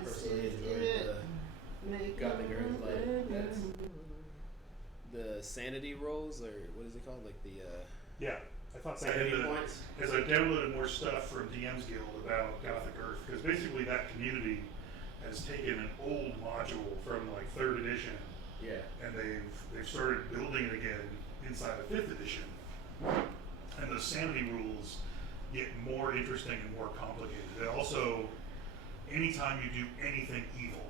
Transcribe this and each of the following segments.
personally enjoyed the Gothic Earth, like that's the sanity rolls, or what is it called? Like the Yeah, I thought that sanity points. as I downloaded more stuff from DM's Guild about Gothic Earth, because basically that community has taken an old module from like 3rd edition, Yeah. and they've started building it again inside of 5th edition, and the sanity rules get more interesting and more complicated. And also, anytime you do anything evil,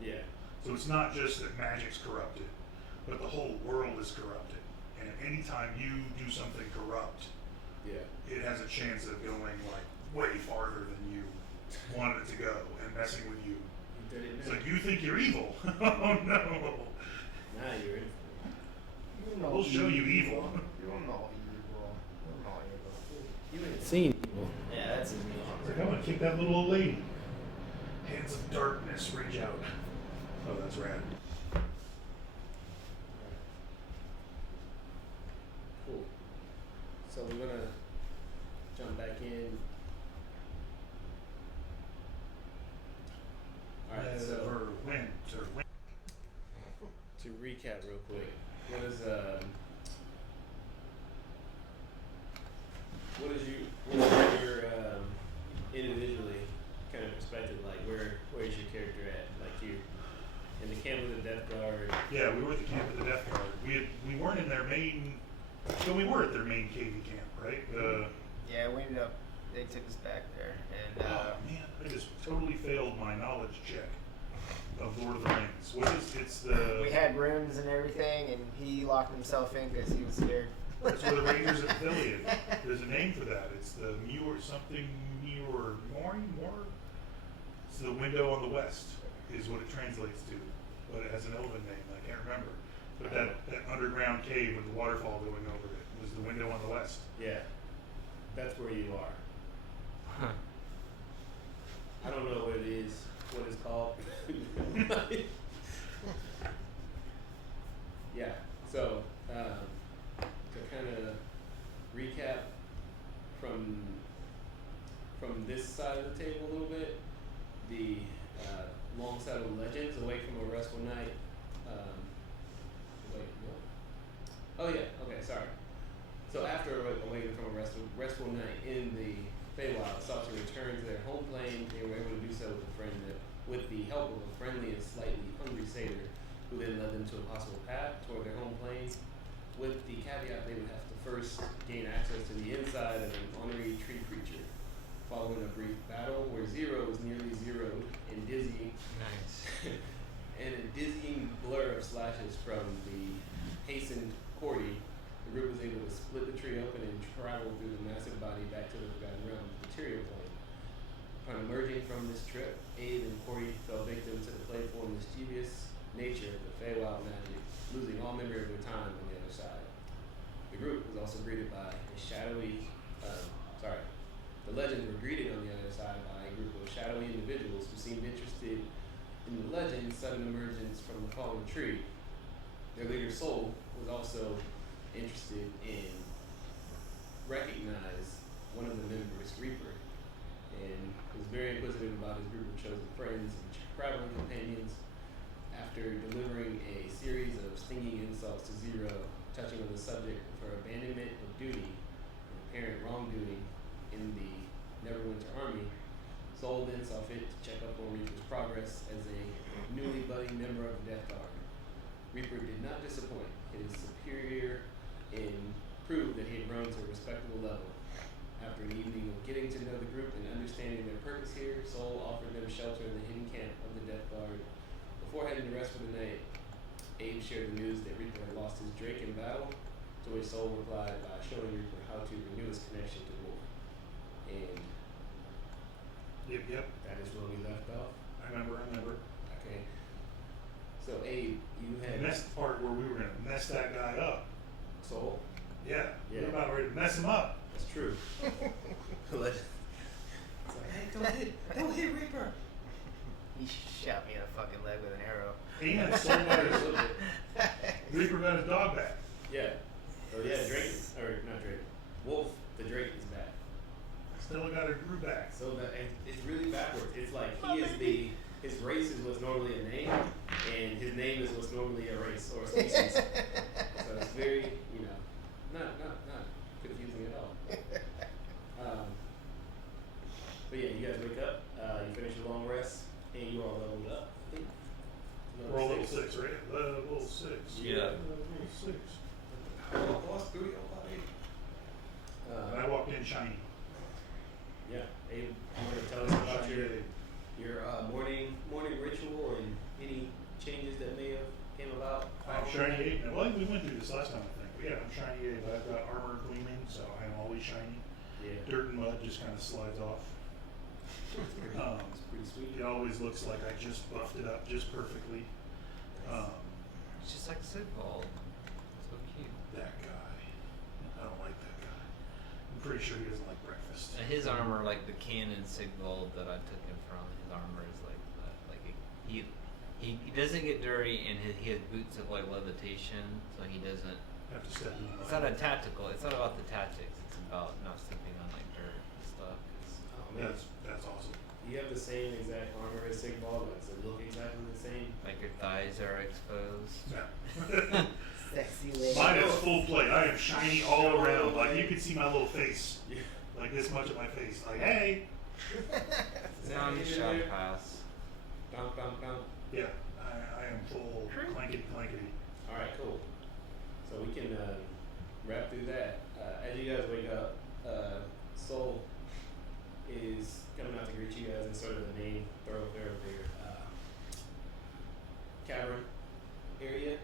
Yeah. so it's not just that magic's corrupted, but the whole world is corrupted. And anytime you do something corrupt, Yeah. it has a chance of going like way farther than you wanted it to go and messing with you. You did it. It's like, you think you're evil. Oh no. Now you're in. We'll show you evil. You don't know evil. You don't know evil. You ain't seen evil. Yeah, that's his name. It's like, I'm gonna kick that little old lady. Hands of darkness reach out. Oh, that's rad. Cool. So we're gonna jump back in. Alright, so Neverwinter. to recap real quick, what is your individually kind of perspective, like where's your character at? Like you in the camp of the Death Guard. Yeah, we were at the camp of the Death Guard. We weren't in their main. So we were at their main KV camp, right? Yeah, we ended up. They took us back there, and Oh man, I just totally failed my knowledge check of Lord of the Rings. What is it's the? we had rooms and everything, and he locked himself in because he was scared. That's where the Rangers are affiliated. There's a name for that. It's the Muir something Muir More. It's the window on the west is what it translates to, but it has an elven name. I can't remember. But that underground cave with the waterfall going over it was the window on the west. Yeah. That's where you are. I don't know what it is, what it's called. Yeah, so to kind of recap from this side of the table a little bit, the Longsaddle Legends, Away from a Restful Night. Wait, no. Oh yeah, okay, sorry. So after Away from a Restful Night in the Feywild sought to return to their home plane, they were able to do so with the help of a friendly and slightly hungry satyr, who then led them to a possible path toward their home plane, with the caveat they would have to first gain access to the inside of an ornery tree creature. Following a brief battle where Zero was nearly zeroed and dizzying, and a dizzying blur of slashes from the hastened Cordy, the group was able to split the tree open and travel through the massive body back to the Forgotten Realm, the material plane. Upon emerging from this trip, Abe and Cordy fell victim to the playful and mischievous nature of the Feywild magic, losing all memory of their time on the other side. The group was also greeted by a shadowy, the legends were greeted on the other side by a group of shadowy individuals who seemed interested in the legend's sudden emergence from the fallen tree. Their leader Soul was also interested in recognize one of the members, Reaper, and was very inquisitive about his group of chosen friends and traveling companions. After delivering a series of stinging insults to Zero, touching on the subject of her abandonment of duty and apparent wrongdoing in the Neverwinter army, Soul then saw fit to check up on Reaper's progress as a newly budding member of the Death Guard. Reaper did not disappoint. His superior in proved that he had grown to a respectable level. After an evening of getting to know the group and understanding their purpose here, Soul offered them shelter in the hidden camp of the Death Guard. Before heading to rest for the night, Abe shared the news that Reaper had lost his Drake in battle, to which Soul replied by showing Reaper how to renew his connection to Wolf. And Yep. that is where we left off. I remember. Okay. So Abe, you had And that's the part where we were gonna mess that guy up. Soul. Yeah. We Yeah. were about ready to mess him up. That's true. It's like, hey, don't hit Reaper. He shot me in the fucking leg with an arrow. And so much. Reaper got his dog back. Yeah. Oh yeah, Drake, or not Drake. Wolf, the Drake is back. Stella got her Drew back. So it's really backwards. It's like he is the his race is what's normally a name, and his name is what's normally a race or a species. So it's very, not confusing at all. But yeah, you guys wake up, you finish your long rest, and you all leveled up. I think. We're all level 6, right? Level 6. Yeah. Level 6. Power boss 3 on 580. And I walked in shiny. Yeah, Abe, you want to tell us about your morning ritual and any changes that may have came about? I'm shiny 8. Well, we went through this last time, I think. But yeah, I'm shiny 8. I've got armor gleaming, so I am always shiny. Yeah. Dirt and mud just kind of slides off. It's pretty sweet. It always looks like I just buffed it up just perfectly. It's just like Sigvald. So cute. That guy. I don't like that guy. I'm pretty sure he doesn't like breakfast. His armor, like the canon Sigvald that I took him from, his armor is he doesn't get dirty, and he has boots of like levitation, so he doesn't. Have to step in. It's not a tactical. It's not about the tactics. It's about not stepping on like dirt and stuff. Oh man, That's awesome. you have the same exact armor as Sigvald. Does it look exactly the same? Like your thighs are exposed. Yeah. Sexy lady. Mine is full plate. I am shiny all around. Like you can see my little face. Yeah. Like this much of my face. Like, hey. Some shall pass. Dunk. Yeah. I am full clankety clankety. All right, cool. So we can wrap through that. As you guys wake up, Soul is coming out to greet you guys in sort of the main thoroughfare of their cavern area,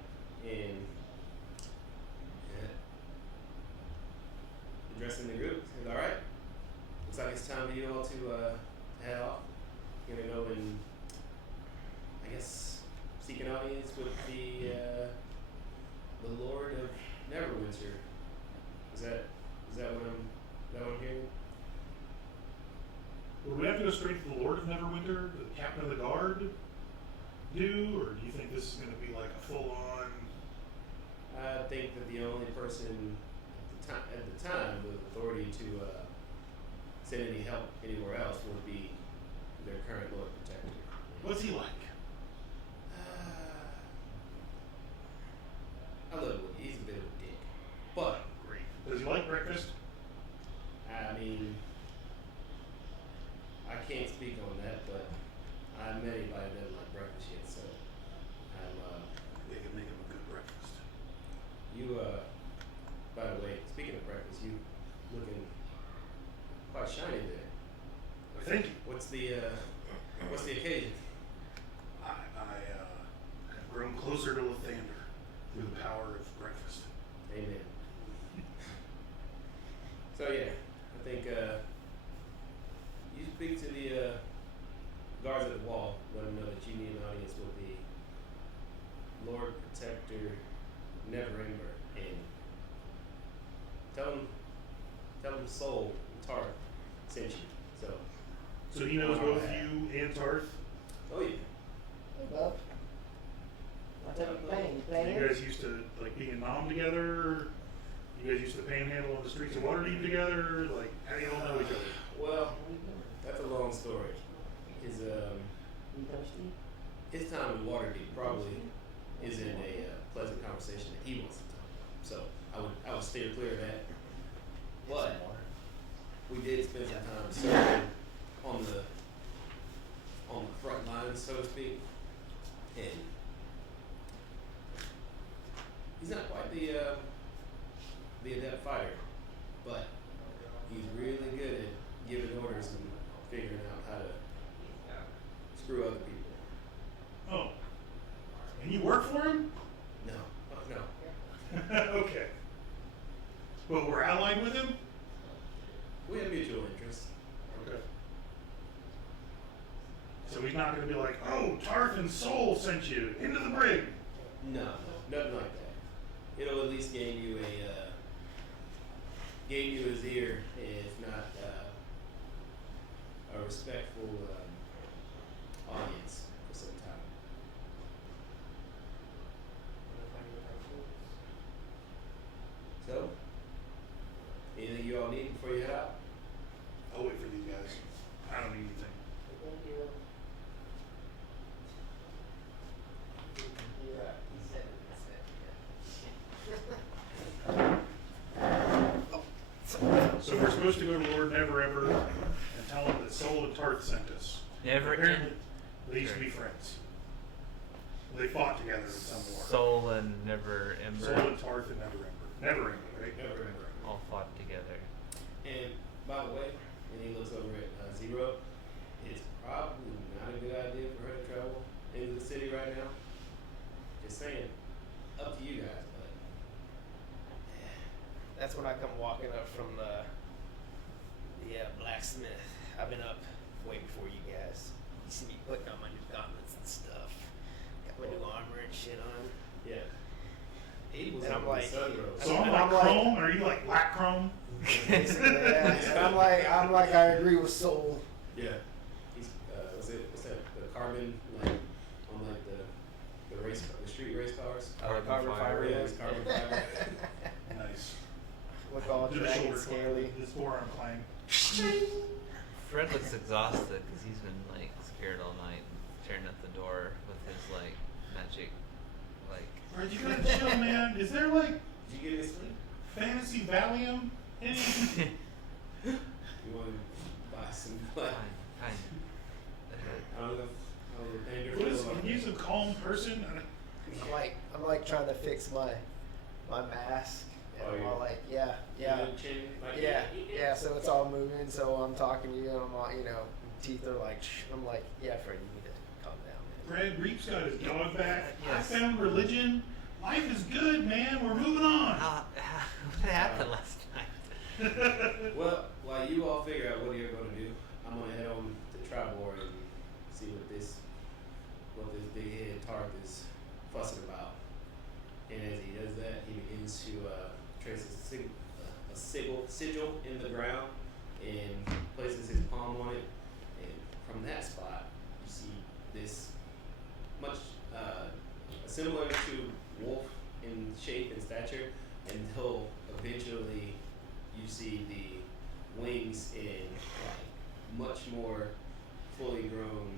and addressing the group. Says, all right, looks like it's time for you all to head off. You're gonna go and, I guess, seek an audience with the Lord of Neverwinter. Is that what I'm hearing? Would we have to go straight to the Lord of Neverwinter, the captain of the guard, or do you think this is going to be like a full-on? I think that the only person at the time with authority to send any help anywhere else would be their current Lord Protector. What's he like? I love Woody. He's a bit of a dick, but Great. Does he like breakfast? I mean, I can't speak on that, but I met anybody that doesn't like breakfast yet, so I'm They can make him a good breakfast. you. By the way, speaking of breakfast, you looking quite shiny there. Thank you. What's the occasion? I have grown closer to Lathander through the power of breakfast. Amen. So yeah, I think you speak to the guards at the wall, let them know that you need an audience with the Lord Protector Neverwinter, and tell them Soul and Tarth sent you. So he knows both you and Tarth? Oh yeah. Hey, bub. What's up, you playing? You So playing? you guys used to like being in Nom together? You guys used to panhandle on the streets of Waterdeep together? Like, how do you all know each other? Well, that's a long story. His You thirsty? his time in Waterdeep probably isn't a pleasant conversation that he wants to talk about. So I would steer clear of that. But we did spend some time serving on the front lines, so to speak, and he's not quite the adept fighter, but he's really good at giving orders and figuring out how to screw other people. Oh. And you work for him? No, no. Okay. But we're allied with him? We have mutual interests. Okay. So he's not going to be like, oh, Tarth and Soul sent you into the brig. No, nothing like that. It'll at least gain you his ear, if not a respectful audience for some time. So, anything you all need before you head out? I'll wait for these guys. I don't need anything. supposed to go to Lord Neverwinter and tell him that Soul and Tarth sent us. Never Apparently, end. they used to be friends. They fought together in some war. Soul and Never Ember Soul and Tarth and Neverwinter, right? Neverwinter. all fought together. And by the way, when he looks over at Zero, it's probably not a good idea for her to travel into the city right now. Just saying, up to you guys, but That's when I come walking up from the blacksmith. I've been up way before you guys. You see me putting on my new gauntlets and stuff. Got my new armor and shit on. yeah. He was And on I'm the like- Sunrose. So I'm And like I'm like- chrome, and are you like black chrome? Yeah, and I'm like I agree with Soul. Yeah. He's what's that? The carbon like on like the street race cars. Carbon fiber. Yeah, it's carbon fiber. Nice. With all Do the dragon shoulder scaly. This forearm clang. Fred looks exhausted because he's been like scared all night, staring at the door with his like magic, like. Fred, you gotta chill, man. Is there like Did you get any sleep? fantasy Valium? Any? You want to buy some like Fine. I don't know if What is? Can you use a calm person? I'm like trying to fix my mask. And Oh, I'm yeah. all like, yeah. So it's all moving. So I'm talking to you, and I'm all, teeth are like, shh. I'm like, yeah, Fred, you need to calm down, man. Fred Reap's got his dog back. Yes. I found religion. Life is good, man. We're moving on. What happened last night? Well, while you all figure out what you're going to do, I'm going to head on to Tribor and see what this big head Tarth is fussing about. And as he does that, he begins to trace a sigil in the ground and places his palm on it. And from that spot, you see this much similar to wolf in shape and stature, until eventually you see the wings in like much more fully grown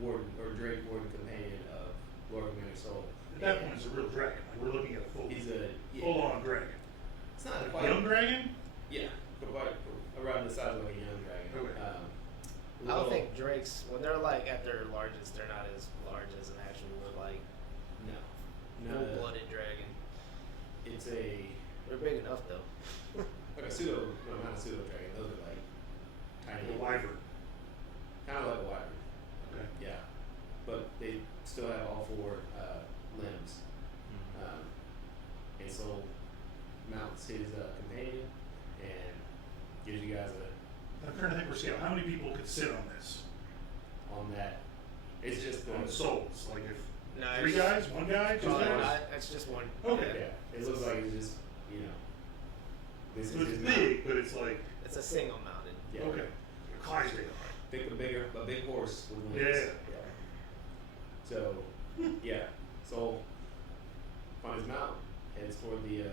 warden or Drake warden companion of Lord Commander Soul. At that point, it's a real dragon. Like, we're looking at a He's a full-on dragon. It's not A quite young dragon? Yeah, quite around the size of like a young dragon. Okay. I don't think Drake's, when they're like at their largest, they're not as large as an actual like full-blooded dragon. It's a They're big enough though. like a pseudo, no, not a pseudo dragon. Those are like tiny, A wyvern. kind of like a wyvern. Okay. Yeah, but they still have all four limbs. And so mounts his companion and gives you guys I'm trying to think for scale. How many people could sit on this? on that. It's just On souls. Like if No, three guys, one guy, two Probably guys? not. It's just one. Okay. Yeah, it looks like it's just this So is it's his mount. big, but it's like, It's a single mounted. Yeah. okay. Clydesdale. Think a big horse with Yeah. wings. So, yeah. So, on his mount, heads toward the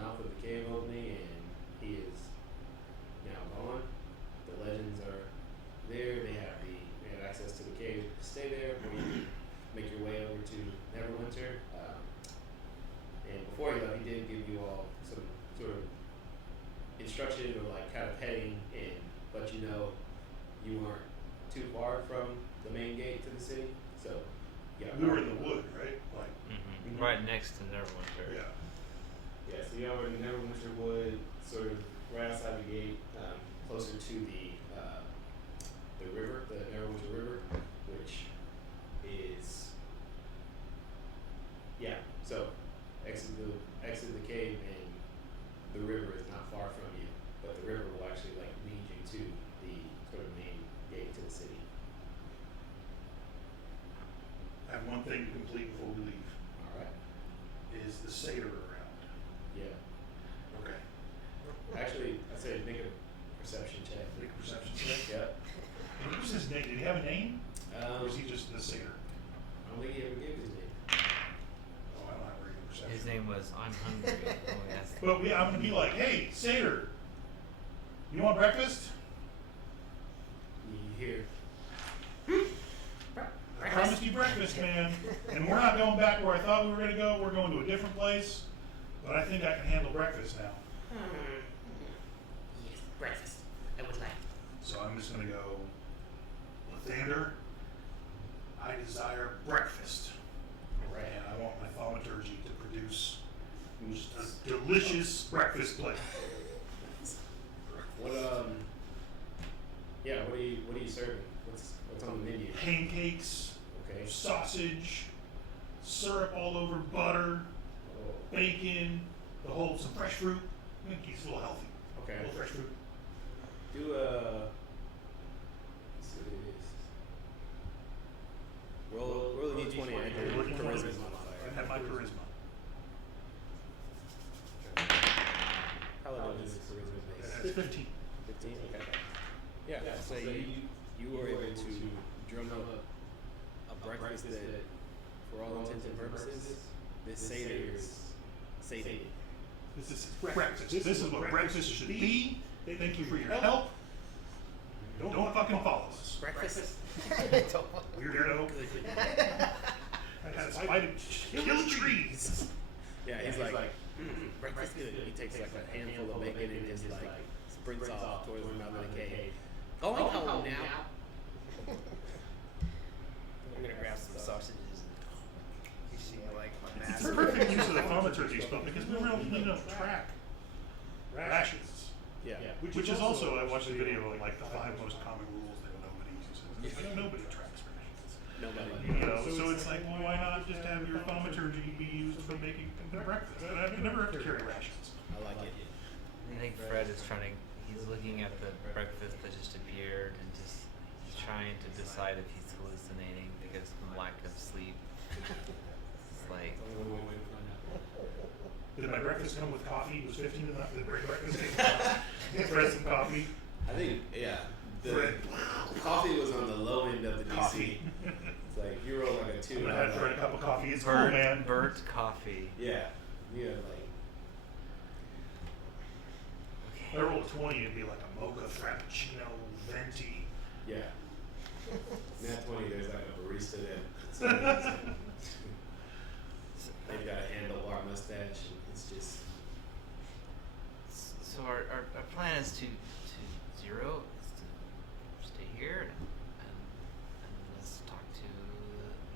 mouth of the cave opening, and he is now gone. The legends are there. They have access to the cave. Stay there, or you can make your way over to Neverwinter. And before he left, he did give you all some sort of instruction or like kind of heading in, but you weren't too far from the main gate to the city, so yeah. We were in the wood, right? Like, Mm-hmm. Right next to Neverwinter. yeah. Yeah, so y'all were in Neverwinter Wood, sort of right outside the gate, closer to the river, the Neverwinter River, which is so exit the cave, and the river is not far from you, but the river will actually like lead you to the sort of main gate to the city. I have one thing to complete before we leave. All right. Is the satyr around? Yeah. Okay. Actually, I say make a perception check. Make a perception check. Yeah. What was his name? Did he have a name? Or was he I just the satyr? don't think he ever gave his name. Oh, I don't have very good perception. His name was I'm Hungry. Oh, yes. But I'm gonna be like, hey, satyr, you want breakfast? You hear? I promised you breakfast, man. And we're not going back where I thought we were gonna go. We're going to a different place. But I think I can handle breakfast now. so I'm just gonna go, Lathander, I desire breakfast. Right. And I want my thaumaturgy to produce just a delicious breakfast plate. What what are you serving? What's on the menu? Pancakes, Okay. sausage, syrup all over butter, Oh, bacon, some fresh fruit. I think he's a little healthy. A okay. little fresh fruit. Do roll a d20 and add your charisma modifier. I have my charisma. Paladin is charisma That's based. 15. 15. Okay. Yeah. So you were able to drum up a breakfast that, for all intents and purposes, this Seder is sated. This is breakfast. This is what breakfast should be. Thank you for your help. Don't fucking follow us. Breakfast. Weirdo. I had to fight to kill trees. Yeah, he's like, breakfast good. He takes like a handful of bacon and just like sprints off towards the mouth of the cave. Going home now. I'm gonna grab some sausages. You see, like my It's massive. perfect use of the thaumaturgy spell because we really don't track rations. Yeah. Which is also, I watched a video of like the 5 most common rules that nobody uses. Like, nobody tracks rations. Nobody. You know, so it's like, well, why not just have your thaumaturgy be used for making breakfast? I never have to carry rations. I like it. I think Fred is he's looking at the breakfast that just appeared and he's trying to decide if he's hallucinating because of lack of sleep. It's like, Did my breakfast come with coffee? It was 15 enough to break breakfast. Fred some coffee. I think, yeah. The Fred. coffee was on the low end of the DC. Coffee. It's like, you roll like a 2. I'm gonna have Fred a cup of coffee. It's cool, burnt, man. burnt coffee. Yeah. Yeah, like. If I roll a 20, it'd be like a mocha frappuccino venti. Yeah. Nat 20, there's like a barista that they've got a handlebar mustache, and it's just. So our plan is to zero, is to stay here and let's talk to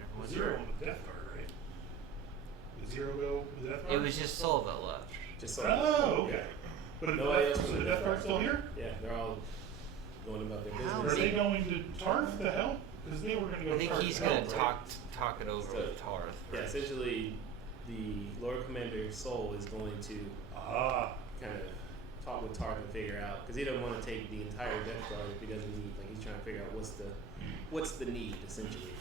everyone. Zero on the Death Guard, right? Did Zero go with the Death Guard? It was just Soul that left. Just so. Oh, okay. But Nobody else so the Death Guard's still here? Yeah, they're all going about their How business. Are they going to Tarth to help? Because they were going to go I think Tarth he's to gonna help, right? talk it over So, with Tarth. Yeah, first. essentially, the Lord Commander Soul is going to Ah. kind of talk with Tarth and figure out, because he doesn't want to take the entire Death Guard if he doesn't need. Like, he's trying to figure out what's the need essentially.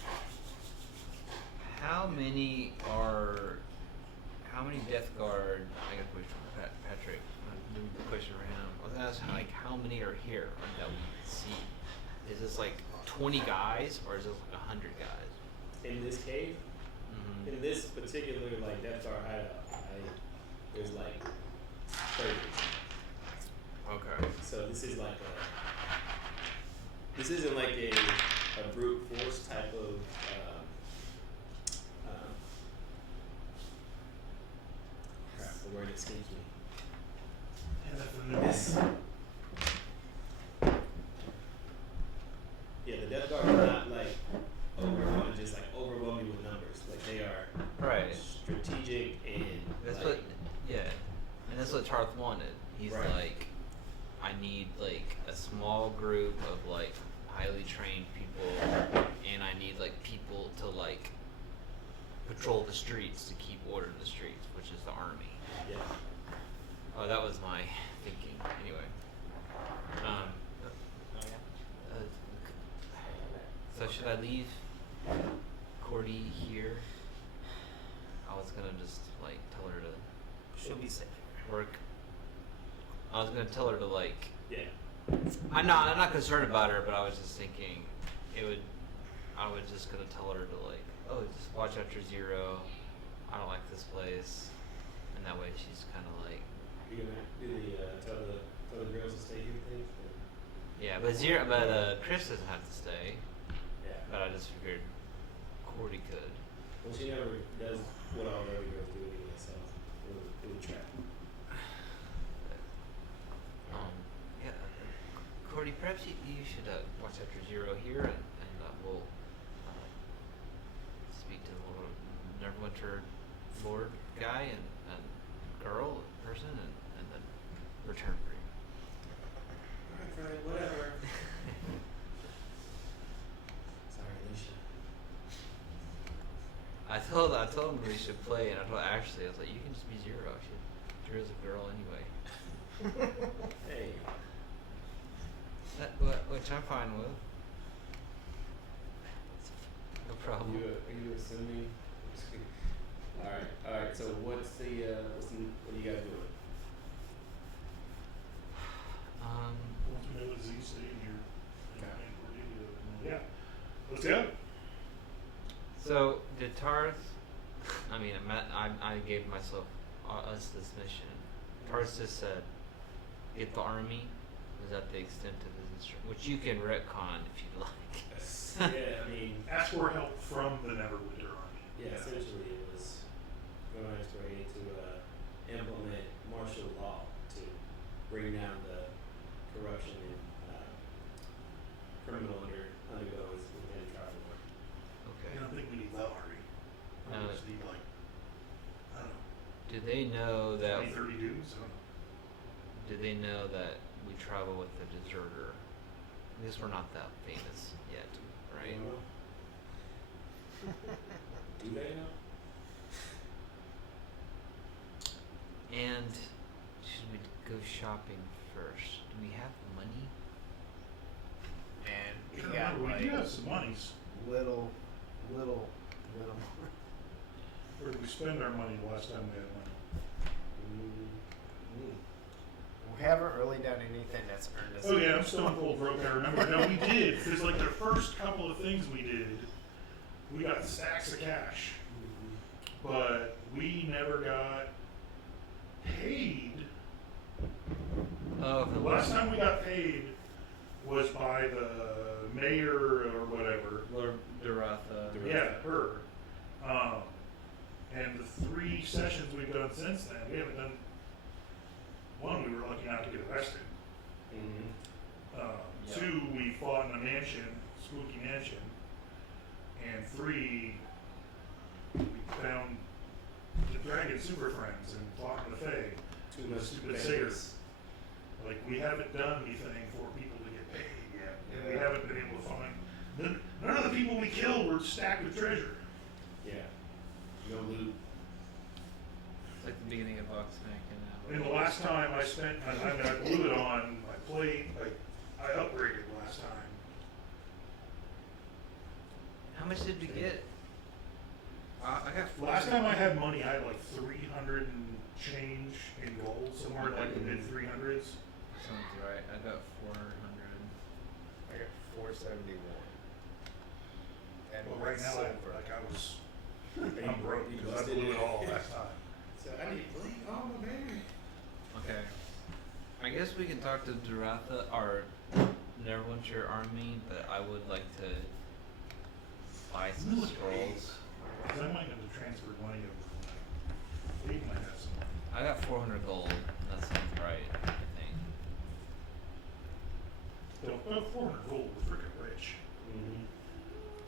How many Death Guard? I got a question for Patrick. I'm gonna question for him. I was gonna ask like how many are here that we can see? Is this like 20 guys or is this like 100 guys? In this cave, Mm-hmm. in this particular like Death Guard hideout, there's like 30. Okay. So this is like this isn't like a brute force type of crap, the word escapes me. Yeah, that's the new This, yeah, the Death Guard are not like just like overwhelm you with numbers. Like they are Right. strategic and That's like, what. Yeah. And that's what Tarth wanted. He's Right. like, I need like a small group of like highly trained people, and I need like people to like patrol the streets to keep order in the streets, which is the army. yeah. Oh, that was my thinking. Anyway. So should I leave Cordy here? I was gonna just like tell her to She'll be safe. work. I was gonna tell her to like. Yeah. I'm not concerned about her, but I was just thinking, I was just gonna tell her to like, oh, just watch out for Zero. I don't like this place, and that way she's kind of like. You're gonna do tell the girls to stay here with things? Or? Yeah, but Chris doesn't have to stay. Yeah. But I just figured Cordy could. Well, she never does what all the other girls do anyway, so it would trap. Yeah, Cordy perhaps you should watch after Zero here, and we'll speak to the little Neverwinter Lord guy and girl person, and then return for you. Alright, Fred, whatever. Sorry, Alicia. I told him we should play, and I told Ashley, I was like, you can just be Zero. Zero's a girl anyway. Hey. Which I'm fine with. No problem. Are you assuming? Alright, so what are you guys doing? Once we know what Z say and you're Okay. yeah. Let's go. So did Tarth? I mean, I gave myself us this mission. Tarth just said, "Get the army." Was that the extent of his instruction? Which you can retcon if you'd like. Yeah, I mean, Ask for help from the Neverwinter army. yeah, essentially it was going on its way to implement martial law to bring down the corruption and criminal undergoings within tribal work. Okay. I don't think we need the army. We No. just need like, I don't know, Do they know that? 20, 30 dudes. I don't know. Do they know that we travel with the deserter? I guess we're not that famous yet, right? Do they know? And should we go shopping first? Do we have money? And we Sure, got remember, we do like have some monies. little more. Where did we spend our money the last time we had money? We haven't really done anything that's earned us. Oh yeah, I'm stone cold broke. I remember. No, we did because like the first couple of things we did, we got stacks of cash, but we never got paid. Oh, The last time we got paid was by the mayor or whatever. Lord Duratha. Yeah, her. And the 3 sessions we've done since then, we haven't done. One, we were lucky not to get arrested. Yeah. 2, we fought in a mansion, spooky mansion. And 3, we found the dragon super friends and fought in the Fae. Too The much stupid bandits. Sayers. Like, we haven't done anything for people to get paid yet. And we Yeah. haven't been able to find. None of the people we killed were stacked with treasure. Yeah. No loot. It's like the beginning of Vox And the last time I spent, I blew it on my plate, I upgraded last time. How much did we get? I got Last time I had money, I had like 300 and change in gold, somewhere in like the mid 300s. Sounds right. I got 400. I got 471. And But right now, silver. I'm broke because I blew it all last time. So I need blink. Oh my baby. Okay. I guess we can talk to Duratha, our Neverwinter army, but I would like to buy some Look at scrolls. Because I might have to transfer money over from that. Dave might have some money. I got 400 gold. That sounds right, I think. So, about 400 gold, we're freaking rich.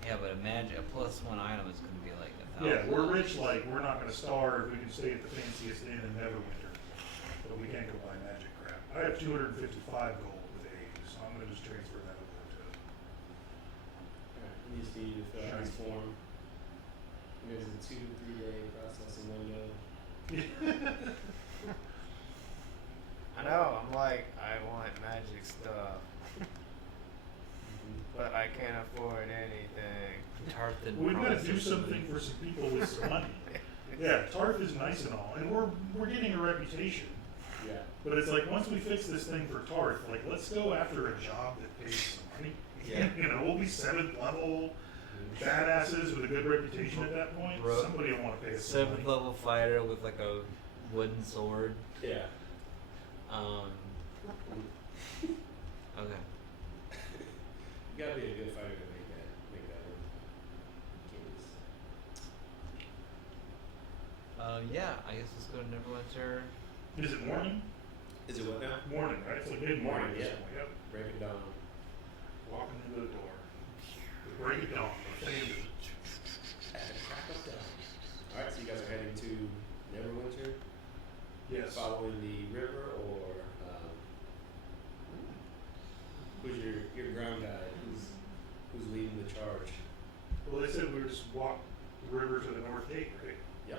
Yeah, but imagine a +1 item is going to be like 1,000. Yeah, we're rich, like, we're not gonna starve, we can stay at the fanciest inn in Neverwinter. But we can't go buy magic crap. I have 255 gold with A, so I'm gonna just transfer that over to. Alright, you just need to fill out this Sure. form. There's a 2 to 3 day processing window. I know. I'm like, I want magic stuff, but I can't afford anything. Tarth and Well, we've gotta promise do us something for some people with some money. Yeah, Tarth is nice and all, and we're getting a reputation. Yeah. But it's like, once we fix this thing for Tarth, like, let's go after a job that pays some money. Yeah. You know, we'll be 7th level badasses with a good reputation at that point. Bro- Somebody will wanna pay us some money. 7th level fighter with like a wooden sword. Yeah. Okay. You gotta be a good fighter to make that work. Yeah, I guess let's go to Neverwinter. Is it morning? Is it what now? Morning, right? It's like mid-morning. Morning, at this yeah. point, Yep. Break it down. walking into the door. The break of dawn, the same as At the crack of dawn. Alright, so you guys are heading to Neverwinter, yes. following the river, or who's your ground guide? Who's leading the charge? Well, they said we were just walk the river to the north gate, right? Yeah.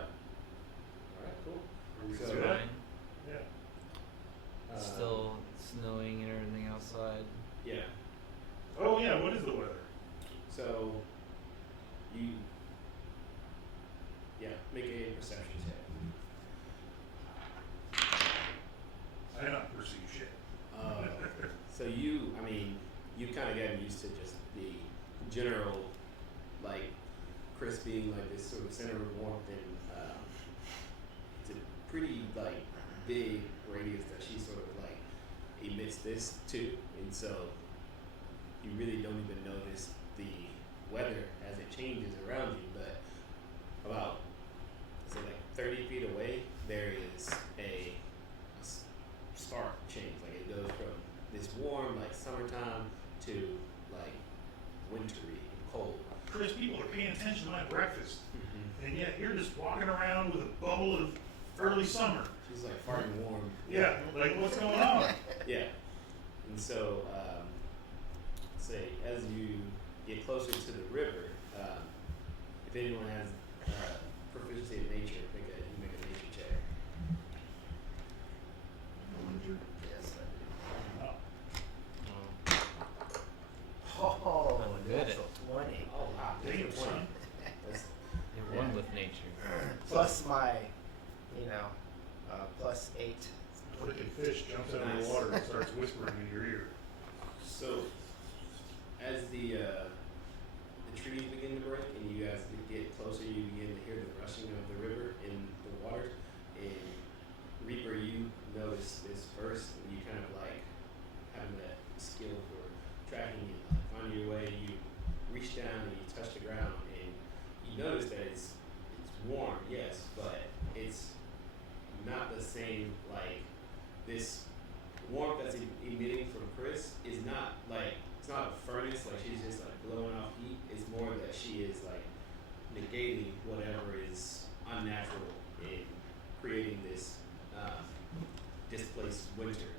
Alright, cool. Are we So- gonna do that? Fine. Yeah. Still snowing and everything outside. Yeah. Oh yeah, what is the weather? So you make a perception check. I not perceive shit. So you kind of gotten used to just the general, like, Chris being like this sort of center of warmth, and it's a pretty like big radius that she sort of like emits this to, and so you really don't even notice the weather as it changes around you. But about, say, like 30 feet away, there is a stark change. Like, it goes from this warm, like, summertime to like wintry and cold. Chris, people are paying attention to my breakfast, and yet you're just walking around with a bubble of early summer. She's like farting warm. Yeah, like what's going on? Yeah. And so, say, as you get closer to the river, if anyone has proficiency in nature, you make a nature check. Yes, I Oh, do. Oh, I'm good natural 20. Oh wow, Damn, that's a 20. son. That's, You're one with nature. Plus my, plus 8. Wicked fish jumps out of the water and starts whispering in your ear. so, as the trees begin to break and you guys get closer, you begin to hear the rushing of the river in the water. And Reaper, you notice this first, and you kind of like having that skill for tracking and like finding your way. You reach down and you touch the ground, and you notice that it's warm, yes, but it's not the same. Like, this warmth that's emitting from Chris is not like, it's not a furnace, like she's just like blowing off heat. It's more that she is like negating whatever is unnatural in creating this displaced winter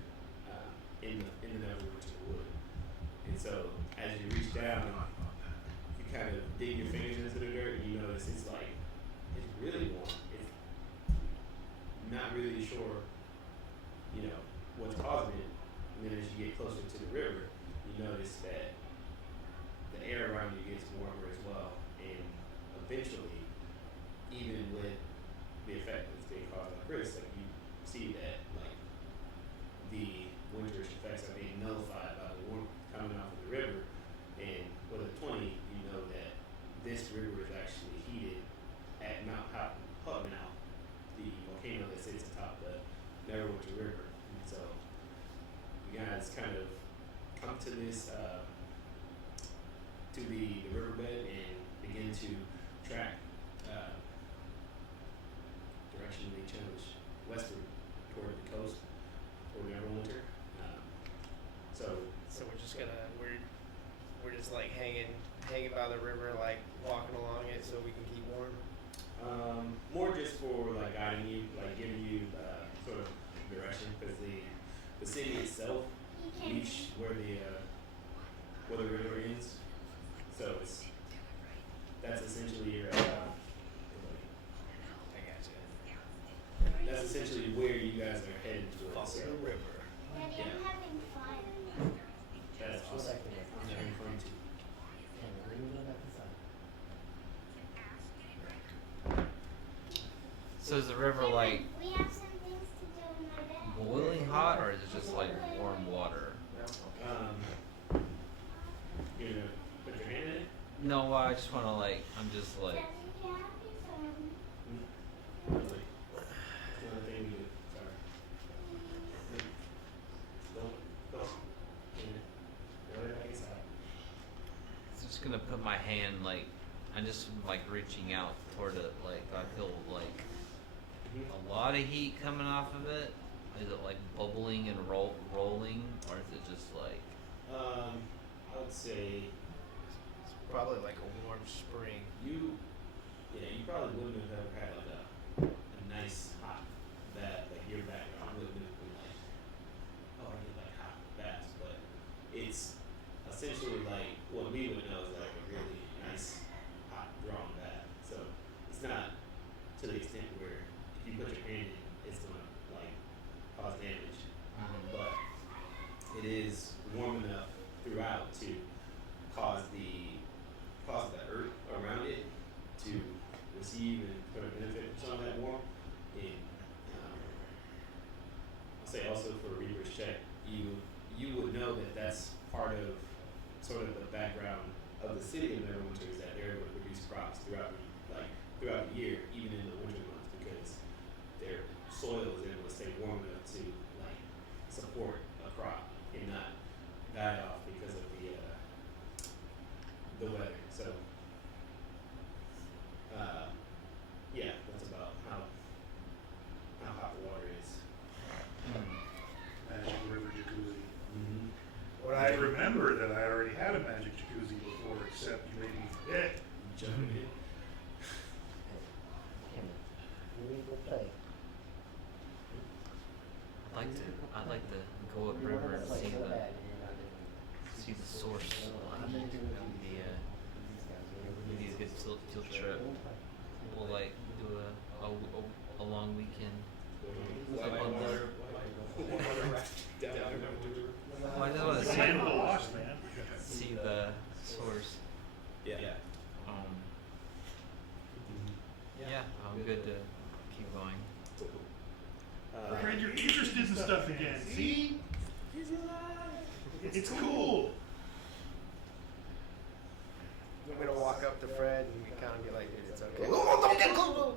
in the Neverwinter wood. And so as you reach down, you kind of dig your fingers into the dirt, and you notice it's like, it's really warm. It's not really sure, what's causing it. And then as you get closer to the river, you notice that the air around you gets warmer as well. And eventually, even with the effect that's being caused by Chris, like, you see that like the winterish effects are being nullified by the warmth coming off of the river. And with a 20, you know that this river is actually heated at Mount Hutnow, the volcano that sits atop the Neverwinter River. And so you guys kind of come to this to the riverbed and begin to track directionally challenge westward toward the coast, toward Neverwinter. So we're just we're just like hanging by the river, like walking along it so we can keep warm. More just for like guiding you, like giving you sort of direction, because the city itself reached where the river ends. So that's essentially your I gotcha. that's essentially where you guys are headed towards. Follow So the river. Daddy, Yeah. I'm having fun. that's awesome. I'm having fun too. So is the river like We have some things to do in my bed. boiling hot, or is it just like warm water? You're gonna put your hand in it. No, I just want to I'm just like, Daddy, can I have your phone? Really? That's another thing we do. Sorry. Go. Go right back inside. I'm just gonna put my hand I'm just reaching out toward it, I feel like a lot of heat coming off of it. Is it like bubbling and rolling, or is it just like? I I would say It's probably like a warm spring. you probably wouldn't have ever had like a nice hot bath, like your background wouldn't have been like, oh, I get like hot baths, but it's essentially like what we would know is like a really nice hot drawn bath. So it's not to the extent where if you put your hand in, it's gonna like cause damage, but it is warm enough throughout to cause the earth around it to receive and sort of benefit from some of that warmth. And I'll say also for Reaper's Check, you would know that that's part of sort of the background of the city of Neverwinter is that they're able to produce crops throughout the year, even in the winter months, because their soil is able to stay warm enough to like support a crop and not die off because of the weather. So yeah, that's about how hot the water is. Magic river jacuzzi. Mm-hmm. What I I remember that I already had a magic jacuzzi before, except you made me forget. Jumping in. I'd like to go upriver and see the source of the maybe a good field trip. We'll like do a long weekend. White on the- water down the river. Well, I just want to Land of the lost, man. see the source. Yeah. Yeah, I'm good to keep going. Fred, you're interested in stuff again. See? He's alive. It's cool. I'm gonna walk up to Fred and we kind of be like, dude, it's okay. Oh, don't get close!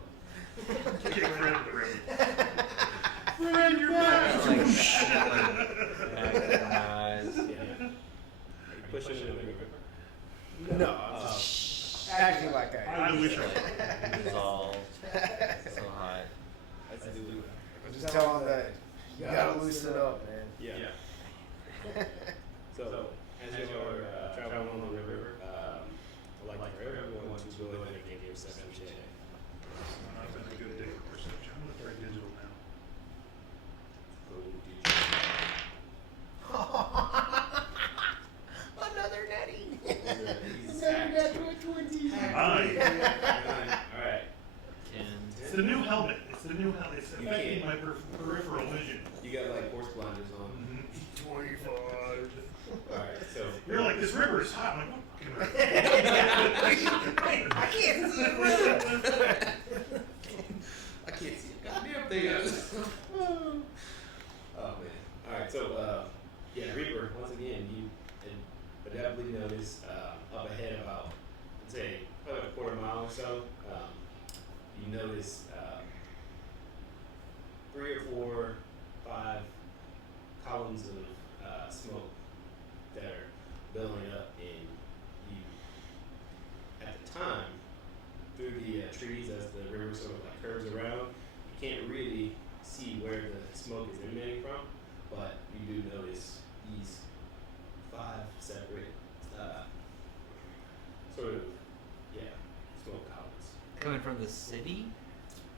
Kick Fred in the ribs. Fred, you're back. Yeah. Pushing it in the river. No, I'm just acting like I I wish I was. Dissolve. So hot. That's a new just tell him that you gotta loosen up, man. Yeah. So, as you're traveling on the river, I'd like for everyone to go ahead and make your perception check. I've been a good day for perception. I'm gonna try digital now. Another netty. Nine. Alright. 10. It's the new helmet. It's the new helmet. It's You affecting can't. my peripheral vision. You got like horse blinders on. 25. Alright, so. You're like, this river is hot. I'm like, what fucking river? I can't see the river. I can't see a goddamn thing. Oh man. Alright, so yeah, Reaper, once again, you inevitably notice up ahead about, let's say, probably a quarter mile or so, you notice 3 or 4, 5 columns of smoke that are building up, and you, at the time, through the trees as the river sort of like curves around, you can't really see where the smoke is emanating from, but you do notice these 5 separate sort of, yeah, smoke columns. Coming from the city?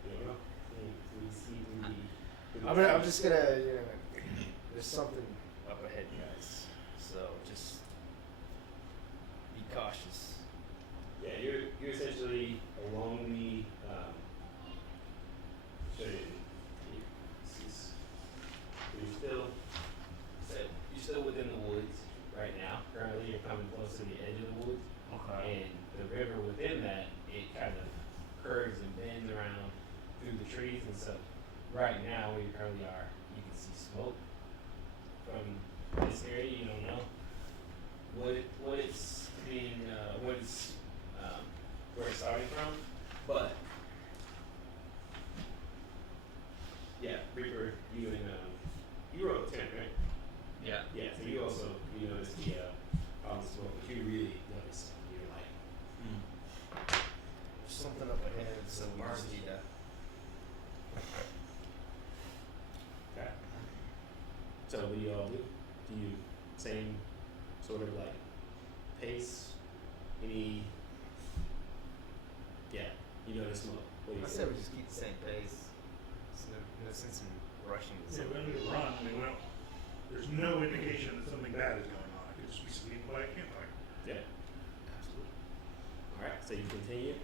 You don't know? We see through the I'm trees. just gonna, there's something up ahead, guys. So just be cautious. Yeah, you're essentially along the so you're still within the woods right now. Currently you're coming close to the edge of the woods. Okay. And the river within that, it kind of curves and bends around through the trees and stuff. Right now where you currently are, you can see smoke from this area. You don't know what it's being where it's starting from, but yeah, Reaper, you and you rolled a 10, right? Yeah. Yeah, so you also noticed the smoke, but you really noticed something. You're like, There's something up ahead, so we just need to. okay. So what do you all do? Do you same sort of like pace? Any? Yeah, you know the smoke. What do you I say? said we just keep the same pace. There's no sense in rushing. Yeah, we don't need to run. I mean, there's no indication that something bad is going on. It could just be some people by a campfire. Yeah, absolutely. All right, so you continue.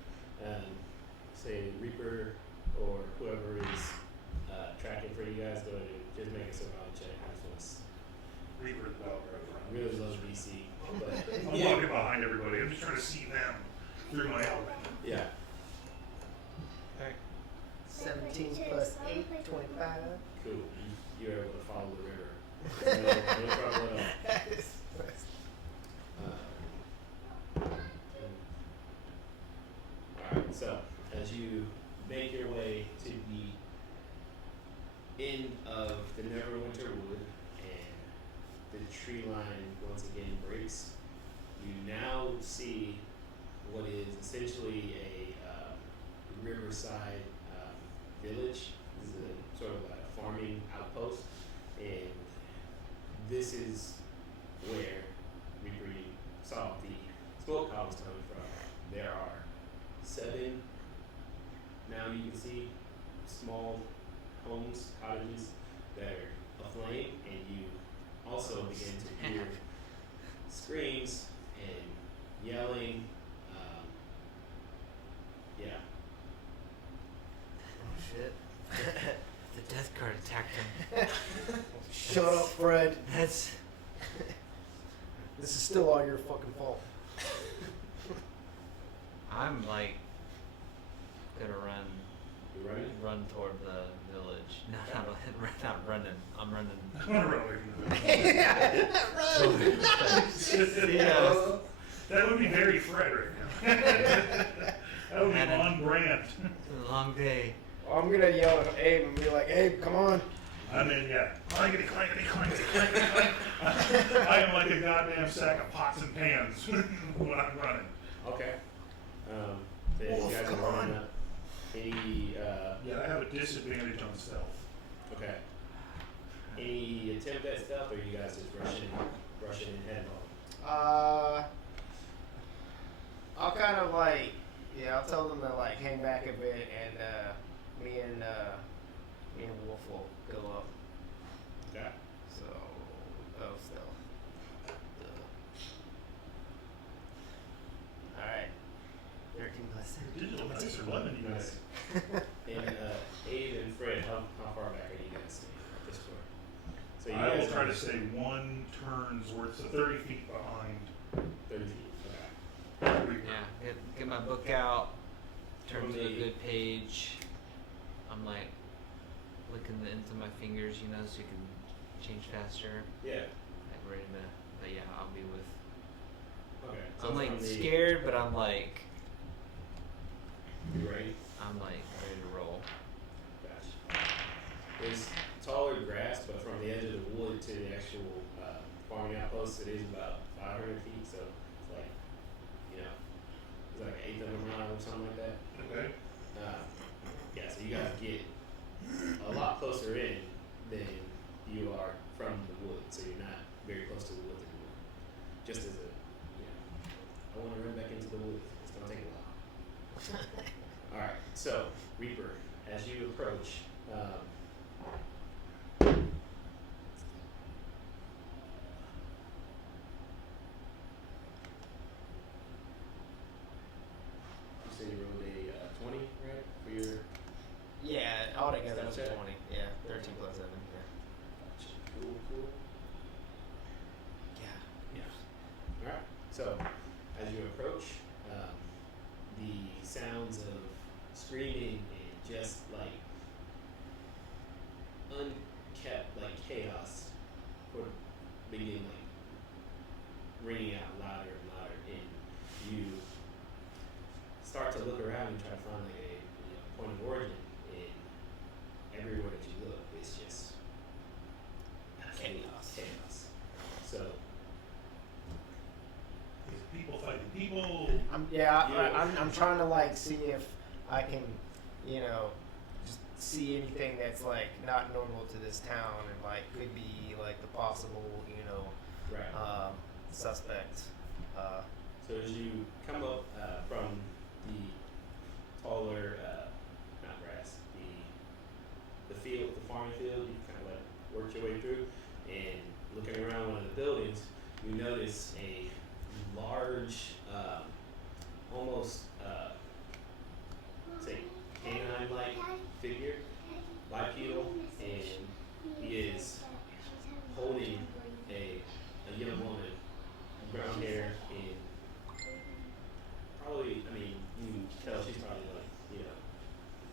Say Reaper or whoever is tracking for you guys, go ahead and just make a survival check. I just want to Reaper the dog right front. really low DC, but I'm walking behind everybody. I'm just trying to see them through my element. yeah. 17 plus 8, 25. Cool. You're able to follow the river. No problem at all. Alright, so as you make your way to the end of the Neverwinter wood and the tree line once again breaks, you now see what is essentially a riverside village. This is a sort of a farming outpost, and this is where Reaper saw the smoke columns coming from. There are 7 now you can see small homes, cottages that are aflame, and you also begin to hear screams and yelling. Yeah. Oh shit. The death card attacked him. Shut up, Fred. That's This is still all your fucking fault. I'm like gonna You ready? run toward the village. No, not running. I'm running. I'm gonna run away from the village. Yeah. That would be very Fred right now. That would be on brand. It's a long day. I'm gonna yell at Abe and be like, Abe, come on. I mean, yeah. Clankety, clankety, clankety, clankety, clank. I am like a goddamn sack of pots and pans when I'm running. Okay. So you Wolf, guys come are running on. up. Any Yeah, I have a disadvantage on stealth. okay. Any attempt at stealth, or you guys just rushing in headlong? I'll kind of like, yeah, I'll tell them to like hang back a bit, and me and Wolf will go up. Okay. So, stealth. All right. 13 plus Digital dice are lemon, you guys. And Abe and Fred, how far back are you guys staying at this point? So you I will guys try are to stay 1 turn's worth, so 30 feet behind. 30 feet. Okay. Reaper. Yeah, get my book out, turn From to a the- good page. I'm like licking the ends of my fingers, you know, so you can change faster. Yeah. Like ready to, but yeah, I'll be with. Okay. I'm like from the- scared, but I'm like, You ready? I'm like ready to roll. Gotcha. There's taller grass, but from the edge of the wood to the actual farming outpost, it is about 500 feet. So it's like, you know, it's like an eighth of a mile or something like that. Okay. Yeah, so you guys get a lot closer in than you are from the wood, so you're not very close to the woods anymore. Just as a, you know, I want to run back into the woods. It's gonna take a while. All right, so Reaper, as you approach, you said you rolled a 20, right, for your. Yeah, altogether Stealth it's check? 20. Yeah, 13 plus 7. Yeah. Cool. Yeah. Yeah. Alright, so as you approach, the sounds of screaming and just like unkept like chaos would begin like ringing out louder and louder, and you start to look around and try to find like a point of origin, and everywhere that you look it's just absolute chaos. So People fighting people. I'm trying to like see if I can, you know, just see anything that's like not normal to this town and like could be like the possible, you know, right. suspect. So as you come up from the taller, not grass, the field, the farming field, you kind of like work your way through, and looking around one of the buildings, you notice a large, almost say canine-like figure, bipedal, and he is holding a young woman, brown hair, and probably, I mean, you can tell she's probably like,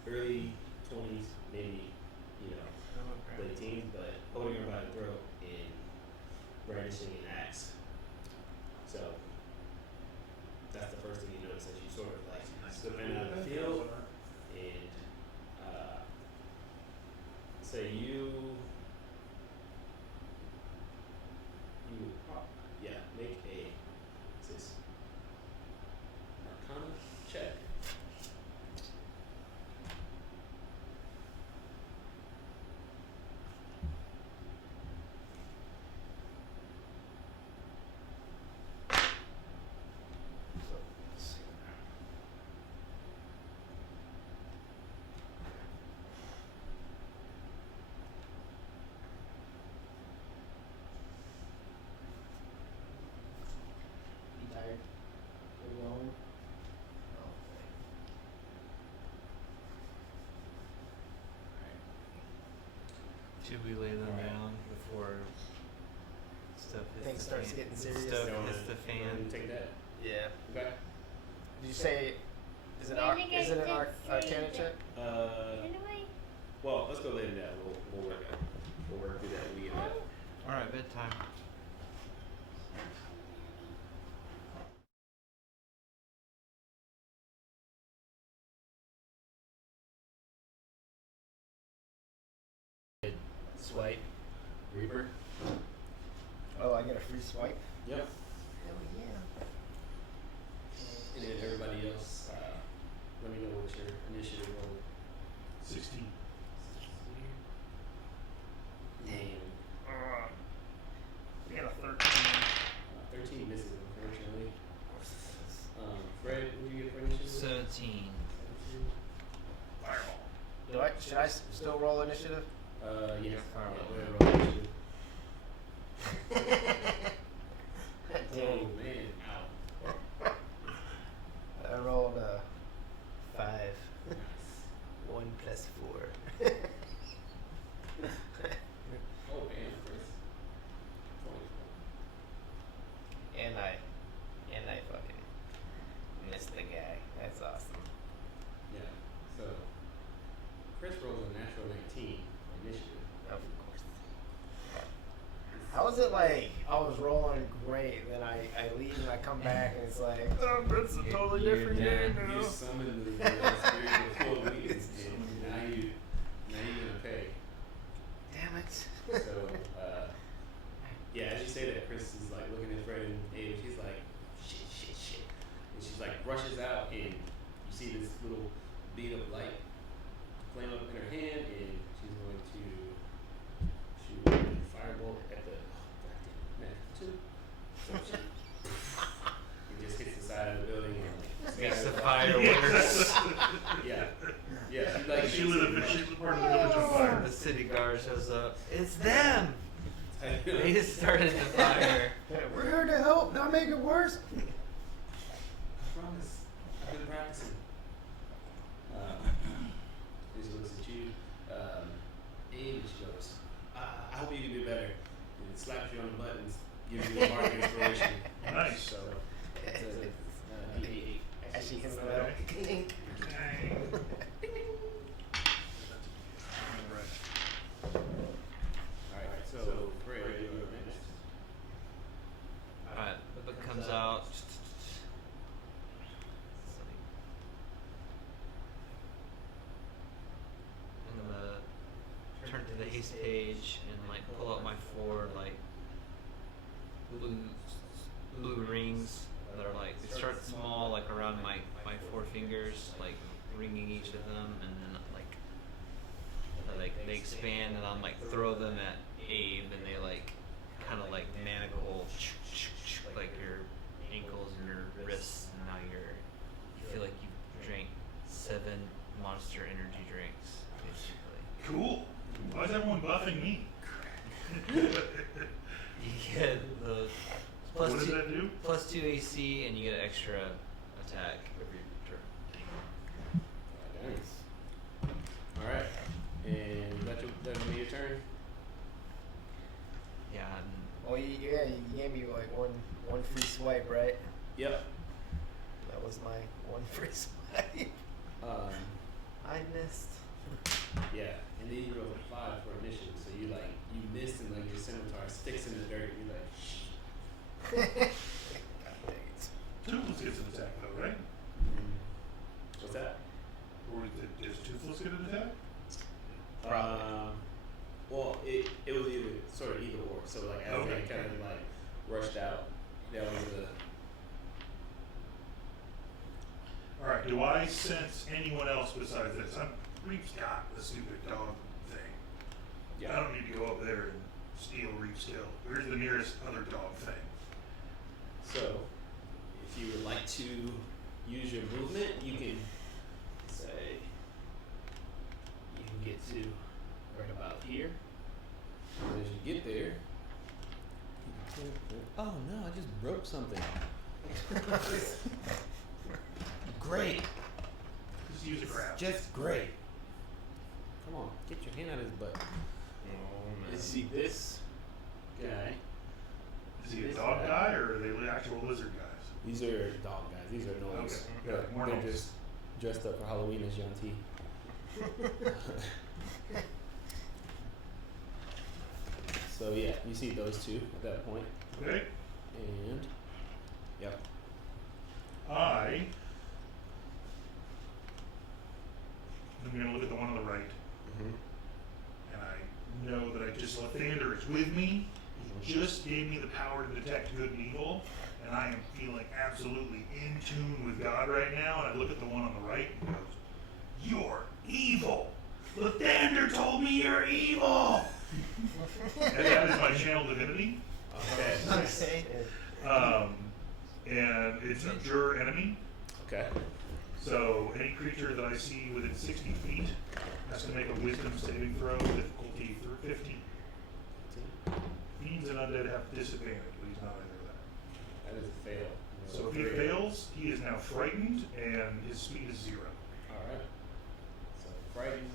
early 20s, maybe, late teens, but holding her by the throat and brandishing an axe. So that's the first thing you notice as you sort of like slipping out of the field, and say make a what's this Arcana check. So, let's see. You tired? Are you going? Oh, boy. Should we lay them Alright. down before stuff hits Things the starts fan? getting serious. Stuff Go hits on, the go fan. on and take that. Yeah. Okay. Did you say, is it, an Arcana check? Well, let's go later now. We'll work out. We'll work through that when we get back. Alright, bedtime. Swipe. Reaper. Oh, I get a free swipe? Yep. Hell yeah. And then everybody else, let me know what your initiative roll. 16. Damn. We got a 13. 13 misses, unfortunately. Fred, what do you get for initiative? 17. Should I still roll initiative? Yeah. Alright. Go ahead and roll initiative. Dang. Oh, man. Ow. I rolled a 5. 1 plus 4. Oh, man, Chris. 24. and I fucking missed the guy. That's awesome. Yeah. So, Chris rolls a natural 19 initiative. Of course. How is it like I was rolling great, then I leave and I come back and it's like, oh, that's a totally You're different not- game now. You summoned the spirit of full weakness, and now you're gonna pay. Damn it. So, yeah, as you say that, Chris is like looking at Fred and Abe. She's like, shit. And she's like, rushes out, and you see this little bead of light flame up in her hand, and she's going to shoot a firebolt at the two. So she it just hits the side of the building and like, Makes the scatters fireworks. Yeah. Yeah, she like She lit a part of the village on fire. The city guard shows up. It's them! They They just started the fire. We're here to help, not make it worse. I promise. I've been practicing. She looks at you. Abe, she goes, I hope you can do better. And slaps you on the buttons, gives you a mark of inspiration. Nice. So, it's a D8. As she hits the metal. Clink. Alright, so Fred, you're next. Alright, the book comes out. I'm gonna turn to the haste page and like pull out my 4 like blue rings that are like, they start small, like around my 4 fingers, like ringing each of them, and then like they expand, and I'm like throw them at Abe, and they like kind of like manacle like you're ankles and your wrists, and now you feel like you drank 7 Monster Energy drinks, basically. Cool. Why is everyone buffing me? You get the What does that do? plus 2 AC, and you get an extra attack every turn. Nice. All right, and that'll be your turn. Yeah, and Well, you gave me like one free swipe, right? Yep. That was my one free swipe. I missed. Yeah, and then you roll a 5 for initiative, so you missed and like your scimitar sticks in the dirt. And you're like, shh. God dang it. Toothless gets an attack though, right? What's that? Or does Toothless get an attack? Well, it was either or. So like as Okay. they kind of like rushed out, that was the. All right. Do I sense anyone else besides this? Reef's got the stupid dog thing. I don't need to go up there and steal Reef's kill. Where's the nearest other dog thing? So, if you would like to use your movement, you can say you can get to right about here. And as you get there, you can oh no, I just broke something. Great, Just use a crab. just great. Come on, get your hand out of his butt. You see this guy? Is he a dog guy or are they actual lizard guys? These are dog guys. These are gnomes. Okay, got it. More They're gnomes. just dressed up for Halloween as Young T. So yeah, you see those two at that point, Okay. and yep. I'm going to look at the one on the right, and I know that I just Lathander is with me. He just gave me the power to detect good and evil, and I am feeling absolutely in tune with God right now. And I look at the one on the right and goes, "You're evil. Lathander told me you're evil." And that is my channel divinity. Okay. Okay. And it's a pure enemy. Okay. So any creature that I see within 60 feet has to make a wisdom saving throw, difficulty through 15. Fiends and undead have disadvantage, but he's not either of that. That is a fail. So if he fails, he is now frightened and his speed is 0. All right. So frightened.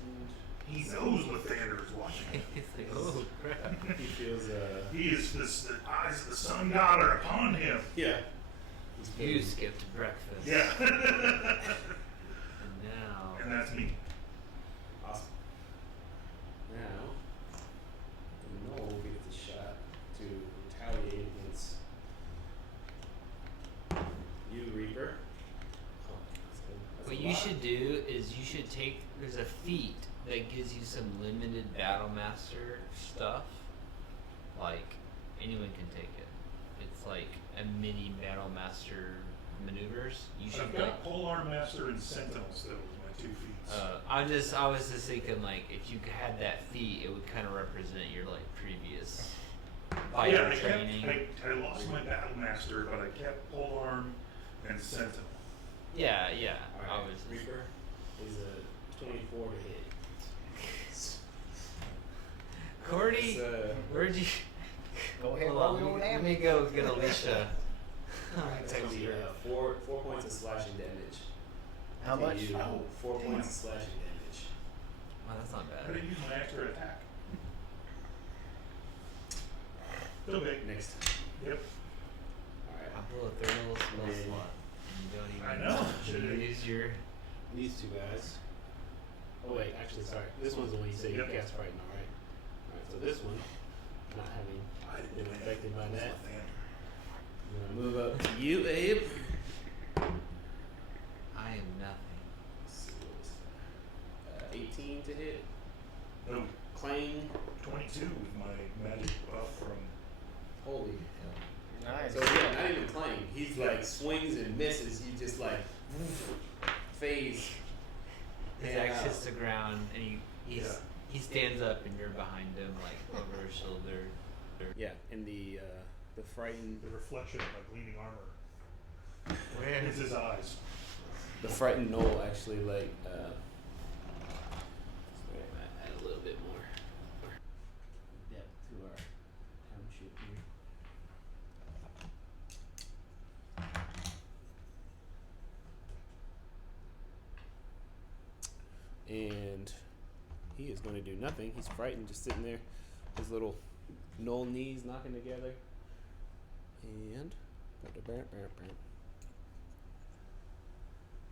He knows Lathander is watching him. it's like, oh crap. He feels He is the eyes of the sun god are upon him. yeah. You skipped breakfast. Yeah. And now. And that's me. Awesome. Now, the gnoll gets a shot to retaliate against you, Reaper. Oh, that's good. That's What a you lot. should do is you should take. There's a feat that gives you some limited Battle Master stuff. Like anyone can take it. It's like a mini Battle Master maneuvers. You should I've like. got Polearm Master and Sentinel still as my 2 feats. I was just thinking like if you had that feat, it would kind of represent your like previous fighter Yeah, training. I lost my Battle Master, but I kept Polearm and Sentinel. Yeah. All right. I was just, Reaper is a 24 to hit. Cordy, It's, where'd you? Go ahead, Hold roll on, your let damage. me go get Alicia. It's gonna be 4 points of slashing damage. How To much? You, Oh, 4 damn. points of slashing damage. Wow, that's not I bad. didn't use my extra attack. Okay. Next time. Yep. Alright. I pull a third level spell Yeah. slot. And you don't even I know. use your. These two guys. Oh wait, actually sorry. This one's the one you said you Yep. cast frighten, alright? Alright, so this one, not having I didn't been do affected by that. Lathander. I'm gonna move up to you, Abe. I am nothing. Let's see what was that? 18 to hit. No, Clang. 22 with my magic buff from. Holy hell. Nice. So yeah, not even Clang. He's like swings and misses. He just like phase. His And, axe hits the ground and he Yeah. stands up and you're behind him like over his shoulder. Yeah, and the frightened The reflection of my gleaming armor Where? It's his eyes. The frightened knoll actually like Add a little bit more. depth to our township here. And he is going to do nothing. He's frightened, just sitting there, his little knoll knees knocking together. And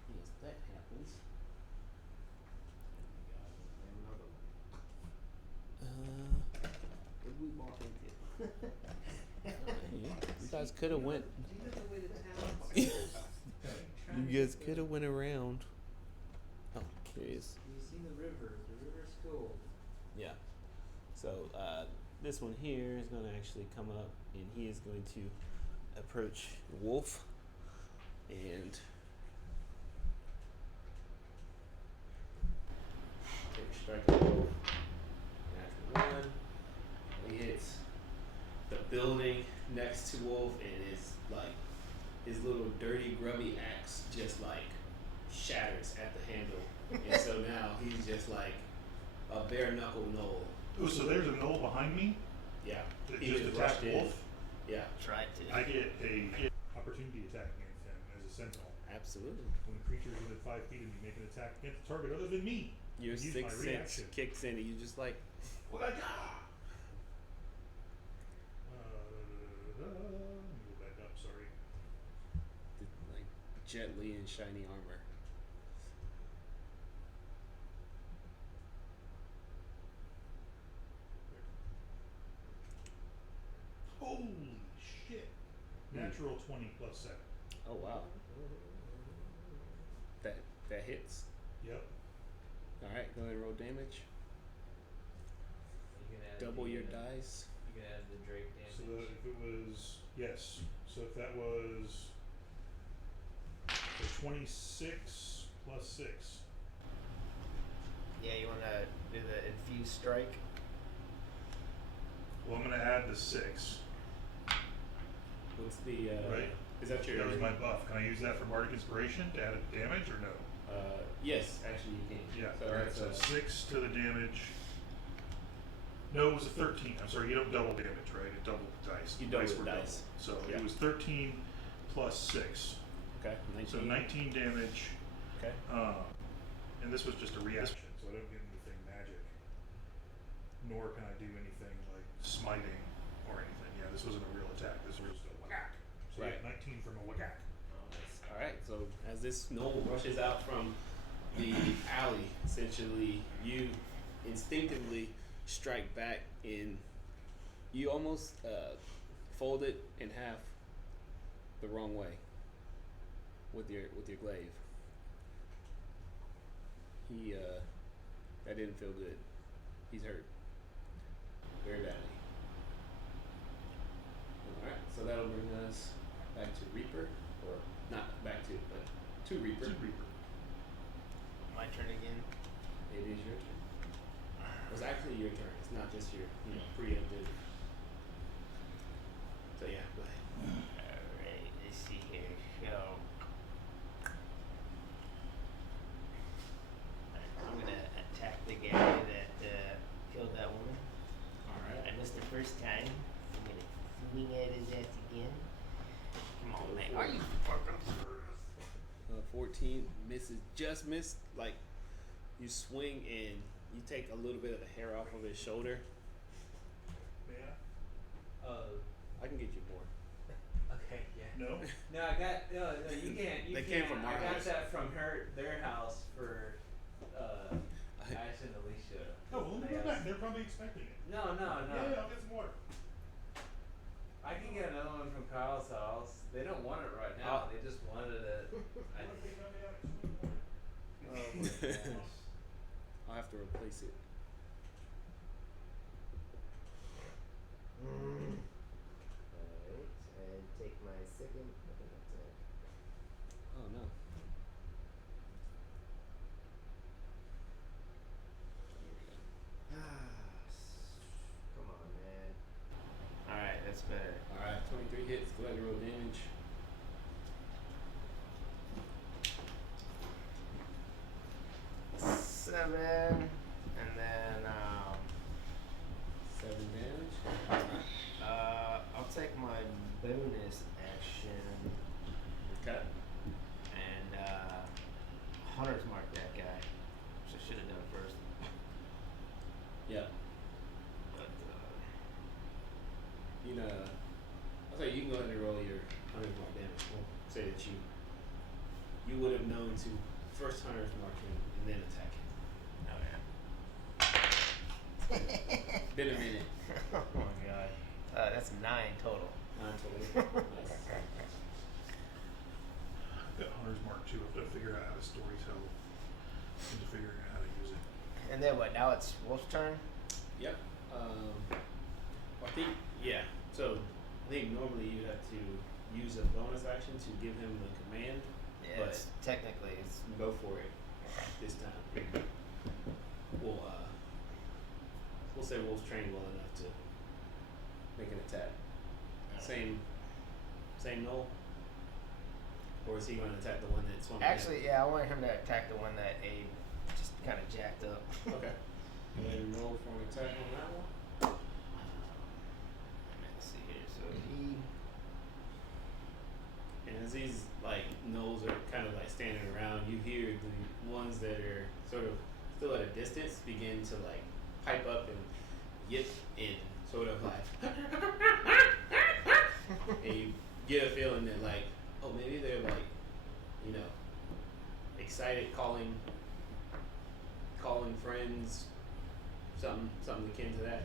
yes, that happens. What did we walk into? You guys could have went. You guys could have went around. Oh, here he is. You see the river. The river's cool. Yeah. So this one here is going to actually come up, and he is going to approach Wolf, and take strike at Wolf. Natural one. He hits the building next to Wolf, and it's like his little dirty, grubby axe just like shatters at the handle, and so now he's just like a bare knuckle knoll. Oh, so there's a knoll behind me Yeah. that He just just attacked rushed in. Wolf. Yeah, Tried to. I get a opportunity attack against him as a sentinel. absolutely. When creatures within 5 feet of me make an attack against a target other than me, Your use sixth my sense reaction. kicks in, and you just like Let me go back up, sorry. like gently in shiny armor. Holy shit. Natural 20 plus 7. Oh wow. That hits. Yep. All right, go ahead and roll damage. You can add Double the, your dice. You can add the Drake So damage. if it was, yes. So if that was so 26 plus 6. Yeah, you wanna do the infused strike? Well, I'm going to add the 6. What's the Right. Is that your? That was my buff. Can I use that for Bardic Inspiration to add damage or no? Yes, actually you can. Yeah. So Alright, that's so 6 to the damage. No, it was a 13. I'm sorry, you don't double damage, right? It doubled the dice. You double Dice the were dice. So Yeah. it was 13 plus 6. okay. 19. So 19 damage. Okay. And this was just a reaction, so I don't get anything magic. Nor can I do anything like smiting or anything. Yeah, this wasn't a real attack. This was just a whack. So Right. yeah, 19 from a whack. All right. So as this knoll rushes out from the alley, essentially you instinctively strike back in. You almost fold it in half the wrong way with your glaive. He that didn't feel good. He's hurt very badly. All right, so that'll bring us back to Reaper, or not back to, but to Reaper. It's a Reaper. My turn again. It is your turn. It's actually your turn. It's not just your preemptive. So yeah, go ahead. Alright, let's see here. So I'm gonna attack the guy that killed that woman. All right. I missed the first time. I'm gonna swing at his ass again. Come on, man. Are you fucking serious? 14 misses, just missed. Like you swing and you take a little bit of the hair off of his shoulder. Yeah. I can get you more. Okay, yeah. No? No, I got no. You can't. You They can't. came from I our got house. that from their house for Ash and Alicia. Oh, well, let me go back. They're probably expecting it. No, no, no. Yeah, I'll get some more. I can get another one from Kyle's house. They don't want it right now. They just wanted it. I, oh my gosh. I'll have to replace it. Alright, and take my second weapon attack. Oh no. Come on, man. Alright, that's better. All right, 23 hits. Go ahead and roll damage. 7, and then 7 damage. I'll take my bonus action Okay. and Hunter's Mark that guy, which I should have done first. Yep. But You know, I'll say you can go ahead and roll your 100 mark damage. We'll say that you would have known to first 100 mark him and then attack him. oh Been a minute. yeah. Oh my god. That's 9 total. 9 total. Nice. I've got Hunter's Mark too. I've got to figure out how to storytell into figuring out how to use it. And then what? Now it's Wolf's turn. Yep. I think, yeah. So I think normally you have to use a bonus action to give him the command. Yeah, But- technically it's Go for it this time. We'll say Wolf's trained well enough to make an attack. Same Noel? Or is he going to attack the one that swung? actually, yeah, I want him to attack the one that Abe just kind of jacked up. Okay. Go ahead and roll for an attack on that one. Let's see here. So he. And as these like gnolls are kind of like standing around, you hear the ones that are sort of still at a distance begin to like pipe up and yip and sort of like and you get a feeling that like, oh, maybe they're like, you know, excited, calling friends, something akin to that.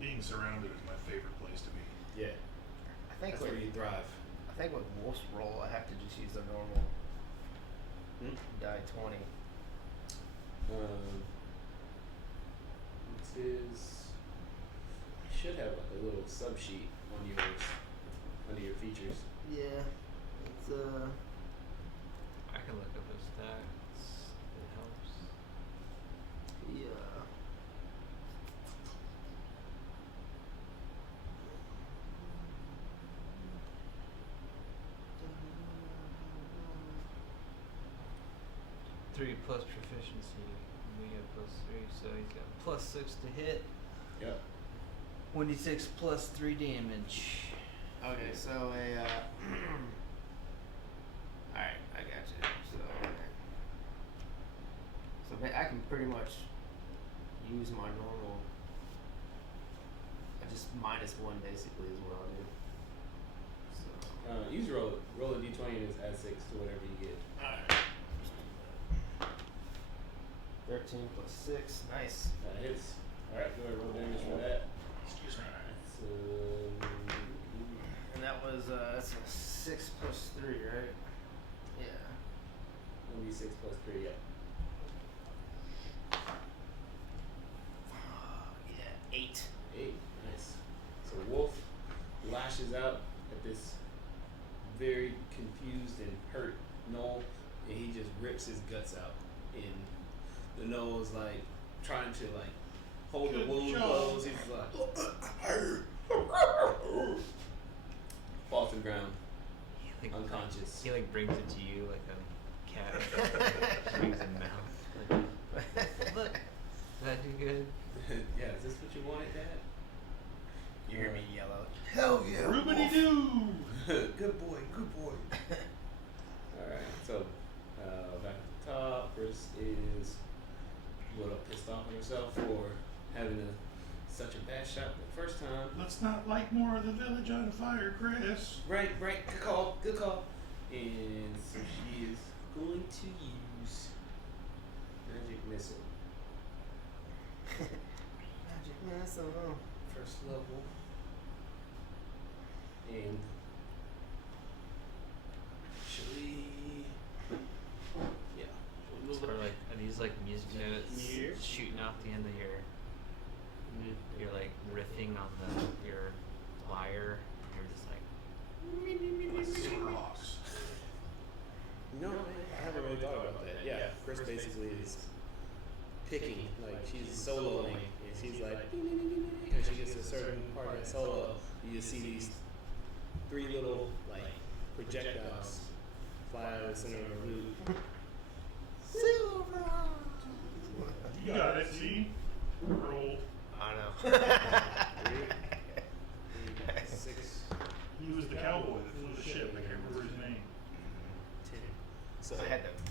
Being surrounded is my favorite place to be. Yeah, I think that's where you thrive. I think with Wolf's roll, I have to just use the normal die 20. It is. You should have like a little sub sheet on yours under your features. Yeah, it's I can look up his stats. It helps. yeah. Three plus proficiency. We have +3, so he's got +6 to hit. Yep. 1d6 plus 3 damage. Okay, so alright, I got you. So I can pretty much use my normal. I just -1 basically is what I'll do. So. Use roll a d20 and just add 6 to whatever you get. Alright. 13 plus 6, nice. That hits. Alright, go ahead and roll damage for that. Excuse me. So, And that was that's a 6 plus 3, right? Yeah. 1d6 plus 3, yeah. Yeah, 8. 8. Nice. So Wolf lashes out at this very confused and hurt Noel, and he just rips his guts out. And the Noel is like trying to like hold the Good wound job. closed. He's like falls to the ground, Like, unconscious. he like brings it to you like a cat. Brings it in mouth. Like, look, did that do good? Yeah, is this what you wanted, Dad? You hear me yell out, hell yeah! Roobity doo! Good boy, good boy. Alright, so back at the top, first is a little pissed off at herself for having such a bad shot the first time. Let's not light more of the village on fire, Chris. Right, good call, good call. And so she is going to use Magic Missile. Magic missile. First level. And actually, yeah. We'll move Or it. like are these like music notes Here. shooting out the end of you're like riffing on your lyre and you're just like Ross. No, I haven't really thought about that. Yeah, Chris basically is picking, like she's soloing, and she's like, and she gets to a certain part of that solo, you just see these 3 little like projectiles fly out of the center of the loop.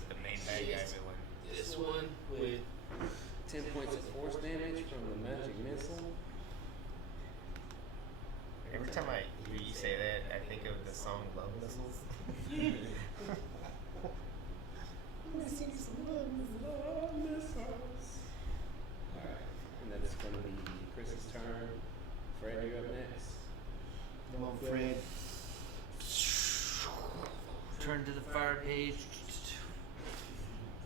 the main bad guy villain. This one with 10 points of force damage from the magic missile. Every time I hear you say that, I think of the song Love Missiles. Alright, and that's going to be Chris's turn. Fred, you're up next. Come on, Fred. Turn to the fire page.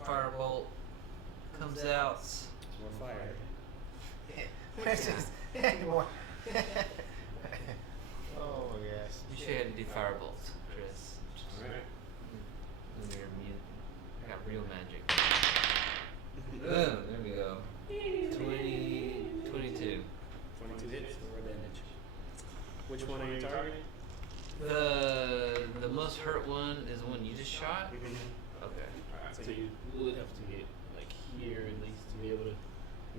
Firebolt comes out. More fire. It's just more. Oh my gosh. You should have to do firebolt, Chris. Alright. You're immune. I got real magic. Boom, there we go. 22. 22 hits, more damage. Which one are you targeting? The most hurt one is the one you just shot? Okay. Alright, so you would have to get like here at least to be able to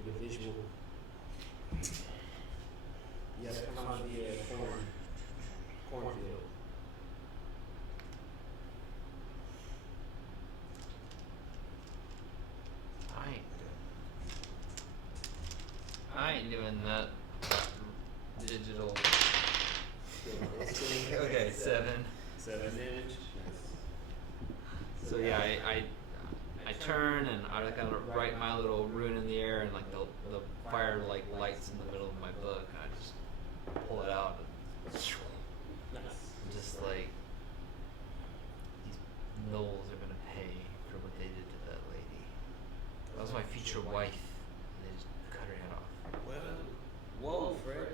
get a visual. Yeah, that comes out the cornfield. I ain't doing that digital. Okay, 7. 7 damage. So yeah, I turn and I kind of write my little rune in the air and like the fire like lights in the middle of my book. And I just pull it out and Nice. just like these gnolls are gonna pay for what they did to that lady. That was my future wife. And they just cut her head off. Well, whoa, Fred.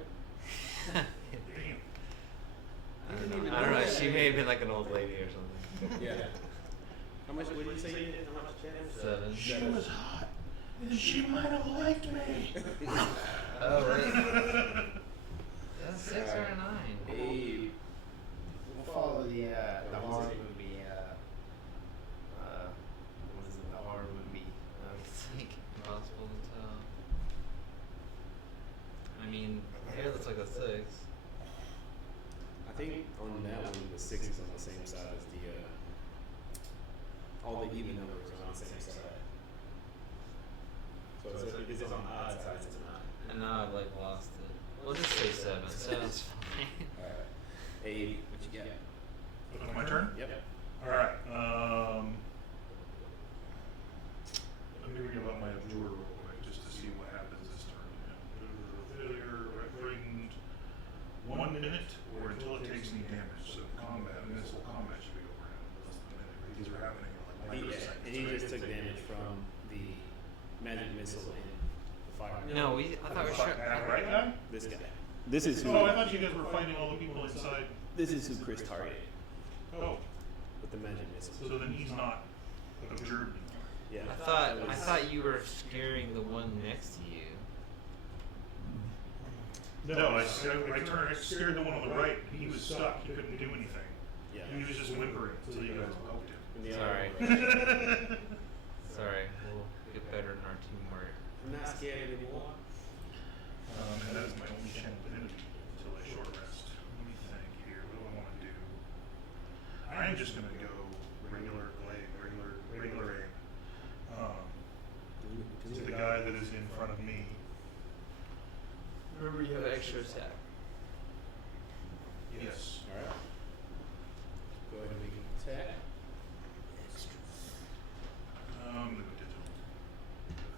Damn. I don't know. She may have been like an old lady or something. Yeah. How much? What did you say you did? How much damage? 7. She was hot. And she might have liked me. Oh right. That's 6 or a 9. Hey. We'll follow the horror movie. What is it? The horror movie. It's like impossible to tell. I mean, here looks like a 6. I think on that one, the 6 is on the same side as the, all the even numbers are on the same side. So if it's on the odd side, it's not. And now I've like lost it. We'll just say 7. 7's fine. Alright. Hey, what you got? My turn? Yep. Alright, let me read about my abjure real quick, just to see what happens this turn. Failure, frightened, 1 minute, or until it takes any damage. So combat, missile combat should be over in less than a minute. These are happening in like microseconds. And he just took damage from the magic missile and the fire. No, I thought we were sure. That right guy? This guy. This is who. Oh, I thought you guys were fighting all the people inside. This is who Chris targeted Oh, with the magic missile. so then he's not abjured anymore. Yeah. I thought you were scaring the one next to you. No, I scared the one on the right, and he was stuck, he couldn't do anything. Yeah. He was just whimpering until you guys poked him. And the Sorry. other- Sorry, we'll get better in our teamwork. I'm not scared anymore. And that is my only channel divinity until I short rest. Let me think here, what do I want to do? I'm just gonna go regular aim. To the guy that is in front of me. Remember, you have extra attack. Yes. Alright. Go ahead and make an attack. I'm gonna go digital.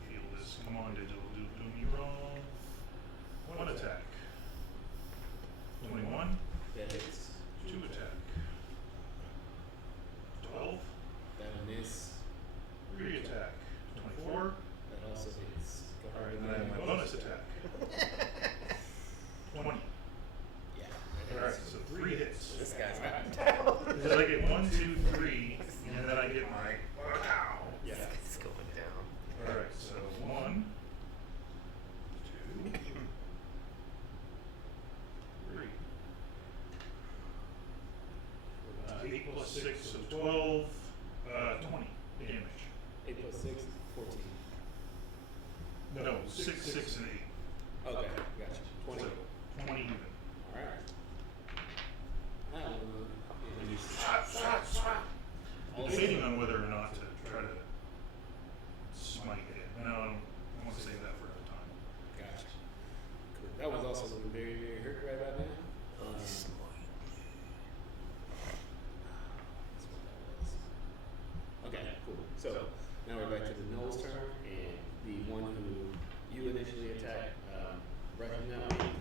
Feel this. Come on, digital. Do me wrong. 1 attack. 21. That hits. 2 attack. 12. That'll miss. 3 attack. 24. That also hits. Go ahead And then my bonus attack. 20. Yeah. Alright, so 3 hits. This guy's got Because I get 1, 2, 3, and then I get my wow. Yeah. It's going down. Alright, so 1, 2, 3. 8 plus 6, so 12, 20 damage. 8 plus 6, 14. No, 6, 6, and 8. Okay, gotcha. 20. So 20 even. Alright. Debating on whether or not to So now we're back to the Noel's turn, and the one who you initially attacked, recognizing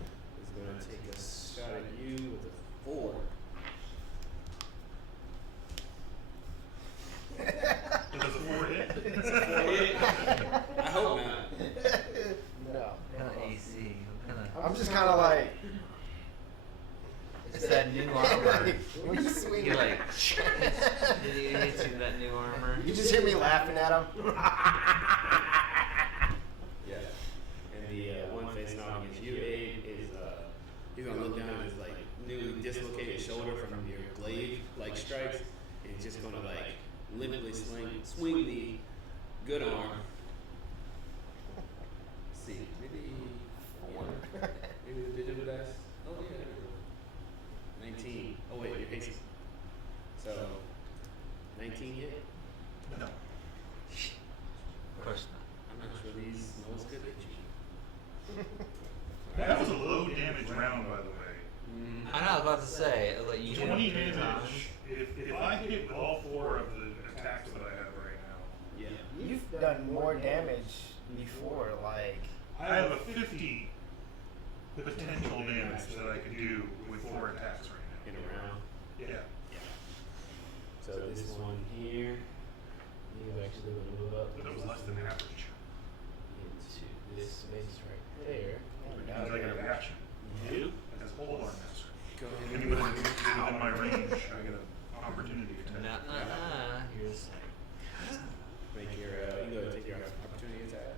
is going to take a shot at you with a 4. Does a 4 hit? I hope not. No. Kind of AC. I'm just kind of like. It's that new armor. When you swing You it. like. He hits you with that new armor. You just hear me laughing at him. Yeah. And the one facing off against you, Abe, is he's gonna look down at his like newly dislocated shoulder from your glaive like strikes, and he's just gonna like limply swing the good arm. Let's see, maybe 4. Maybe the digital dice. Oh yeah, there we go. 19. Oh wait, you're hasting. So 19 hit. No. Of course I'm not sure these nose could hit you. That was a low damage round, by the way. not. I know. I was about to say like you hit 20 him 3 times. damage. If I hit with all 4 of the attacks that I have right now, Yeah. You've done more damage before, like. I have a 50 potential damage that I could do with 4 attacks right In a round. now. Yeah. So this one here, he's actually going to move up But that was less than average. into this space right there. Because I got an action. You? As a pole arm master. Go ahead And and within my range, I get an opportunity attack. Here's. make your, you go ahead and take your opportunity attack.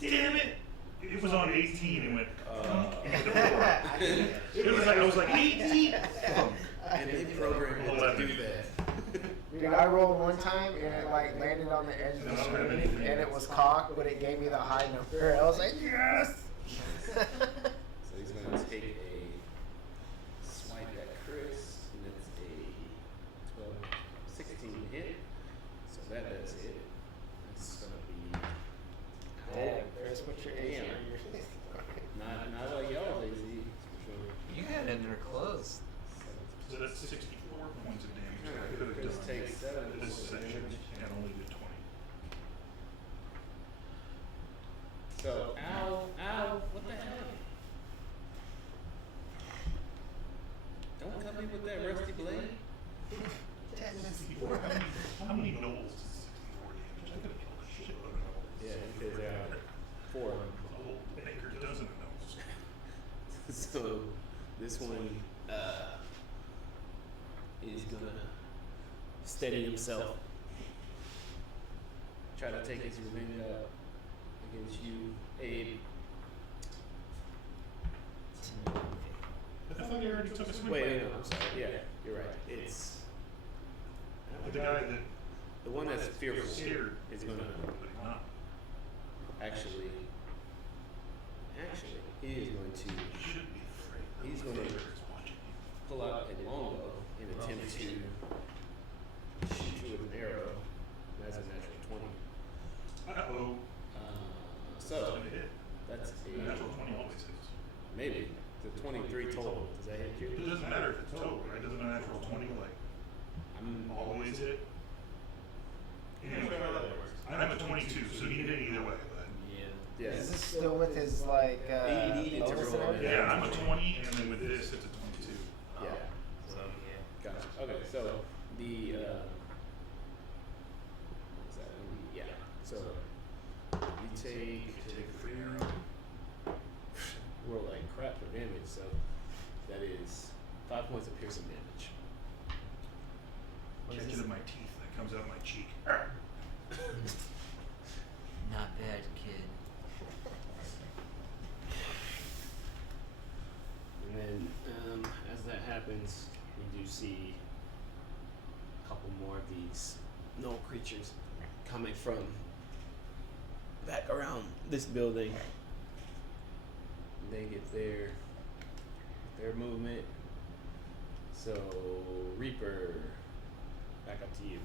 Damn it! It was on 18 and went. It was like I was like 18. And they programmed it to do that. Dude, I rolled one time and it like landed on the edge of the screen and it was cocked, but it gave me the high number. I was like, yes! So he's going to take a swipe at Chris, and it's a 16 hit. So that does hit. It's going to be. Damn, Chris, what's your age? Damn. Not like y'all, lazy. For sure. You got in there close. So that's 64 points of damage. I could have Chris done takes 7 this points of section damage. and only did 20. So, ow, what the hell? Don't come in with that rusty blade. 64. How many gnolls does 64 damage? I could have killed a shitload of gnolls. Yeah, because there are 4 of them. A whole acre dozen of gnolls. So this one is gonna steady himself, try to take his revenge out against you, Abe. I thought they already took a swing. Wait, no, I'm sorry. Yeah, you're right. It's The guy that the one that's fearful scared is gonna but he's not. actually he is going to Should be afraid. He's The gonna- Vader is watching you. pull out a longbow and attempt to shoot you with an arrow. That's a natural 20. Uh-oh. So It's gonna hit. that's A natural 20 always hits. maybe the 23 total. Does that hit It you? doesn't matter if it's total, right? Doesn't a natural 20 like I'm always hit? Anyway, I'm a 22, so he hit either way. But yeah. Is this still with his like He needed to bonus roll and everything? yeah, I'm a 20, and then with this, it's a 22. Yeah. So yeah. Gotcha. Okay, so the what's that? Yeah. So you take Free arrow. roll like crap for damage, so that is 5 points of piercing damage. What is Catch it this? in my teeth that comes out my cheek. Not bad, kid. And then as that happens, you do see a couple more of these no creatures coming from back around this building. They get their movement. So Reaper, back up to you.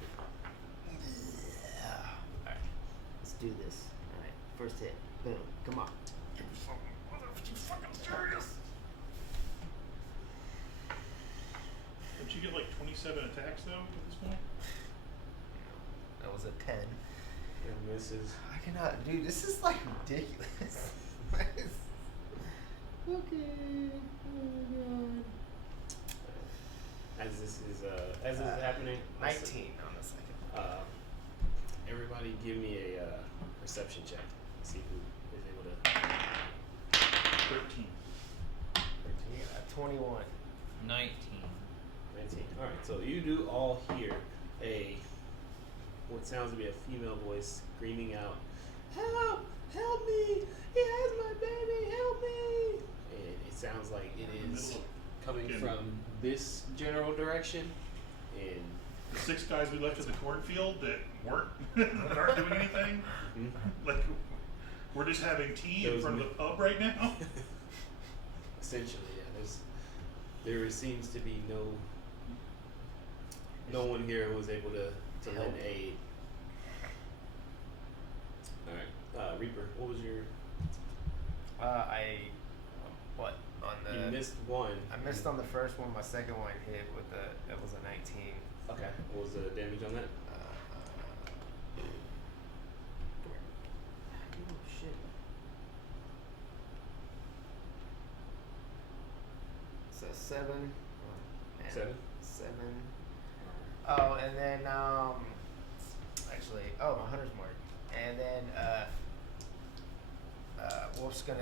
Alright, let's do this. Alright, first hit. Boom, come on. Don't you get like 27 attacks though at this point? was a 10. And misses. I cannot, dude. This is like ridiculous. Okay. Oh my As this is happening, god. 19 on the second. Everybody, give me a perception check. See who is able to. 13. 21. 19. 19. All right. So you do all hear what sounds to be a female voice screaming out, "Help! Help me! He has my baby! Help me!" And it sounds like it is coming from this general direction, and The 6 guys we left at the cornfield that aren't doing anything. Like, we're just having tea in Those front of the pub right now. essentially, yeah. There seems to be no one here who was able to lend aid. All right, Reaper, what was your? You missed one. I missed on the first one. My second one hit with it was a 19. Okay. What was the damage on that? Oh shit. So 7. Oh, man. 7? 7. Oh, and then actually, my hunter's mark, and then Wolf's gonna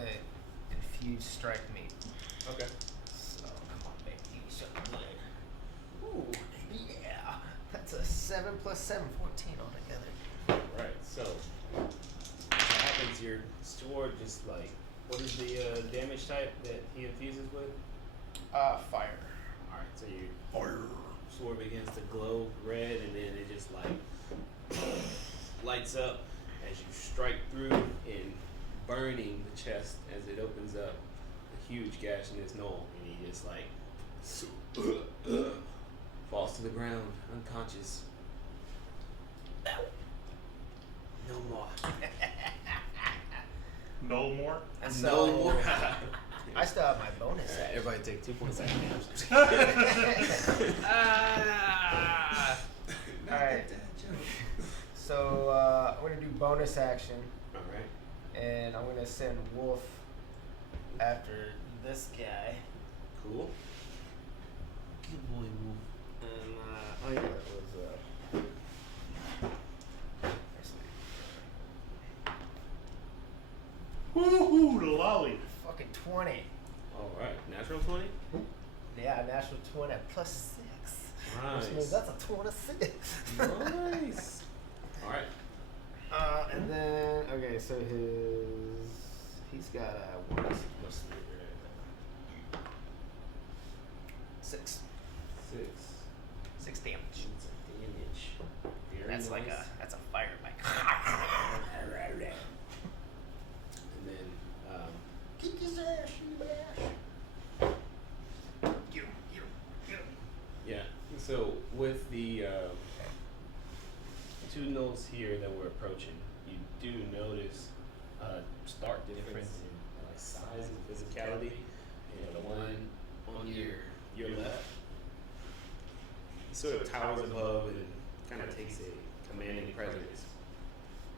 infuse strike me. Okay. So come on, baby, give me something good. Ooh, yeah, that's a 7 plus 7, 14 altogether. Right. So what happens? Your sword just like, what is the damage type that he infuses with? Fire. All right. So your Fire. sword begins to glow red, and then it just like lights up as you strike through and burning the chest as it opens up a huge gash in his knoll, and he just like falls to the ground unconscious. No more. No more. And No so more. I still have my bonus. Alright, everybody take 2 points of damage. Alright. So I'm gonna do bonus action, Alright. and I'm gonna send Wolf after this guy. Cool. Good boy, Wolf. And that was Woohoo! The lolly. fucking 20. Alright, natural 20? Yeah, natural 20 plus 6. Which means Nice. that's a 26. Nice. Alright. And then okay, so he's got a 1 plus 3. 6. 6. 6 damage. Damage. Very That's like nice. that's a fire bike. And then, Kick his ass, you ass. Get him. yeah. So with the 2 nodes here that we're approaching, you do notice a stark difference in like size and physicality. And the one on your left, he sort of towers above and kind of takes a commanding presence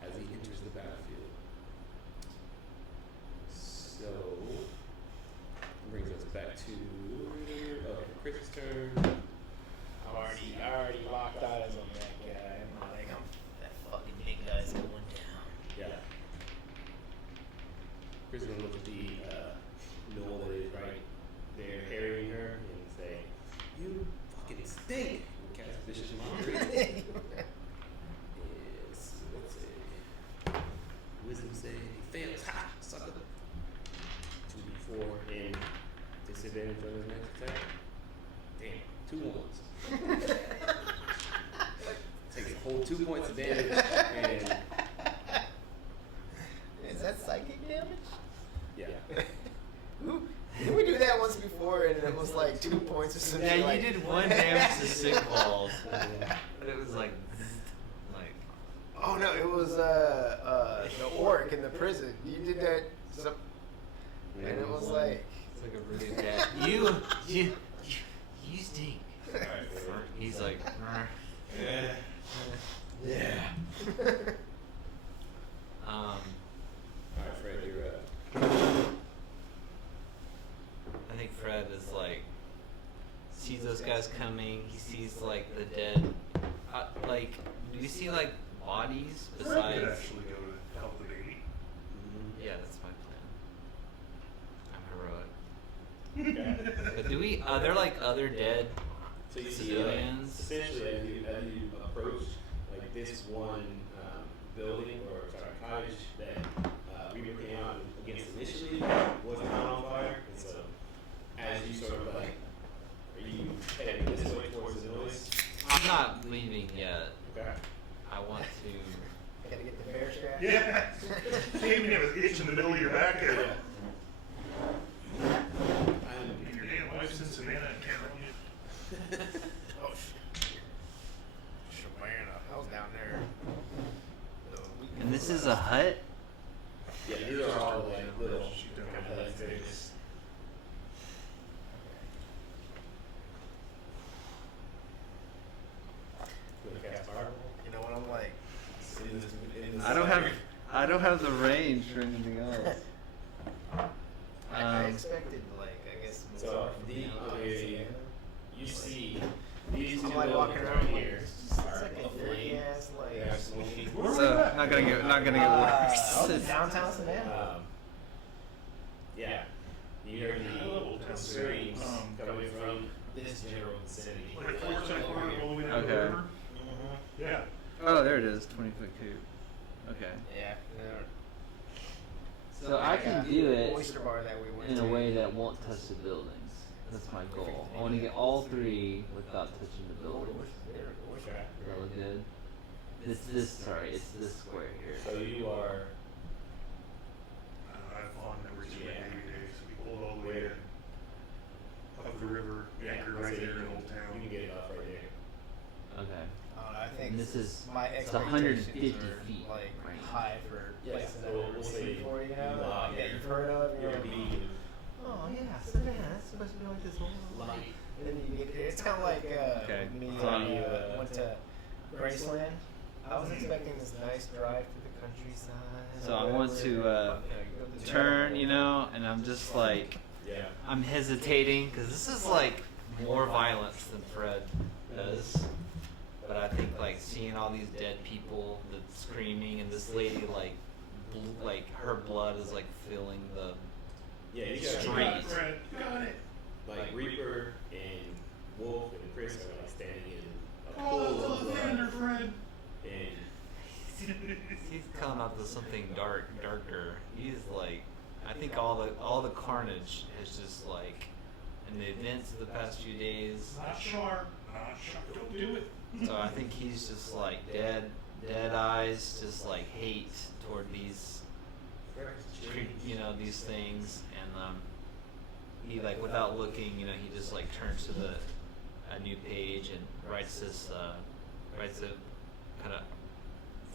as he enters the battlefield. So brings us back to Chris's turn. I already locked eyes on that guy. I'm like, that fucking big guy's going down. Yeah. Chris is gonna look at the Noel that is right there harrying her and say, "You fucking stink!" And cast vicious mockery. Yes, let's see. Wisdom save. He fails. Ha! Sucker. 2d4 and disadvantage on his next attack. Damn. 2 ones. Takes a whole 2 points of damage and Is that psychic damage? yeah. Ooh, didn't we do that once before and it was like 2 points or something? Yeah, you like, did 1 damage to sick balls. But it was like. Oh no, it was the orc in the prison. You did that, and it was like. It's like a really bad. You stink. He's like. Yeah. Alright, Fred, you're up. I think Fred is like sees those guys coming. He sees like the dead. Like, do you see like bodies Fred besides? could actually go to help the baby. Yeah, that's my plan. I'm heroic. Okay. But do we? Are there like other dead So you see, civilians? essentially, as you approach, like this one building or sorry cottage that Reaper came out against initially was not on fire, and so as you sort of like, are you heading this way towards the noise? I'm not leaving yet. Okay. I want to. Gotta get the bear scratch. Yeah. You even have an itch in the middle of your back area. And your damn wife's in Savannah and can't help you. Oh shit. Savannah. I was down there. And this is a hut. Yeah, these are all like little kind of like things. You know what I'm like? I don't have the range for anything else. I expected like I guess more So from the Louisiana. you see these two I'm like walking buildings around right like here it's just are like a dirty aflame. ass They like. are smoking. So not gonna get I worse. was in downtown Savannah. Yeah, you hear the screams coming from this general vicinity. Like Forsyth Park all the way down to the Okay. river. Yeah. Oh, there it is, 20-foot coop. Okay. Yeah. So I can do it Oyster bar that we went in to. a way that won't touch the buildings. That's my goal. I want to get all three without touching the buildings. Does that look good? It's this square here. So you are I've fond memories of my baby days. We pulled all the way in. Up the river, anchored right there in Old You Town. can get it off right there. Okay. I think And this is my it's expectations 150 are feet. like right? high for Yeah, places so I've we'll never say seen before. You you know, log that your- you've heard of. Your You're like, bead oh yeah, Savannah. That's supposed to be like this whole light. And then you get there. It's kind of like Okay. me So when I'm- I went to Graceland. I was expecting this nice drive through the countryside. So I want to you go to the turn, drive-thru. you know, and I'm just like, Yeah. I'm hesitating because this is like more violence than Fred does. But I think like seeing all these dead people, the screaming, and this lady like her blood is like filling the Yeah, you got Street. Fred, got it. like Reaper and Wolf and Chris are like standing in a Oh, pool it's of blood, Alexander, Fred. and He's coming up with something darker. He's like, I think all the carnage is just like, in the events of the past few days. Not sharp. Not sharp. Don't do it. So I think he's just like dead eyes, just like hate toward these, you know, these things, and he like without looking, you know, he just like turns to a new page and writes a kind of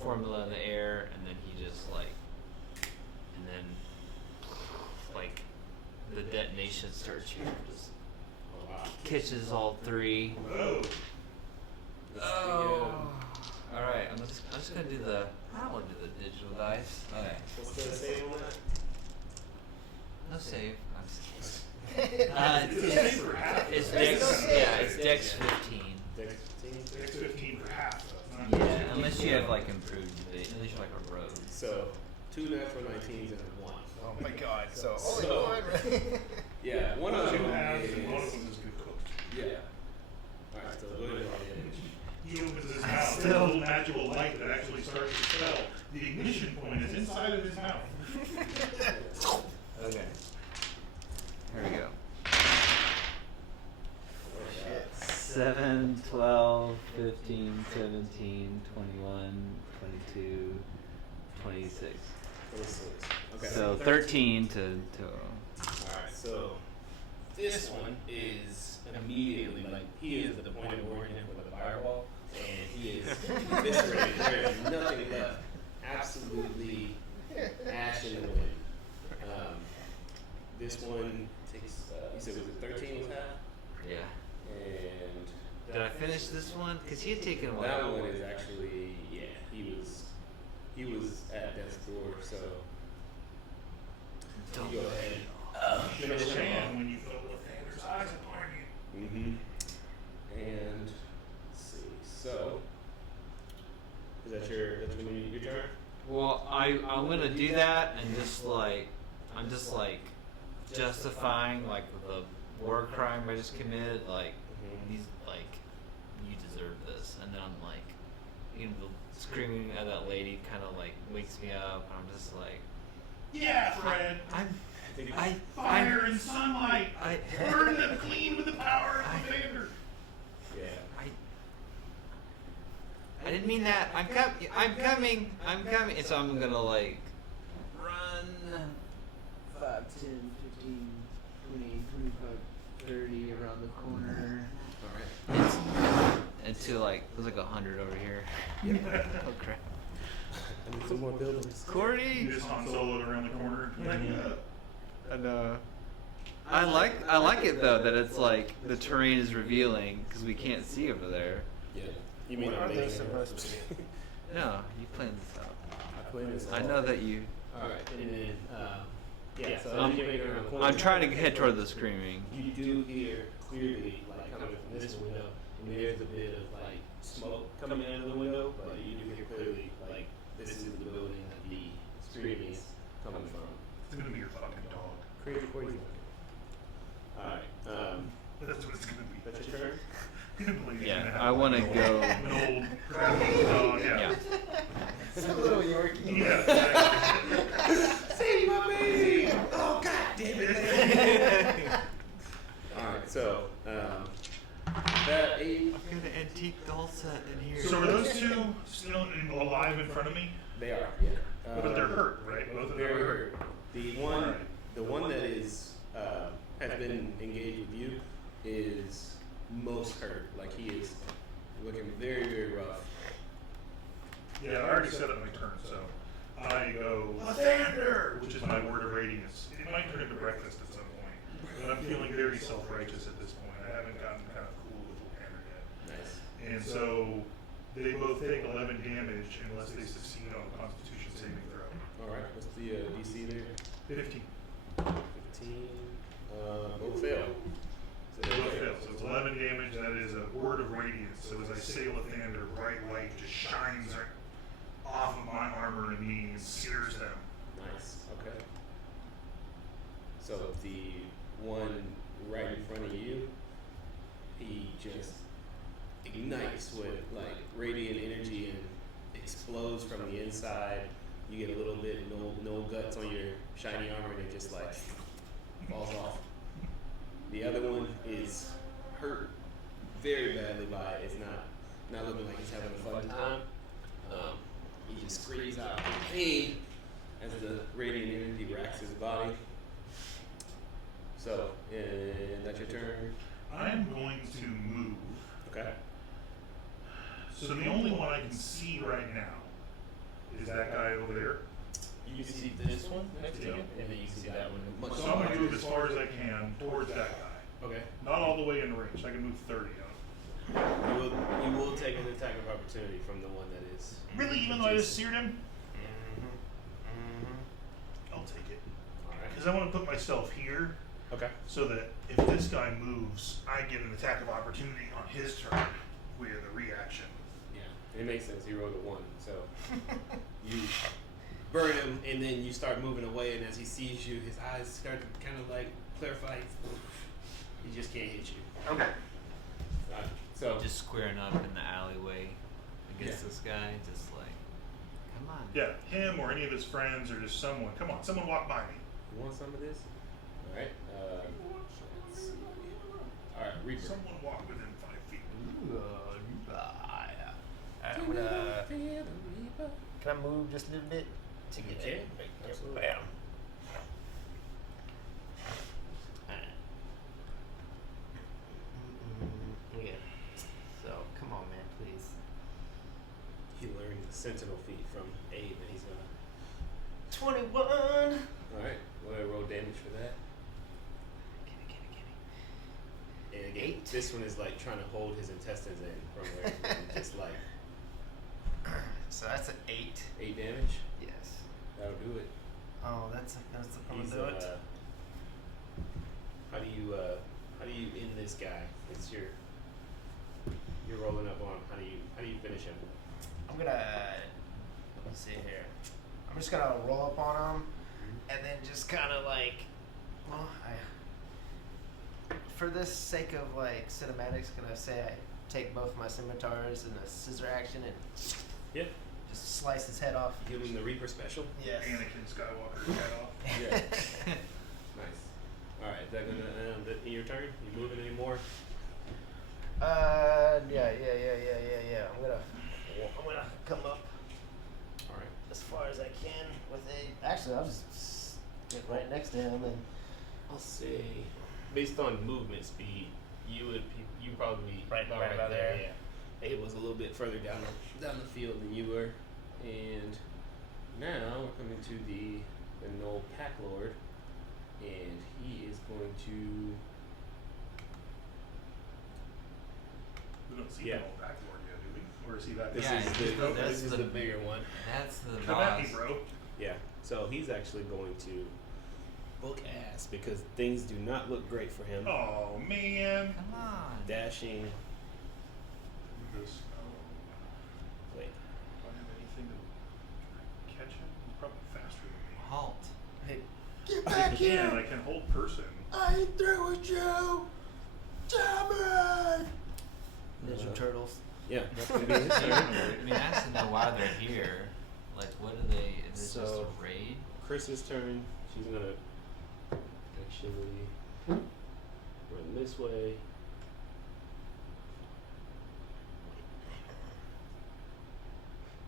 formula in the air, and then he just like, and then like the detonation starts here, just catches all three. Oh. Oh. All right. I'm just gonna do the. I don't want to do the digital dice. Okay. what's the save on that? No save. I'm just kidding. It's for half. It's Dex. Yeah, it's Dex 15. Dex 15? It's 15 for half. Though. Yeah, unless you have like improved debate, unless you're like a rogue. So 2 natural 19s and a 1. Oh my god. So So- only one. Yeah, one of Two them halves, is. and one of them is good cooked. Yeah. Alright, so go ahead and roll damage. He opens his mouth. There's a little magical light that actually starts to spell. The ignition point is inside of his mouth. Okay. here we go. Oh, shit. 7, 12, 15, 17, 21, 22, 26. 26. Okay. So 13 to Alright, so this one is immediately like he is the point of origin for the fireball, and he is eviscerated. There is nothing left. Absolutely ash in the wind. This one takes. You said was it 13 was half? Yeah. And Did I finish this one? Cause he had taken a that while. one is actually he was that's when you your turn. Well, I'm gonna do that and I'm just like justifying like the war crime I just committed. Like these like you deserve this, and then I'm like, the screaming at that lady kind of like wakes me up, and I'm just like, Yeah, Fred. Fire and sunlight. Burn them clean with the power of the Vander. Yeah. I didn't mean that. I'm coming. And so I'm gonna like run 5, 10, 15, 20, 25, 30 around the corner. All right. Into like there's like 100 over here. Oh crap. I need some more buildings. Cordy. You just Han Soloed around the corner. And I like it though that it's like the terrain is revealing because we can't see over there. Yeah. You mean What are I'm they making supposed to be? No, you planned this out. I planned this. I know that you. All right, and then yeah. So I'm, as you make it around the corner, I'm trying to head toward the screaming. You do hear clearly, like coming from this window, and there's a bit of like smoke coming out of the window, but you do hear clearly, like this is the building that the screaming is coming from. It's gonna be your fucking dog. Crazy, crazy. All right. That's what it's gonna be. That's your turn. Yeah, I want to go. An old crappy dog. Yeah. It's a little Yorkie. Yeah. Say my baby! Oh god damn it! Alright, so that eight, I've got an antique doll set in here. So are those two still alive in front of me? they are, yeah. But they're hurt, right? Both of them Very are hurt. The one that is has been engaged with you is most hurt. Like he is looking very, very rough. Yeah, I already set up my turn, so I go Lathander, which is my word of radiance. It might turn into breakfast at some point, but I'm feeling very self-righteous at this point. I haven't gotten kind of cool with Lathander yet. Nice. And so they both take 11 damage unless they succeed on a Constitution saving throw. Alright, what's the DC there? 15. 15. Both fail. So They both fail. So it's 11 damage. That is a word of radiance. So as I say Lathander, bright light just shines off of my armor and me and sears them. Nice. Okay. So the one right in front of you, he just ignites with like radiant energy and explodes from the inside. You get a little bit no guts on your shiny armor, and it just like falls off. The other one is hurt very badly by it. It's not looking like he's having a fun time. He just screams out in pain as the radiant energy racks his body. So, and that's your turn. I'm going to move. Okay. So the only one I can see right now is that guy over there. You see this one next to you, Yeah. and then you see that one. So I'm going to move as far as I can towards that guy. Okay. Not all the way in range. I can move 30 of You will take an attack of opportunity from the one that is. Really? Even though I just seared him? Mm-hmm. I'll take it. Alright. Because I want to put myself here Okay. so that if this guy moves, I get an attack of opportunity on his turn with a reaction. Yeah, it makes sense. He rolled a 1, so you burn him, and then you start moving away. And as he sees you, his eyes start to kind of like clarify. He just can't hit you. Okay. So Just squaring up in the alleyway against Yeah. this guy, just like, come on. Yeah, him or any of his friends or just someone. Come on, someone walk by me. you want some of this? All right. Let's see. All right, Reaper. Someone walk within 5 feet. I'm gonna. Can I move just a little bit to get You you? can. Absolutely. Bam. Yeah. So come on, man, please. He learned the Sentinel feat from Abe, and he's gonna. 21. All right. Go ahead, roll damage for that. And again, this one is like trying to hold his intestines in from where he's just like So that's an 8. 8 damage. Yes. That'll do it. Oh, that's I'm He's gonna do it. how do you end this guy? It's you're rolling up on him. How do you finish him? I'm gonna just gonna roll up on him, and then just kind of like, well, for this sake of like cinematics, gonna say I take both my scimitars and a scissor action and Yeah. just slice his head off. Give him the Reaper special. Yes. Anakin Skywalker's head off. Yeah. Nice. All right. Is that gonna your turn? You moving anymore? Yeah. I'm gonna come up All right. as far as I can with a. Actually, I'll just get right next to him and. I'll say, based on movement speed, you probably be Right about there. Yeah. It was a little bit further down the field than you were, and now we're coming to the Knoll Pack Lord, and he is going to. We don't see Yeah. the old backlord yet, do we? Or is he that? This Yeah, is the bigger one. That's the Come boss. at me, bro. Yeah. So he's actually going to book ass because things do not look great for him. Oh man. Come on. Dashing. This, Wait. do I have anything to catch him? He's probably faster than me. Halt. Hey, I can hold person. I ain't through with you! Damn it! Ninja Turtles. Yeah. That's gonna be his I turn. mean, I have to know why they're here. Like, what do they? Is this just So- a raid? Chris's turn. She's gonna actually run this way.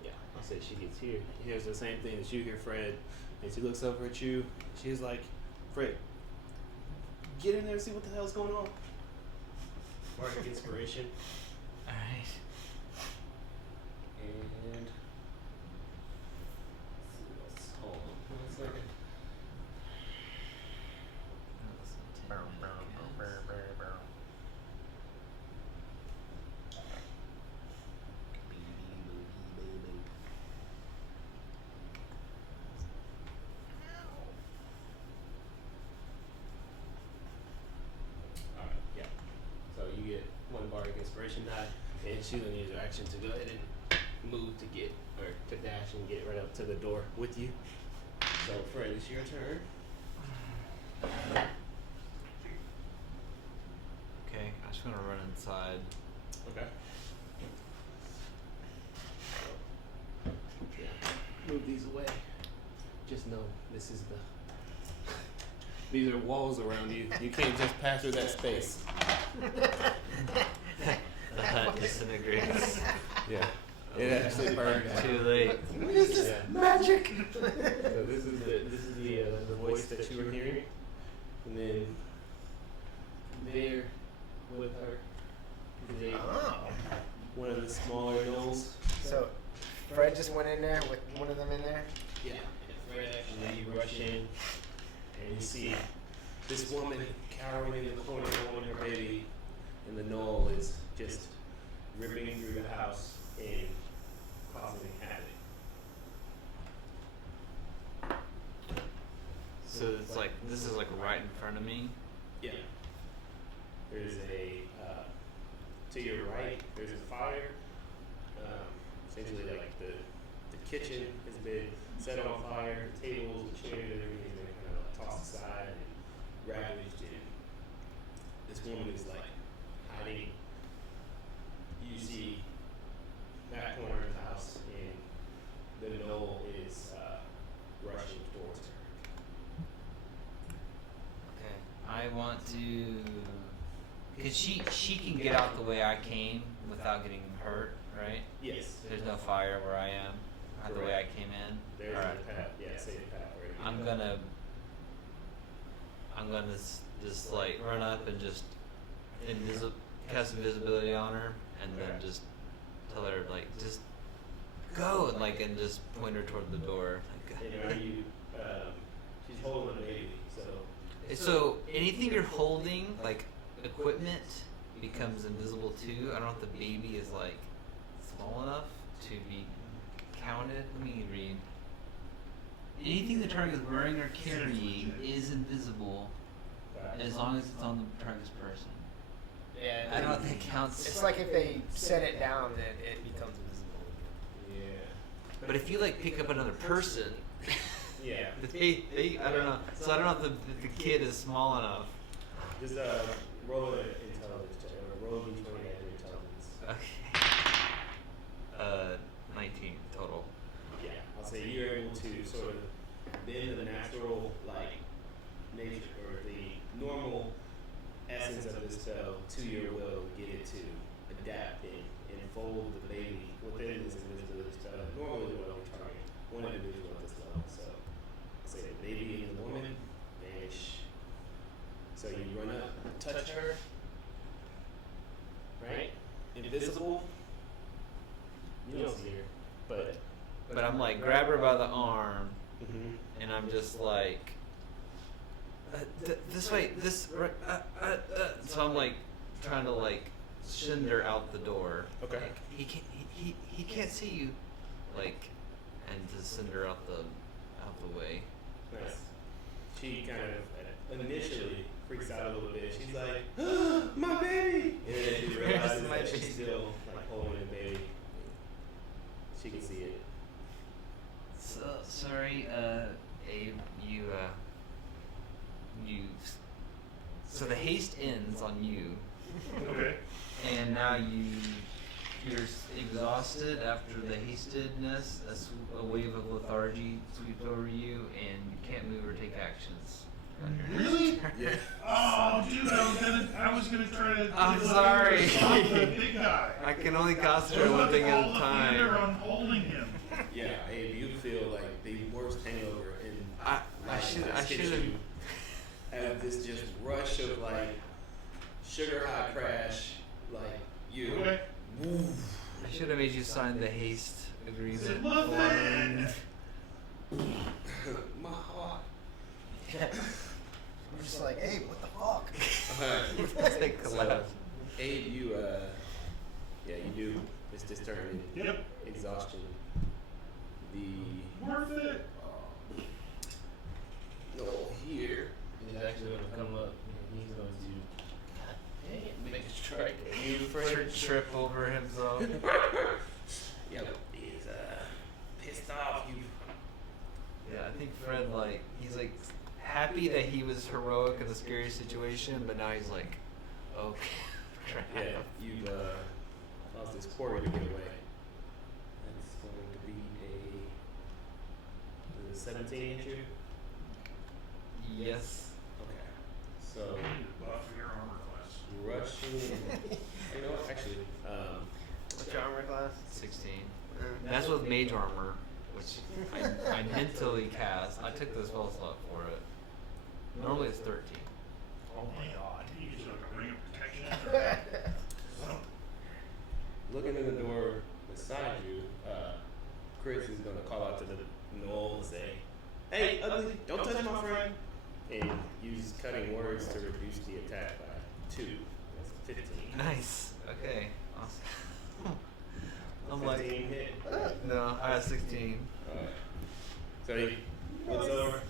Yeah, I'll say she gets here. Here's the same thing that you hear, Fred. And she looks over at you. She's like, Fred, get in there and see what the hell's going on. Bardic inspiration. All right. And let's see what's hold on 1 second. Alright, yeah. So you get one bardic inspiration die, and she's gonna use her action to go ahead and move to get, or to dash and get right up to the door with you. So Fred, it's your turn. Okay, I'm just gonna run inside. Okay. So, yeah, move these away. Just know this is the. These are walls around you. You can't just pass through that space. The hut disintegrates. Yeah. It actually burned down. Too late. What is this? Yeah. Magic! So this is the voice that you were hearing, and then there with her is a, Oh. one of the smaller gnolls. So, Fred just went in there with one of them in there? Yeah. And Fred actually you rush in, and you see this woman cowering in the corner holding her baby, and the gnoll is just ripping through the house and causing havoc. So it's like this is like right in front of me. Yeah. There's a, to your right, there's a fire. Essentially like the kitchen has been set on fire, the tables, the chairs, everything has been kind of like tossed aside and ravaged, and this woman is like hiding. You see that corner of the house, and the gnoll is rushing towards her. Okay. I want to, cause she can get out the way I came without getting hurt, right? Yes. There's no fire where I am, not the way I came in. There's Alright. the path. Yeah, say the path. Right? I'm gonna just like run up and just cast invisibility on her, and then Okay. just tell her like just go and just point her toward the door. And are you? She's holding a baby, so. So anything you're holding, like equipment, becomes invisible too. I don't know if the baby is like small enough to be counted. Let me read. Anything the target is wearing or carrying is invisible as long as it's on the target's person. Yeah. I don't know if that counts. It's like if they set it down, then it becomes invisible. Yeah. But if you like pick up another person, Yeah. they I don't know. So I don't know if the kid is small enough. Just roll an intelligence check. Or roll d20 at your intelligence. Okay. 19 total. Yeah, I'll say you're able to sort of bend the natural nature or the normal essence of the spell to your will, get it to adapt and fold the baby within this invisibility spell. Normally, would only target one individual at this level. So, I'll say the baby and the woman vanish. So you run up, touch her, right? Invisible. You don't see her, but. But I'm like, grab her by the arm, Mm-hmm. and I'm just like, this way, this. So I'm like, trying to like, send her out the door. Okay. Like, he can't see you, like, and to send her out the way. Nice. She kind of initially freaks out a little bit. She's like, "My baby!" And then she realizes My that she's baby. still holding the baby. She can see it. So sorry, Abe, you. So the haste ends on you, Okay. and now you're exhausted after the hastedness. A wave of lethargy sweeps over you, and you can't move or take actions. on your next Really? turn. Yeah. Oh, dude, I was gonna try to. I'm do sorry. stop the big guy. I can only There's concentrate on one thing at all a the time. theater on holding him. Yeah, Abe, you feel like the worst hangover in I life should has hit have. you. Have this just rush of sugar high crash, you. Okay. Woo. I should have made you sign the haste agreement. Muffin! My heart. I'm just like, hey, what the fuck? Alright. Take a So, left. Abe, you you do. It's determined Yep. exhaustion. The Worth it. no here is actually going to come up. And he's going to make a strike at you Fred trip over himself. Yep, he's pissed off. You. Yeah, I think Fred he's happy that he was heroic in the scary situation, but now he's like, oh crap. Yeah, you've lost this quarry to get away. That's going to be a 17 hit you. Yes. Okay. So You need to buff your armor class. rushing. You know what? Actually, What's your armor class? 16. That's with mage armor, which I mentally cast. I took the spell slot for it. Normally it's 13. Oh my god. You get like a ring of protection. Oh, looking in the door beside you, Chris is going to call out to the knoll and say, "Hey, ugly, don't touch my friend," and use cutting words to reduce the attack by 2. That's 15. Nice. Okay. Awesome. I'm like, 15 hit. no, I had 16. Alright. So he looks over.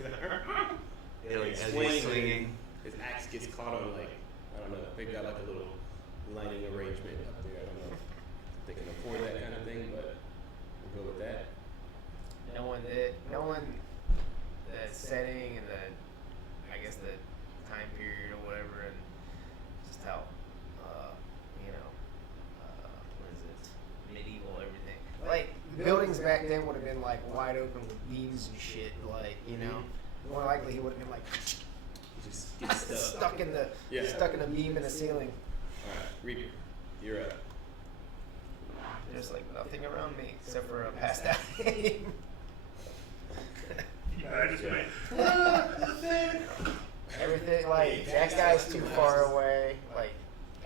Yeah, like, as he's swings swinging. and his axe gets caught on I don't know. They've got a little lighting arrangement up there. I don't know if they can afford that kind of thing, but we'll go with that. Knowing the setting and I guess the time period or whatever, and just how, what is it, medieval everything. Buildings back then would have been wide open with beams and shit. More likely he would have been You just get stuck. stuck in the Yeah. stuck in a beam in the ceiling. Alright, Reaper, you're up. There's nothing around me except for a passed out aim. yeah, I just went. Everything that guy's too far away.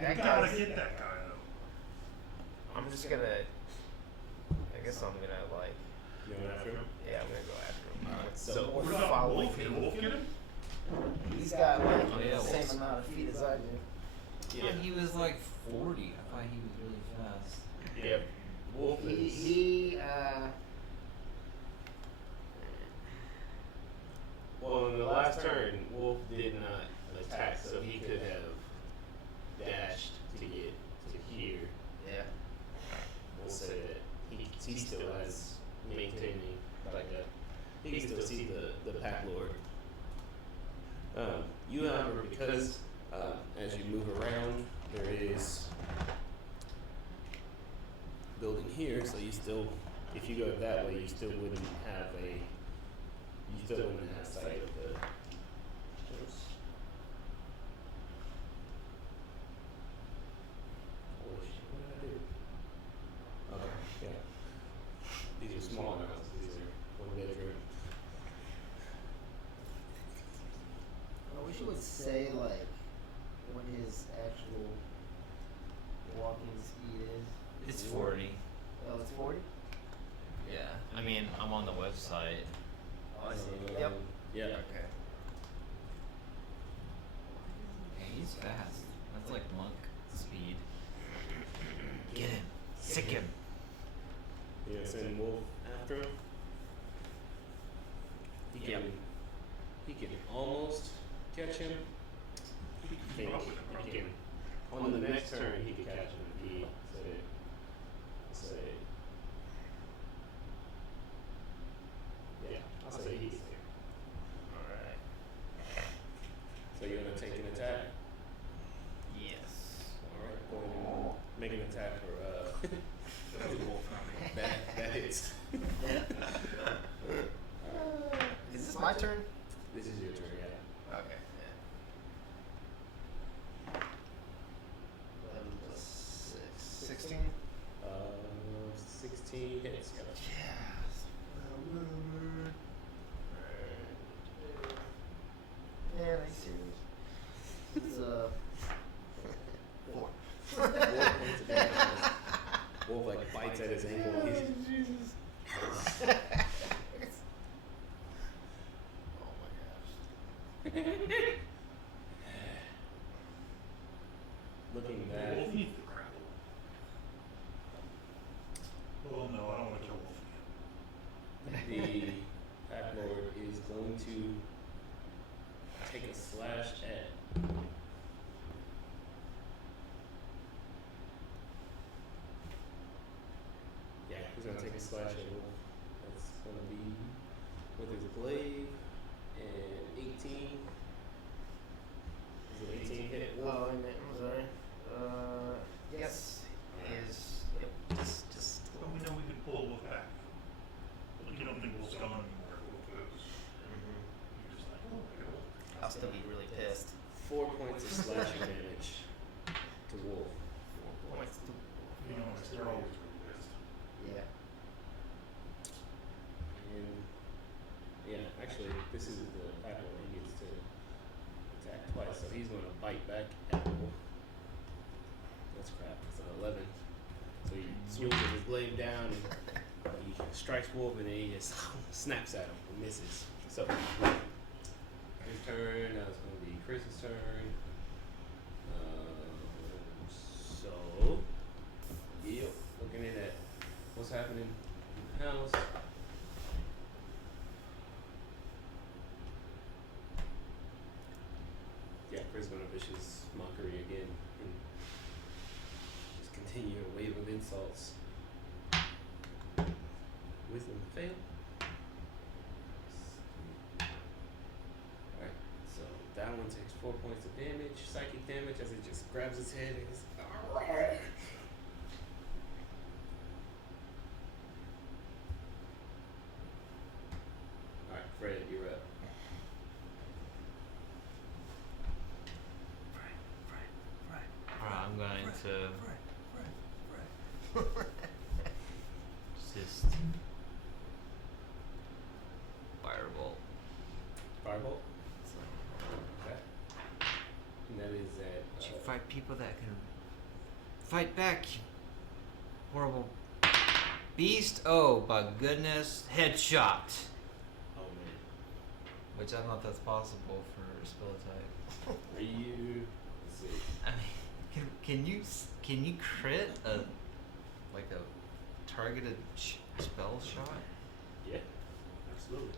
You That gotta guy's. get that guy though. I'm just gonna. I guess I'm gonna You going after him? Yeah, I'm gonna go after him. Alright, So so What we're about following Wolf? Can Wolf get him? He's got Oh, yeah, the same Wolf's- amount of feet as I do. yeah. He was 40. I thought he was really fast. Yeah. Wolf is well in the last turn, Wolf did not attack, so he could have dashed to get to here. Yeah. We'll say that he still has maintained melee, you still wouldn't have sight of the. Holy shit, what did I do? Okay, yeah. These are small houses. These are 1 bedroom. I wish it would say like what his actual walking speed is. It's 40. Oh, it's 40? Yeah. I mean, I'm on the website. Oh, I see. Yep. Yeah. Okay. He's fast. That's like monk speed. Get him. Sick him. You gonna send Wolf after him? He can almost catch him. He can. On the next turn, he can catch him. He say. Yeah, I'll say he's there. Alright. So you're gonna take an attack. Yes. All right, go ahead and make an attack for that hits. Is this my turn? This is your turn, yeah. Okay. Yeah. 11 plus 6. 16? 16 hits. Yep. Yes. Yeah, are you serious? It's 4. Wolf points it down. Wolf like bites at his ankle. Jesus. Oh my gosh. Looking back. Wolf needs to grapple. Oh no, I don't want to kill Wolf again. The Pack Lord is going to take a slash at. Yeah, he's gonna take a slash at Wolf. That's gonna be with his glaive and 18. Is it 18 hit Wolf? Oh, wait a minute, I'm sorry. Yes. Is. Yep. Just. But we know we can pull Wolf back. Like, you don't think Wolf's gone anymore. Wolf goes. You're just like, oh, I got Wolf. I'll still be really pissed. 4 points of slashing damage to Wolf. 4 points. You know, they're always really pissed. Yeah. And yeah, actually, this is the Pack Lord. He gets to attack twice, so he's gonna bite back at Wolf. That's crap. That's an 11. So he swings his blade down and he strikes Wolf, and then he just snaps at him and misses. So his turn. Now it's gonna be Chris's turn. So yep, looking in at what's happening in the house. Yeah, Chris gonna vicious mockery again and just continue a wave of insults. Wisdom fail. Alright, so that one takes 4 points of damage, psychic damage, as it just grabs his head and is alright. Alright, Fred, you're up. Alright, I'm going to just firebolt. Firebolt? Okay. And that is at You fight people that can fight back, you horrible beast. Oh my goodness, headshot. oh man. Which I don't know if that's possible for spell type. Are you let's see. I mean, can you crit a like a targeted spell shot? Yeah, absolutely.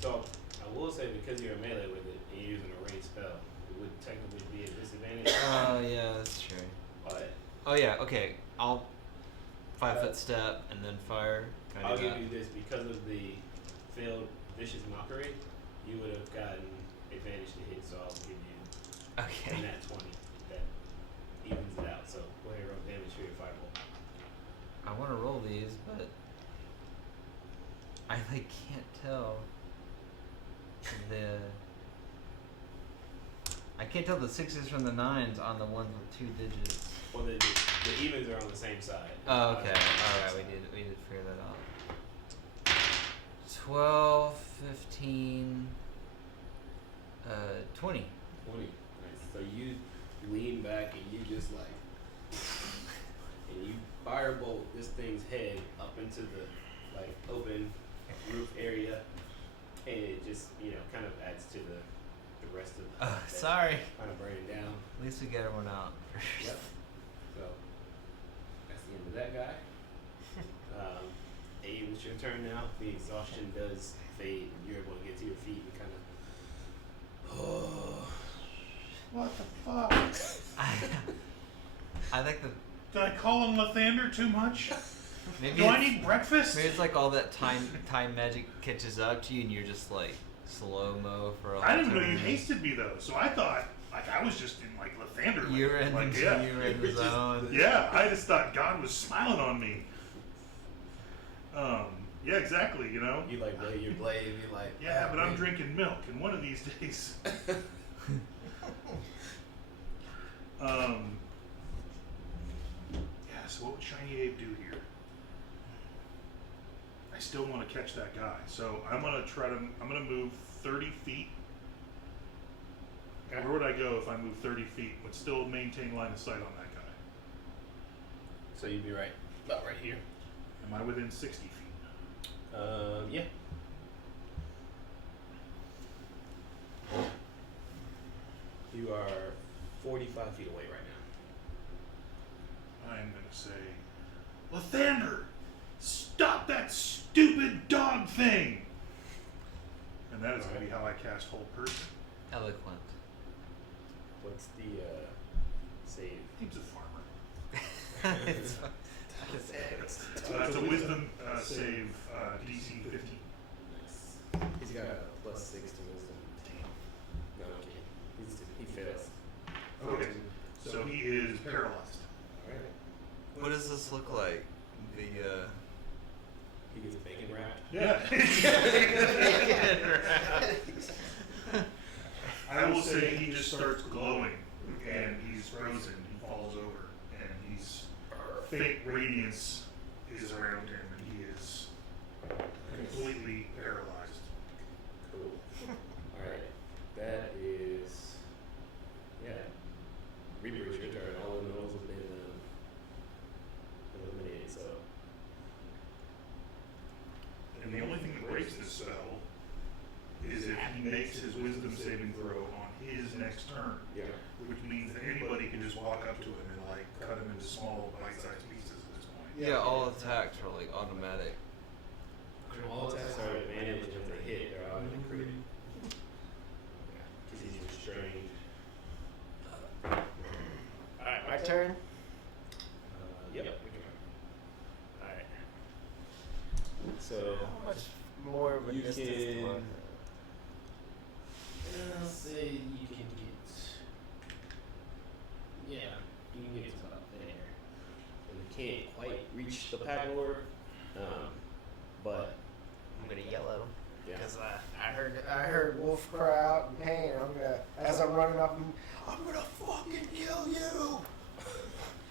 So I will say, because you're a melee with it and you're using a ranged spell, it would technically be a disadvantage. Oh yeah, that's true. But Oh yeah, okay. I'll 5 foot step and then fire. Can I I'll do give that? you this because of the failed vicious mockery. You would have gotten advantage to hit, so I'll give you Okay. a nat 20. That evens it out. So go ahead and roll damage for your fireball. I want to roll these, but I like can't tell the. I can't tell the sixes from the nines on the ones with 2 digits. Well, the evens are on the same side. Oh, okay. All right, we did figure that out. 12, 15, 20. 20. Nice. So you lean back and you just like, and you firebolt this thing's head up into the like open roof area, and it just kind of adds to the rest of the Sorry. kind of burning down. At least we get everyone out. Yep. So that's the end of that guy. Abe, it's your turn now. The exhaustion does fade, and you're able to get to your feet and kind of. Oh. What the fuck? I like the. Did I call him Lathander too much? Maybe Do I need breakfast? Maybe it's like all that time magic catches up to you, and you're just like slow mo for a. I didn't know time. you hasted me though, so I thought like I was just in like Lathander. You're in, like yeah, you're in the zone. yeah. I just thought God was smiling on me. Yeah, exactly. You know. You like blade your blade. You like. Yeah, but I'm drinking milk, and one of these days. Yeah, so what would Shiny Abe do here? I still want to catch that guy, so I'm gonna move 30 feet. Okay. Where would I go if I move 30 feet but still maintain line of sight on that guy? So you'd be right, about right here. Am I within 60 feet? Yeah. You are 45 feet away right now. I'm gonna say, Lathander, stop that stupid dog thing! And that is gonna be how I cast Hold Person. Eloquent. What's the save? He's a farmer. It's It's a wisdom save, DC 15. Nice. He's got a +6 to wisdom. No, I'm kidding. He fails. Okay, so he is paralyzed. Alright. What does this look like? The He gets bacon wrapped. Yeah. I will say he just starts glowing, and he's frozen. He falls over, and he's faint radiance is around him, and he is completely paralyzed. Cool. Alright. That is. Yeah. Reaper, it's your turn. All the nodes have been eliminated, so. And the only thing that breaks this spell is if he makes his wisdom saving throw on his next turn. Yeah. Which means that anybody can just walk up to him and like cut him into small bite-sized pieces at this point. yeah, all attacks are like automatic. All attacks are advantage, and if they hit, they're automatically crit. Because he's restrained. Alright, My turn. Yep. Alright. So, How much more of a you distance can. do I have? I'll say you can get. Yeah, you can get to about there. And you can't quite reach the pack lord, but I'm gonna yell at him yeah. because I heard Wolf cry out in pain. And I'm gonna, as I'm running up, I'm gonna fucking kill you.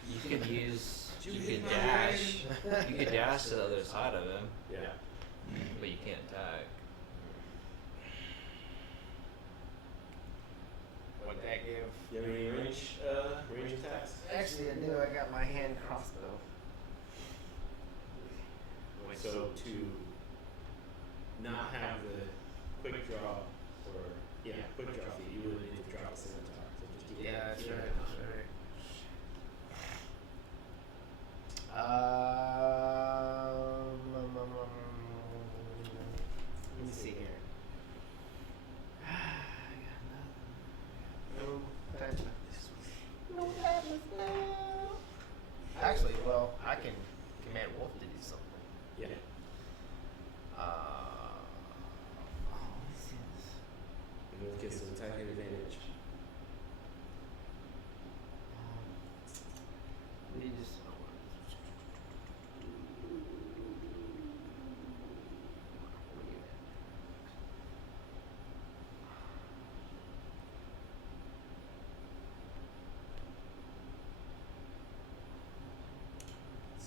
You could use. You could dash. You could dash to the other side of him, Yeah. but you can't attack. What that give? You have any range attacks? Actually, I do. I got my hand crossbow. So to not have the quick draw, or quick draw feat, you would need to drop a scimitar. So just keep Yeah, keep sure, that in mind. sure. Let me see here. No badness. No badness now. Actually, well, I can command Wolf to do something. Yeah. And Wolf gets an attack advantage. Let me just.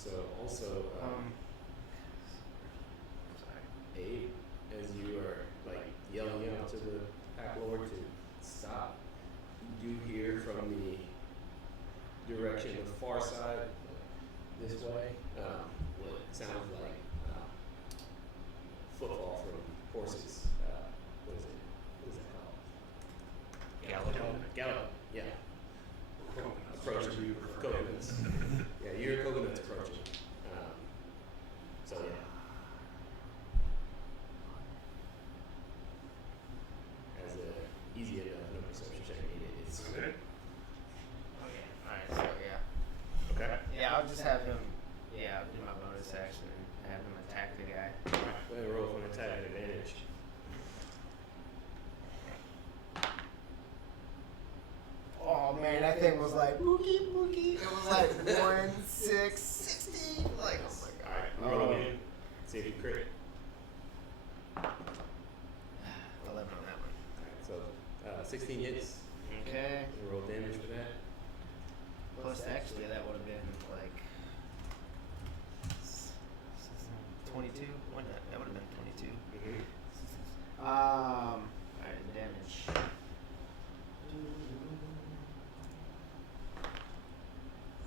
So also, Sorry. Abe, as you are like yelling out to the pack lord to stop, you do hear from the direction of the far side this way, what sounds like footfall from horses. What is it? What is it called? Gallop. Yeah. Approaching. Coconuts. Yeah, you hear coconuts approaching. So yeah. As a easy enough, no perception check needed. It's Okay. Alright, so yeah. okay. Yeah, I'll just have him, I'll do my bonus action and have him attack the guy. Alright, go ahead and roll for an attack at advantage. Oh man, that thing was like boogie boogie. It was like 1, 6, 16. Like, oh my god. Alright, roll again. See if you crit. 11 on that one. Alright, so 16 hits. Okay. You roll damage for that. Plus, actually, that would have been like 22. Wouldn't that? That would have been 22. Alright, damage.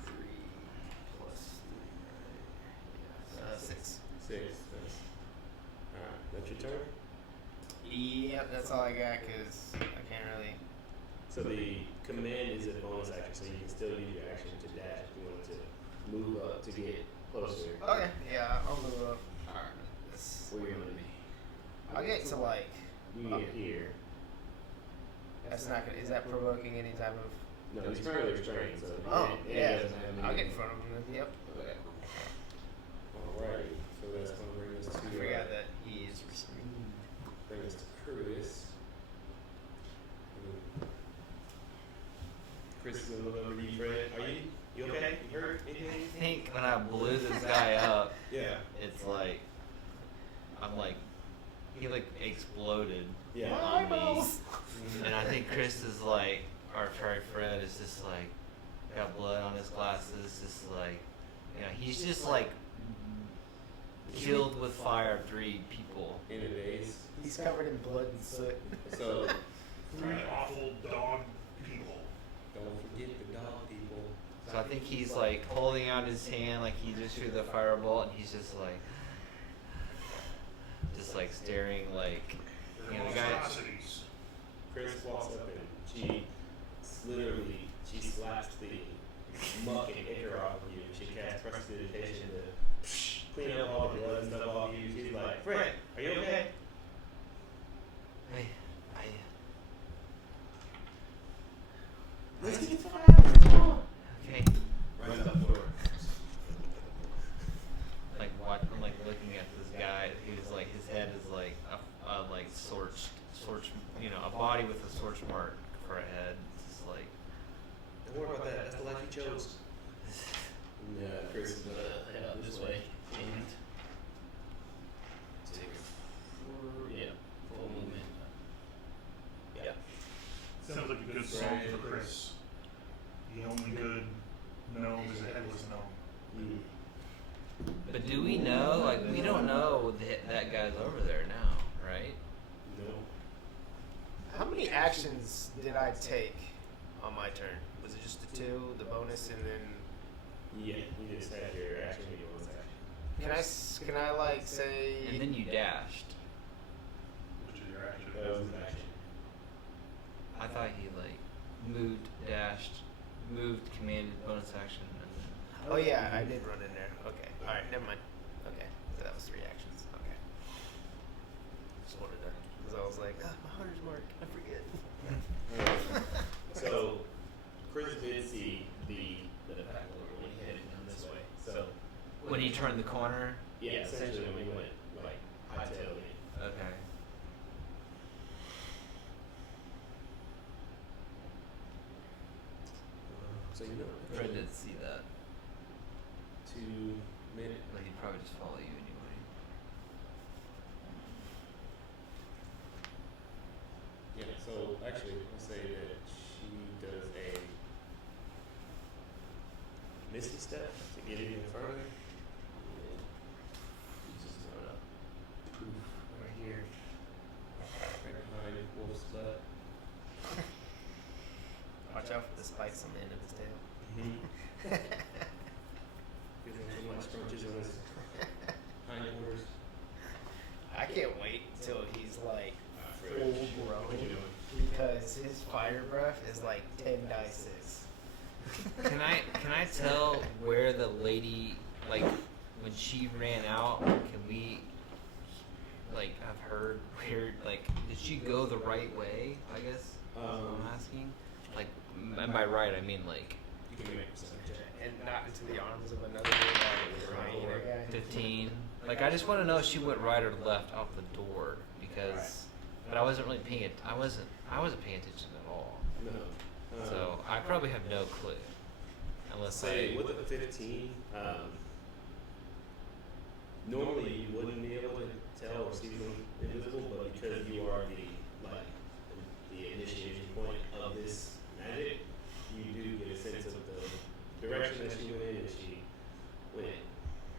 3 plus 3, right? 6. 6. Nice. Alright, that's your turn. Yep, that's all I got because I can't really. So the command is a bonus action, so you can still use your action to dash if you wanted to move up to get closer. Okay, yeah, I'll move up. Alright, this. Where you want to be? I'll get to like. You can get here. That's not gonna. Is that provoking any type of? No, he's currently restrained, so Oh, yeah. doesn't have any- I'll get in front of him then. Yep. Okay. Alrighty, so that's gonna bring us to I forgot that he is restrained. bring us to Chris. Chris is gonna look over to you, Fred. Are you okay? You hurt? Anything? I think when I blew this guy up, Yeah. it's like I'm like he like exploded Yeah. on me, and I think Chris is like, or sorry, Fred is just like got blood on his glasses, just like he's just like killed with fire 3 people. In a daze. He's covered in blood and soot. So 3 awful dog people. don't forget the dog people. So I think he's like holding out his hand like he just threw the firebolt, and he's just like staring like They're the guy. monstrosities. Chris walks up and she slaps the muck and ichor off of you. She casts prestidigitation to clean up all the blood and stuff off you. She's like, Fred, are you okay? Let's get fire. Okay. Runs up for her. Like what? I'm like looking at this guy. He's like his head is like a like scorched, a body with a scorch mark for a head. It's just like Don't worry about that. That's the life you chose. Yeah, Chris is gonna head out this way and take full movement. Yeah. Sounds like a good song for Chris. The only good gnome is a headless gnome. But do we know? Like, we don't know that guy's over there now, right? No. How many actions did I take on my turn? Was it just the 2, the bonus, and then? Yeah, you just had your action and your bonus action. Can I like say? And then you dashed. Which is your action. That was his action. I thought he like moved, dashed, moved, commanded, bonus action, and then. Oh yeah, I did run in there. Okay. All right. Never mind. Okay. So that was 3 actions. Okay. Just wanted to, because I was like, my hunter's mark. I forget. So Chris did see the pack lord when he headed down this way. So When he turned the corner. yeah, essentially when he went like hightailing it. Okay. So you know. Fred did see that. 2 minutes. Like he'd probably just follow you anyway. Yeah, so actually I'll say that she does a misty step to get even further. bites on the end of his tail. Mm-hmm. Gives him some like scrunches on his hindquarters. I can't wait till he's like full What you grown doing? because his fire breath is like 10 die 6. Can I tell where the lady, like, when she ran out? Can we, like, I've heard weird, like, did she go the right way? I guess is what I'm asking. Like, and by right I mean like You can make a perception check. And not into the arms of another hyena guy. 15. Like, I just want to know if she went right or left out the door because, but I wasn't really paying it. I wasn't paying attention at all. No. So I probably have no clue, unless Say I. with a 15, normally you wouldn't be able to tell or see them invisible, but because you are the initiation point of this magic, you do get a sense of the direction that she went in, and she went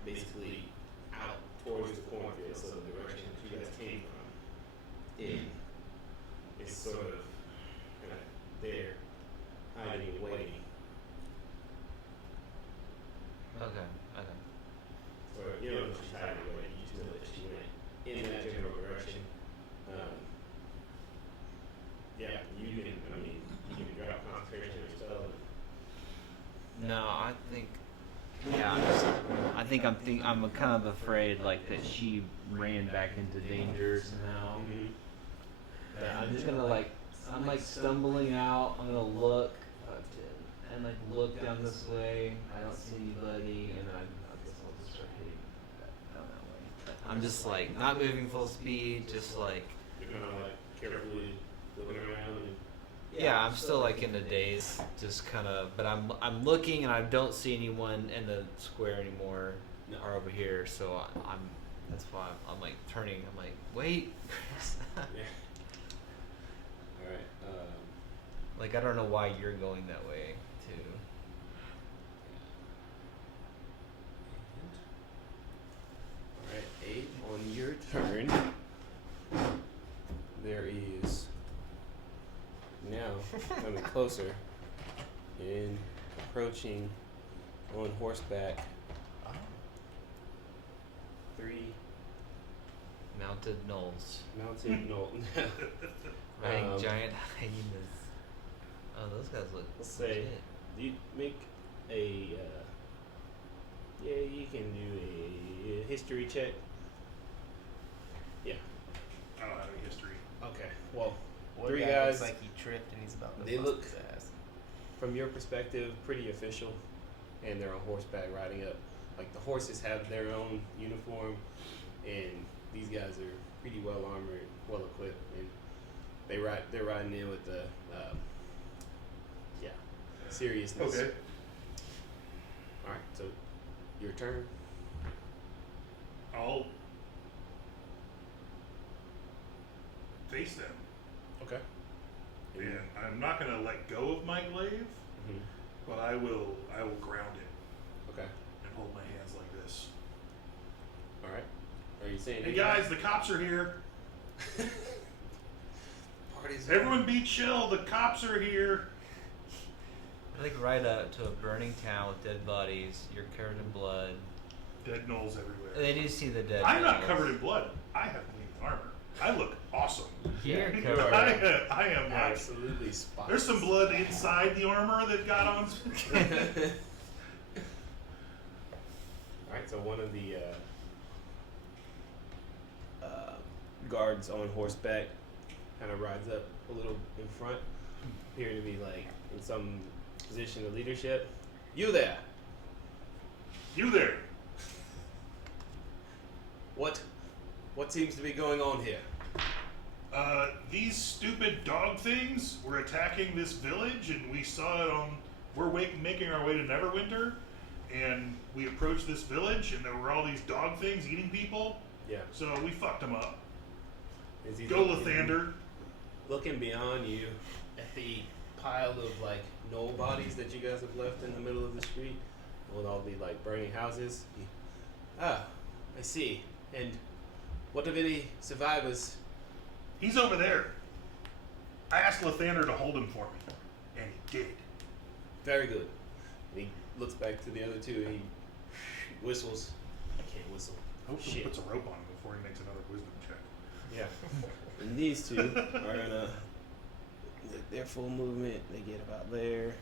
basically out towards the cornfield, so the direction that you guys came from is sort of kind of there, hiding and waiting. Okay. Or you don't know if she's hiding away, you just know that she went in that general direction. Yeah, you can drop concentration on yourself. No, I think. Yeah, I'm kind of afraid like that she ran back into danger somehow. But I'm just gonna like I'm like stumbling out. I'm gonna look and like look down this way. I don't see anybody, and I guess I'll just start heading down that way. I'm just like not moving full speed, just like You're gonna like carefully looking around and yeah. I'm still like in a daze, just kind of. But I'm looking and I don't see anyone in the square anymore, No. or over here. So I'm that's why I'm like turning. I'm like wait. yeah. All right. Like I don't know why you're going that way too. All right, 8 on your turn. There is now coming closer and approaching on horseback. 3 Mounted gnolls mounted no. riding giant hyenas. Oh, those guys look. Let's say legit. you make a yeah, you can do a history check. Yeah. I don't have any history. Okay. Well, One 3 guy guys. looks like he tripped and he's about to They bust look- his ass. From your perspective, pretty official, and they're on horseback riding up. Like the horses have their own uniform, and these guys are pretty well armored, well equipped, and they're riding in with the seriousness. Okay. All right, so your turn. I'll face them. Okay. And I'm not gonna let go of my glaive, Mhm. but I will ground it Okay. and hold my hands like this. All right. Are you saying? Hey guys, the cops are here. Party's Everyone be chill, the cops are here. I like right up to a burning town with dead bodies. You're covered in blood. Dead gnolls everywhere. They do see the dead. I'm not gnolls. covered in blood. I have clean armor. I look awesome. You're you covered. are. I am like, absolutely spot. there's some blood inside the armor that got on. Alright, so one of the guards on horseback kind of rides up a little in front, appearing to be like in some position of leadership. You there? You there. What seems to be going on here? These stupid dog things were attacking this village, and we saw it on. We're making our way to Neverwinter, and we approached this village, and there were all these dog things eating people. Yeah. So we fucked them up. Is he Go looking- Lathander. Looking beyond you at the pile of like gnoll bodies that you guys have left in the middle of the street, with all the like burning houses. Ah, I see. And what of any survivors? He's over there. I asked Lathander to hold him for me, and he did. Very good. And he looks back to the other two and he whistles. I can't whistle. Hopefully Shit. puts a rope on him before he makes another wisdom check. Yeah. And these two are gonna make their full movement. They get about there.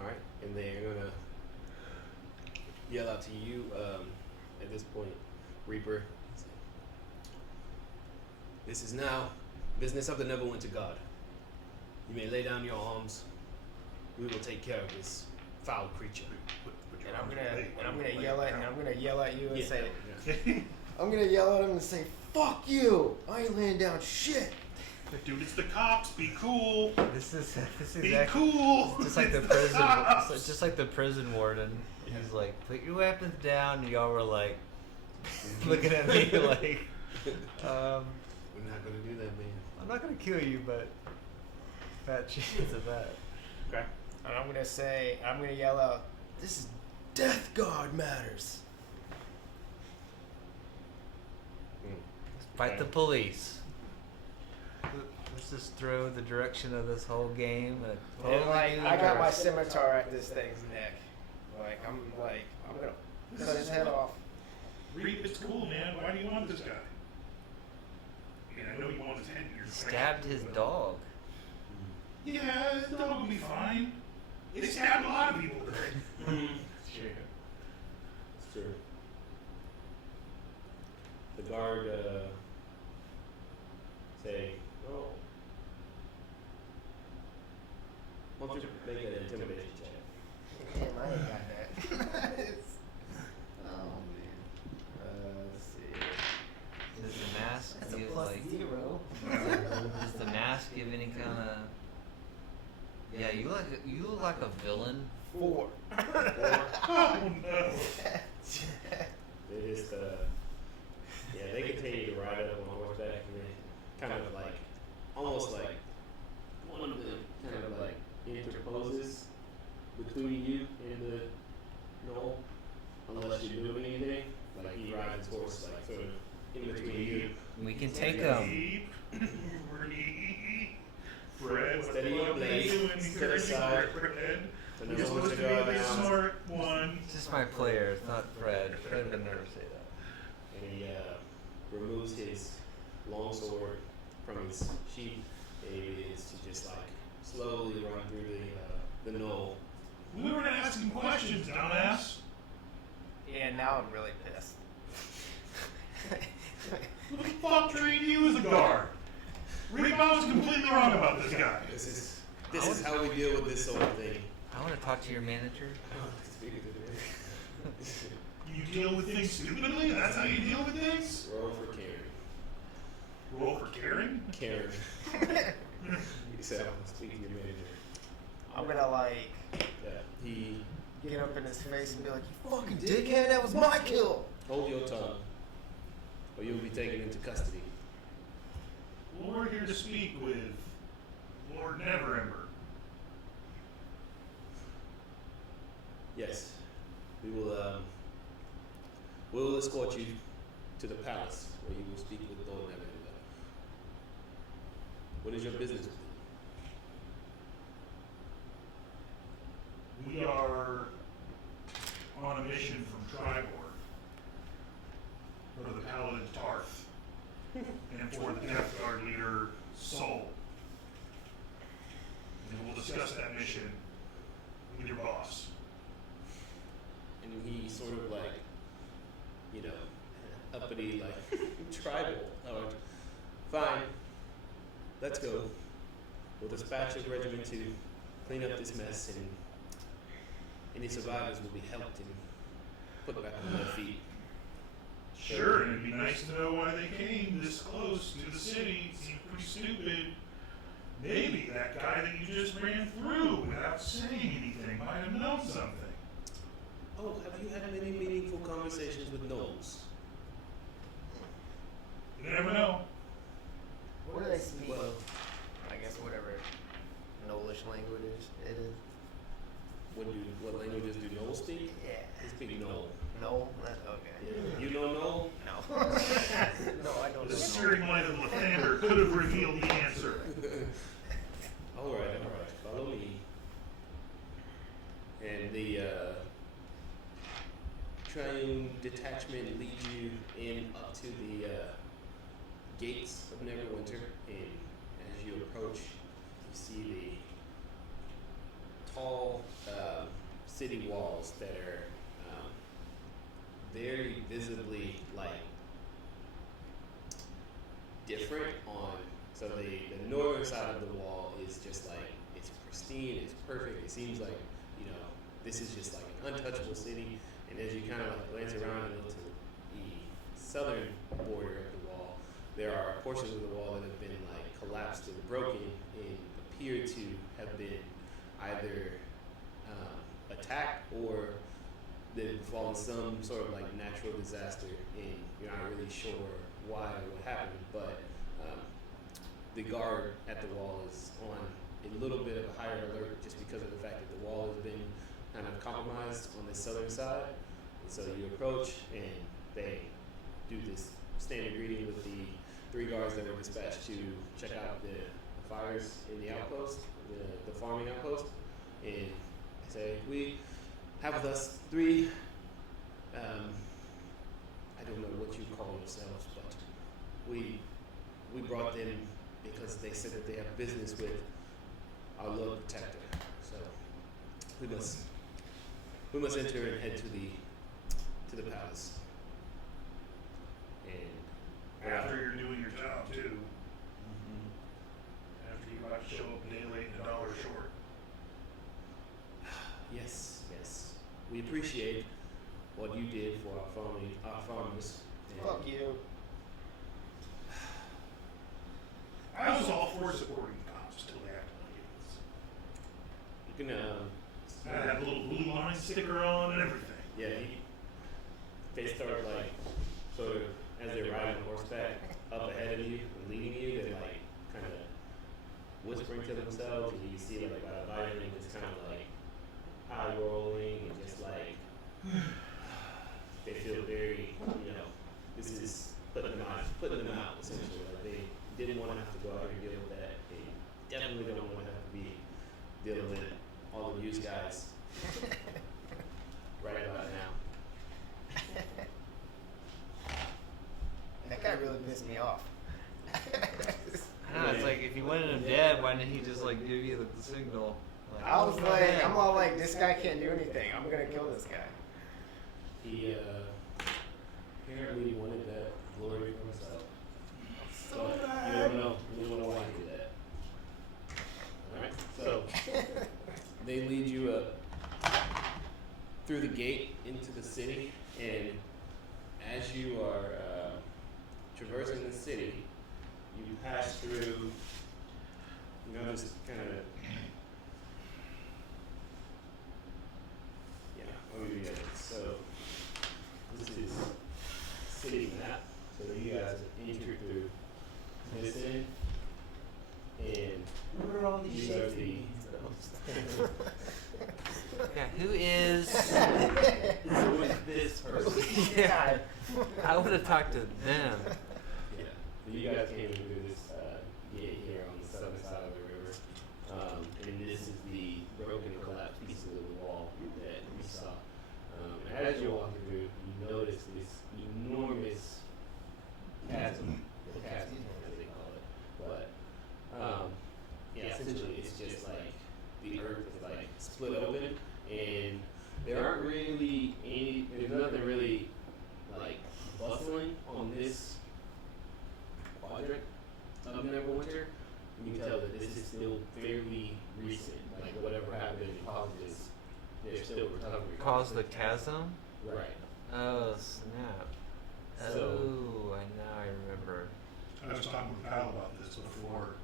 Alright. And they're gonna yell out to you, at this point, Reaper. This is now business of the Neverwinter God. You may lay down your arms. We will take care of this foul creature. Put your And I'm arms gonna away. and I'm gonna yell at and I'm gonna yell at you and Yeah. say, Yeah. I'm gonna yell at him and say, "Fuck you! I ain't laying down shit." Dude, it's the cops. Be cool. This is Be actually cool. just like the It's prison. cops. It's just like the prison warden. He's like, put your weapons down. And y'all were like, looking at me like, We're not gonna do that, man. I'm not gonna kill you, but fat chance of that. Okay. And I'm gonna yell out, "This is Death Guard matters." Fight the police. Let's just throw the direction of this whole game. At And totally like new I got my direction. scimitar at this thing's neck. I'm gonna cut his head off. Reap, it's cool, man. Why do you want this guy? I mean, I know you want his head in your Stabbed his dog. Yeah, his dog will be fine. They stabbed a lot of people today. Sure. Sure. The guard, say, oh. Why don't you make an intimidation check? Damn, I ain't got that. Oh man. Let's see. Does the mask That's a give plus like? 0. Does the mask give any kind of? Yeah, you look like a villain. 4. Oh no. They just, yeah, they continue to ride up on horseback and they kind of like, almost like, one of them kind of like interposes between you and the knoll, unless you're doing anything. Like he rides his horse like sort of in between you. We can take him. Reap. Reap. Fred, what Steady are your you blade, doing step here, aside. Fred? The You're Neverwinter supposed to be God the now. smart one. It's just my player. It's not Fred. Fred would never say that. And he removes his long sword from his sheath and he begins to just like slowly run through the knoll. We weren't asking questions, dumbass. Yeah, now I'm really pissed. Who the fuck trained you as a guard? Reap, I was completely wrong about this guy. This is how we deal with this sort of thing. I want to talk to your manager. You deal with things stupidly? That's how you deal with things? Roll for caring. Roll for caring? Caring. He said, I'm speaking to your manager. I'm gonna like Yeah. He get up in his face and be like, "You fucking dickhead, that was my kill." hold your tongue, or you'll be taken into custody. Well, we're here to speak with Lord Neverember. Yes. We will escort you to the palace where you will speak with Lord Neverwinter. What is your business? We are on a mission from Tribor for the Paladin Tarth and for the Death Guard leader Sol. And we'll discuss that mission with your boss. And he sort of like, you know, uppity, like tribal. Or, fine, let's go. We'll dispatch a regiment to clean up this mess, and any survivors will be helped and put back on their feet. Sure, and it'd be nice to know why they came this close to the city. It seems pretty stupid. Maybe that guy that you just ran through without saying anything might have known something. Oh, have you had many meaningful conversations with gnomes? You never know. What do they speak? Well, I guess whatever Knowlish language it is. what languages do gnolls speak? Yeah. They speak gnoll. No? Okay. You don't know? No. No, I don't The know. searing light of Lathander could have revealed the answer. All right. Follow me. attachment leads you in up to the gates of Neverwinter, and as you approach, you see the tall city walls that are very visibly like different on. So the northern side of the wall is just like it's pristine, it's perfect. It seems like this is just like an untouchable city. And as you kind of like glance around and look to the southern border of the wall, there are portions of the wall that have been like collapsed and broken and appear to have been either attacked or that have befallen some sort of like natural disaster, and you're not really sure why or what happened, but the guard at the wall is on a little bit of a higher alert just because of the fact that the wall has been kind of compromised on the southern side. And so you approach and they do this standard greeting with the 3 guards that were dispatched to check out the fires in the outpost, the farming outpost, and say, we have with us 3, I don't know what you call yourselves, but we brought them because they said that they have business with our Lord Protector. So we must enter and head to the palace. And After you're doing your job too. After you might show up a day late and $1 short. yes, we appreciate what you did for our farmers. And Fuck you. I was all for supporting the cops till they acted like idiots. you can I had a little blue line sticker on and everything. yeah, they start like sort of as they're riding horseback up ahead of you and leading you, they're like kind of whispering to themselves, and you see like by the violin it's kind of like eye rolling and just like they feel very, this is putting them out essentially. Like they didn't want to have to go out here and deal with that. They definitely don't want to have to be dealing with all of you guys right about now. That guy really pissed me off. I know, it's like if you wanted him dead, why didn't he just like give you the signal? Like, I was like, I'm all like, this guy can't do anything. I'm gonna kill this guy. He apparently wanted that glory for himself. So But bad. you don't know. You don't know why he did that. Alright, so they lead you up through the gate into the city, and as you are traversing the city, you pass through, this kind of, let me read it. So, this is city map, so you guys have entered through this end, and What are all these these are shapes? Yeah, who is this person? Yeah. I would have talked to them. yeah, so you guys came through this gate here on the southern side of the river, and this is the broken and collapsed piece of the wall that we saw. And as you're walking through, you notice this enormous chasm, the chasm as they call it, but essentially it's just like the earth is like split open, and there aren't really there's nothing really like bustling on this quadrant of Neverwinter. You can tell that this is still fairly recent. Like whatever happened caused this, they're still recovering. Caused the chasm? Right. Oh, snap. So- Oh, now I remember. I was talking with Kyle about this before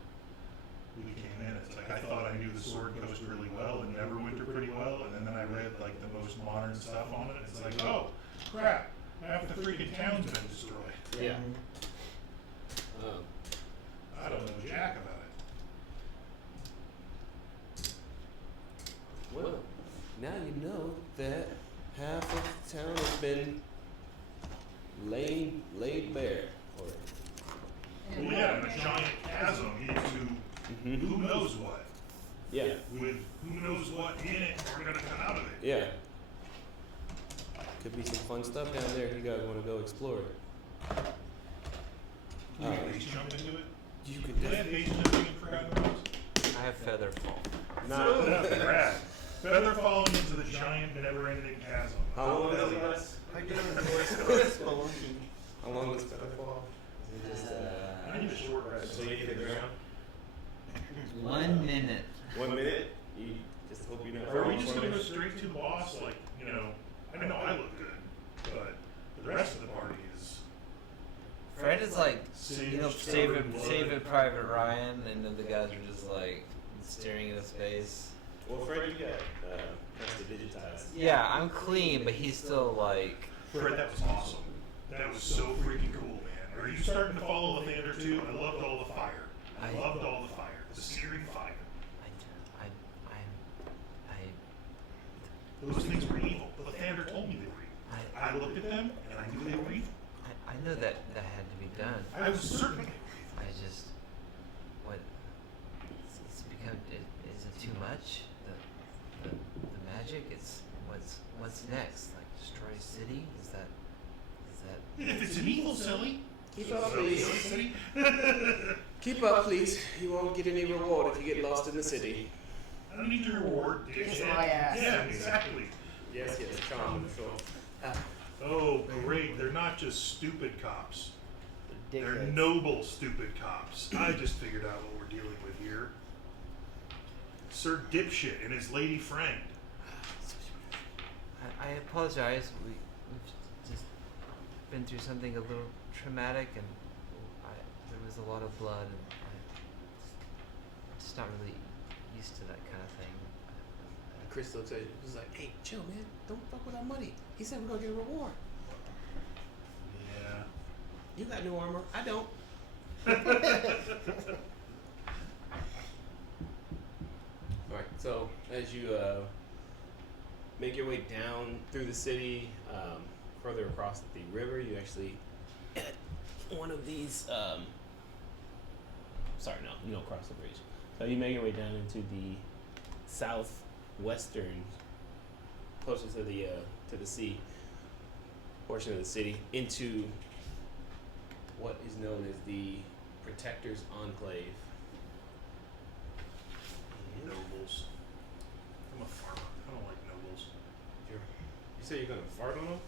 we came in. It's like I thought I knew the Sword Coast really well and Neverwinter pretty well, and then I read like the most modern stuff on it. It's like, oh crap, half the freaking town's been destroyed. Yeah. I don't know jack about it. Well, now you know that half of the town has been laid bare. Well, yeah, and a giant chasm into who knows what. Yeah. With who knows what in it, we're gonna come out of it. Yeah. Could be some fun stuff down there if you guys explore it. You can base jump into it. You could Do they have base jumping in Forgotten Realms? I have feather fall. That'd be rad. Feather falling into the giant, never-ending chasm. How long does it last? I get him in voice. How long does feather fall? Is it just, I need a short rest. so you hit the ground? 1 minute. 1 minute? You just hope you're not. Are we just gonna go straight to boss? Like, you know, I know I look good, but the rest of the party is. Fred is like, you know, Saving blood. saving Private Ryan, and then the guys are just like staring at his face. Well, Fred, you got digitized. Yeah, I'm clean, but he's still like. Fred, that was awesome. That was so freaking cool, man. Are you starting to follow Lathander too? I loved all the fire. I loved all the fire. The searing fire. Those things were evil. Lathander told me they were evil. I looked at them and I knew they were evil. I know that had to be done. I was certain they were evil. I just, what? It's become. Is it too much? The magic. It's what's next? Like destroy a city? Is that? If it's an evil, silly. Keep up, please. Keep up, please. You won't get any reward if you get lost in the city. I don't need your reward. Kiss my ass. Yeah, exactly. Yes, charm the show. Oh, great. They're not just stupid cops. They're Dickheads. noble, stupid cops. I just figured out what we're dealing with here. Sir Dipshit and his lady friend. I apologize. We've just been through something a little traumatic, and there was a lot of blood, and I'm just not really used to that kind of thing. Chris looks at you. He's like, "Hey, chill, man. Don't fuck with our money. He said we're gonna get a reward. Yeah. You got new armor. I don't." All right. So as you make your way down through the city, further across the river, you actually at one of these. Sorry, no, you don't cross the bridge. So you make your way down into the southwestern, closer to the sea portion of the city, into what is known as the Protector's Enclave. Nobles. I'm a farmer. I don't like nobles. You say you're gonna fart on them?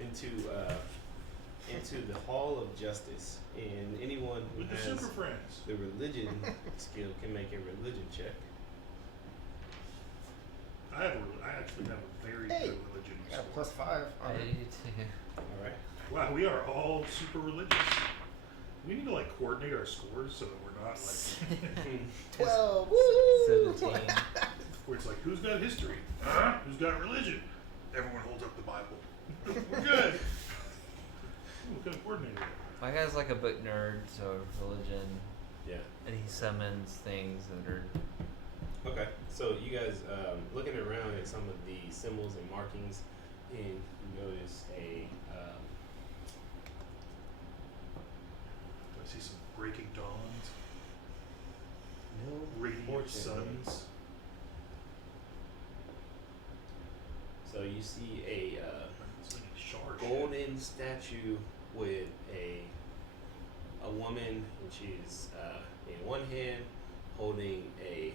Into the Hall of Justice, and anyone who With the has Super Friends. the religion skill can make a religion check. I actually have a very Hey, good religion. Got a score. +5. I do too. All right. Wow, we are all super religious. We need to like coordinate our scores so that we're not like 12. Woo! 17. where it's like who's got history? Huh? Who's got religion? Everyone holds up the Bible. We're good. Ooh, good coordinated. My guy's like a book nerd, so religion, Yeah. and he summons things that are. Okay. So you guys looking around at some of the symbols and markings, and you notice a I see some breaking dawns, no radiant fortune. suns. So you see a It's like a shard. golden statue with a woman, and she's in one hand holding a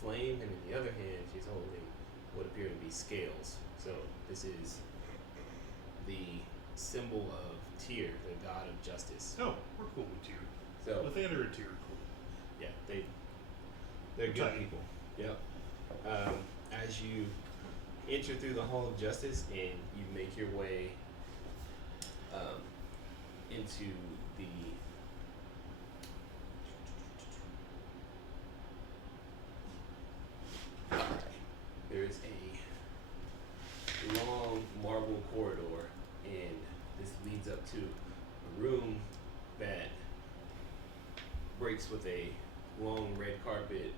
flame, and in the other hand she's holding what appear to be scales. So this is the symbol of Tyr, the god of justice. Oh, we're cool with Tyr. So Lathander and Tyr are cool. yeah, they're good Tight. people. Yep. As you enter through the Hall of Justice and you make your way into the there is a long marble corridor, and this leads up to a room that breaks with a long red carpet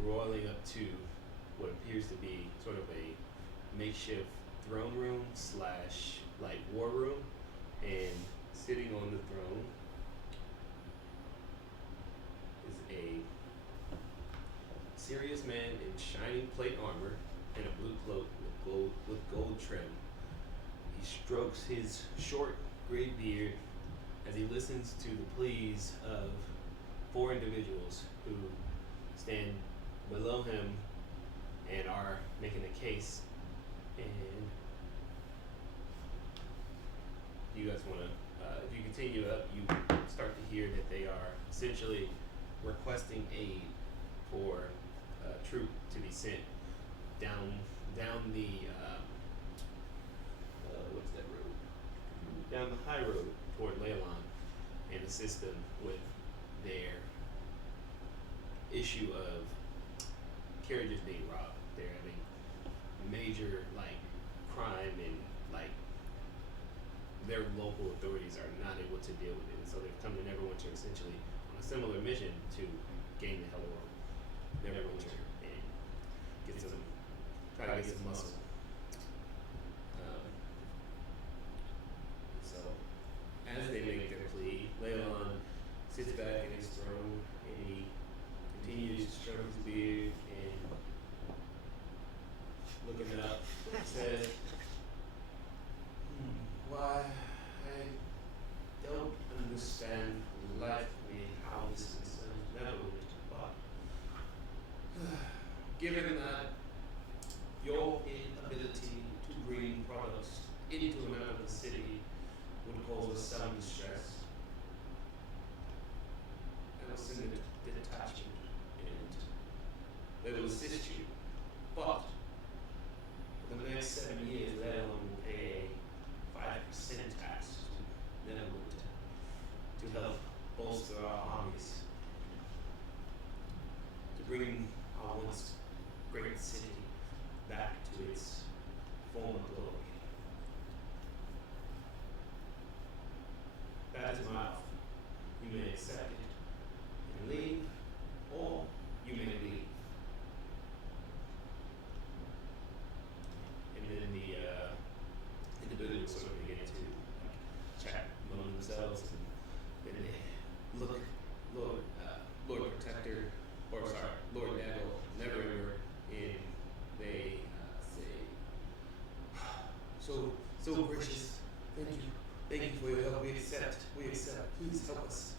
roiling up to what appears to be sort of a makeshift throne room slash like war room, and sitting on the throne is a serious man in shining plate armor and a blue cloak with gold trim. He's strokes his short gray beard as he listens to the pleas of four individuals who stand below him and are making a case. And you guys want to, if you continue up, you start to hear that they are essentially requesting aid for a troop to be sent down the what's that road? Down the high road toward Leylon and assist them with their issue of carriages being robbed. They're having major crime and their local authorities are not able to deal with it. And so they've come to Neverwinter essentially on a similar mission to gain the hell of Neverwinter and try to get some muscle. So as they make their plea, Leylon sits back in his throne and he continues to stroke his beard and looking up says, why, I don't understand lightly how this concerns Neverwinter, but given that your inability to bring products into and out of the city would cause us some distress, I will send a detachment and they will assist you, but for the next 7 years, Leylon will pay 5% tax to Neverwinter to help bolster our armies, to bring our once great city back to its former glory. That is my offer. You may accept it and leave, or you may leave. And then the individuals sort of begin to chat among themselves, and then they look Lord Protector, or sorry, Lord Daddle, Neverwinter, and they say, so gracious, thank you for your help, we accept, please help us.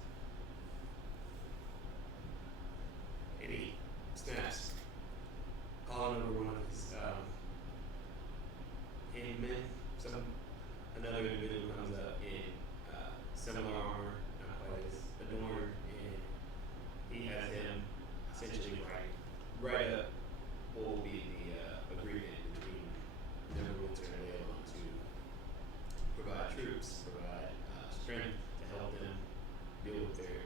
And he snaps, calling over one of his handmen, another individual comes up in similar armor, not quite as adorned, and he has him essentially write up what will be the agreement between Neverwinter and Leylon to provide troops, provide strength to help them deal with their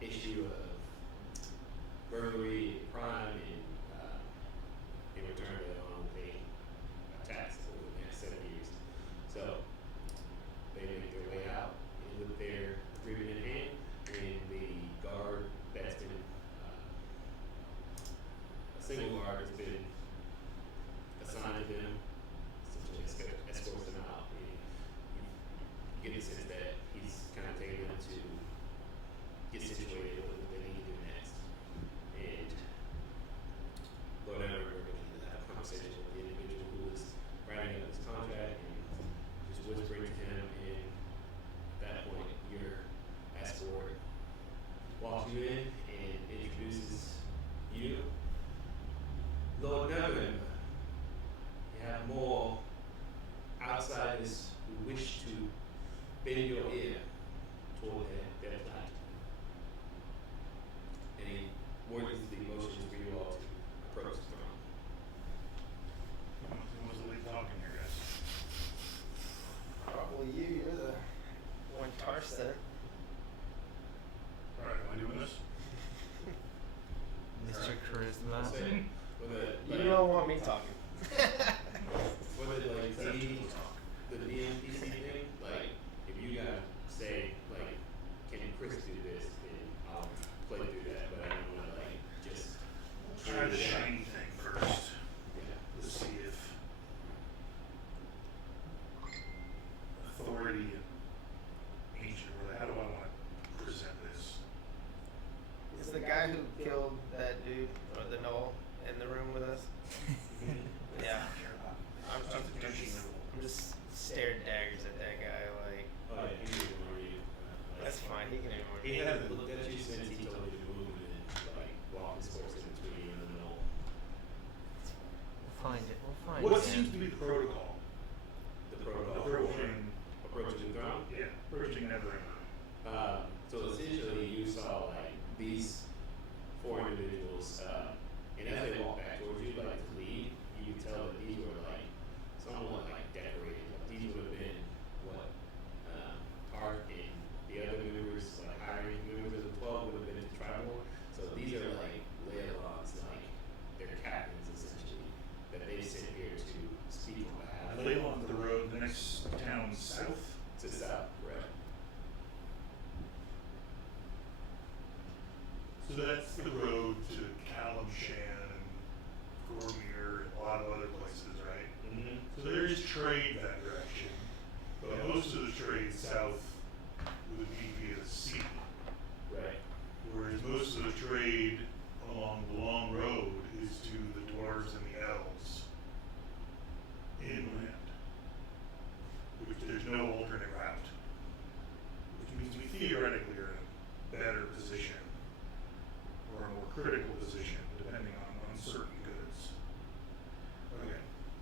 issue of burglary, crime, and in return Leylon will pay a tax over the next 7 years. So they make their way out with their agreement in hand, and the guard that's been a single guard has been assigned to them, essentially escorts them out. And you get the sense that he's kind of taking them to get situated with what they need to do next. And Lord Everett, we're going to have a conversation with the individual who is writing up this contract and just whispering to him, and at that point your escort walks you in and introduces you. Lord Neverwinter, you have more outsiders who wish to bend your ear toward their plight. And he words the emotions for you all to approach the throne. Who was the lead talking here, guys? Probably you. You're the one Tarsta. Alright, am I doing this? Mr. Charisma. I'll say, You don't want me talking. for the DMPC thing, if you got fine. What yeah. seems to be the protocol? The protocol Approaching, approaching the throne. yeah, approaching Neverwinter. So essentially, you saw like these four individuals, and as they walked back towards you, like to leave, you could tell that these were like somewhat like decorated. Like, these would have been what Art and the other members, like hiring members of the 12, would have been in the tribal. So these are like Leylons, like they're captains essentially that they sent here to speak on behalf. Leylon the road, the next town south. To the south, right? So that's the road to Calamshan and Gormir and a lot of other places, right? Mm-hmm. So there is trade that direction, but most of the trade south would be via sea, Right. whereas most of the trade along the long road is to the dwarves and the elves inland, which there's no alternate route, which means we theoretically are in a better position or a more critical position depending on certain goods. Okay,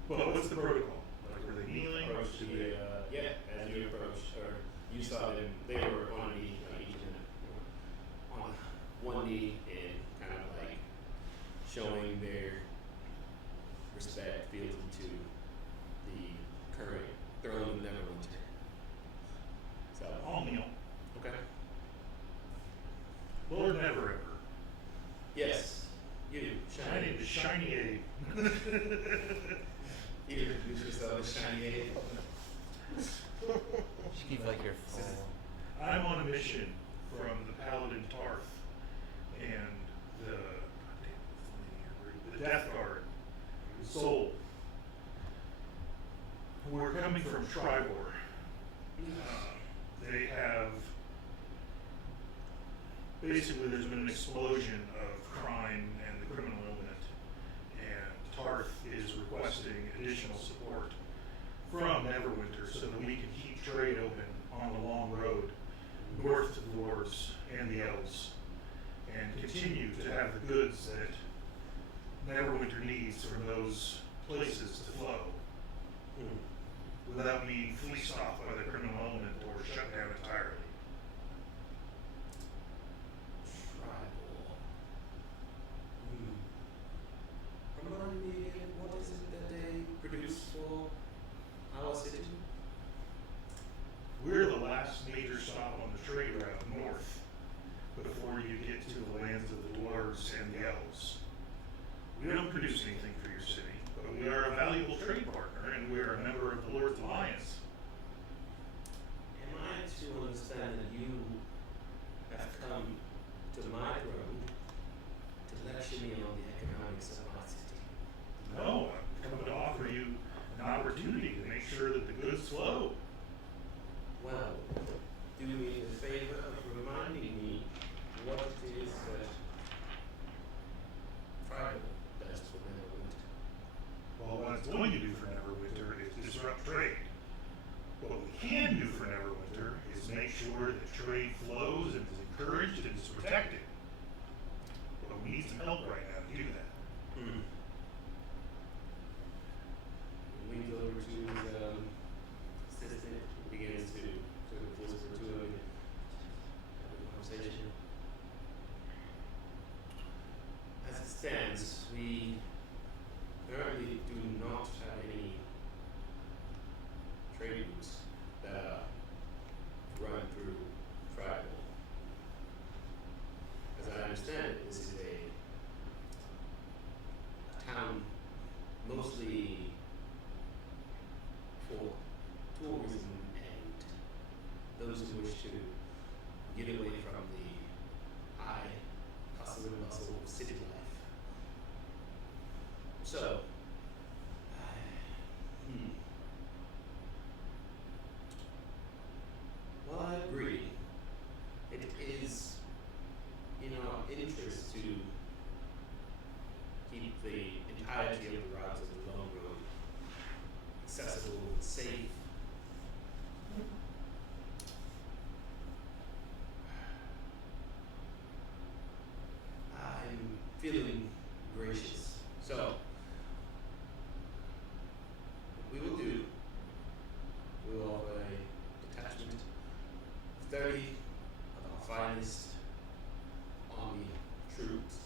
but what's the protocol? Like, were they kneeling? Approach to the yeah, as you approached, or you saw them, they were on a knee, like each on one knee, and kind of like showing their respect, fealty to the current throne of Neverwinter. So, I'll kneel. okay. Lord Neverwinter. Yes, you, My name shiny. is Shiny Abe. You introduce yourself as Shiny Abe. Just keep like your full. I'm on a mission from the Paladin Tarth and the Death Guard, Soul. We're coming from Tribor. They have basically there's been an explosion of crime and the criminal element, and Tarth is requesting additional support from Neverwinter so that we can keep trade open on the long road north to the dwarves and the elves, and continue to have the goods that Neverwinter needs from those places to flow without being fleeced off by the criminal element or shut down entirely. Tribal. Remind me again, what is it that they produce for our city? We're the last major stop on the trade route north before you get to the lands of the dwarves and the elves. We don't produce anything for your city, but we are a valuable trade partner and we are a member of the Lord's Alliance. Am I to understand that you have come to my throne to lecture me on the economics of my city? No, I'm coming to offer you an opportunity to make sure that the goods flow. Well, do me the favor of reminding me what it is that Tribal does for Neverwinter. Well, what it's going to do for Neverwinter is disrupt trade. What we can do for Neverwinter is make sure that trade flows and is encouraged and is protected. But we need some help right now to do that. Leans over to his assistant, begins to whisper to him, have a conversation. As it stands, we currently do not have any trade routes that run through Tribal. As I understand it, this is a town mostly for tourism and those who wish to get away from the high hustle and bustle of city life. So, well, I agree. It is in our interest to keep the entirety of the routes of the long road accessible and safe. I'm feeling gracious. So, 30 of our finest army troops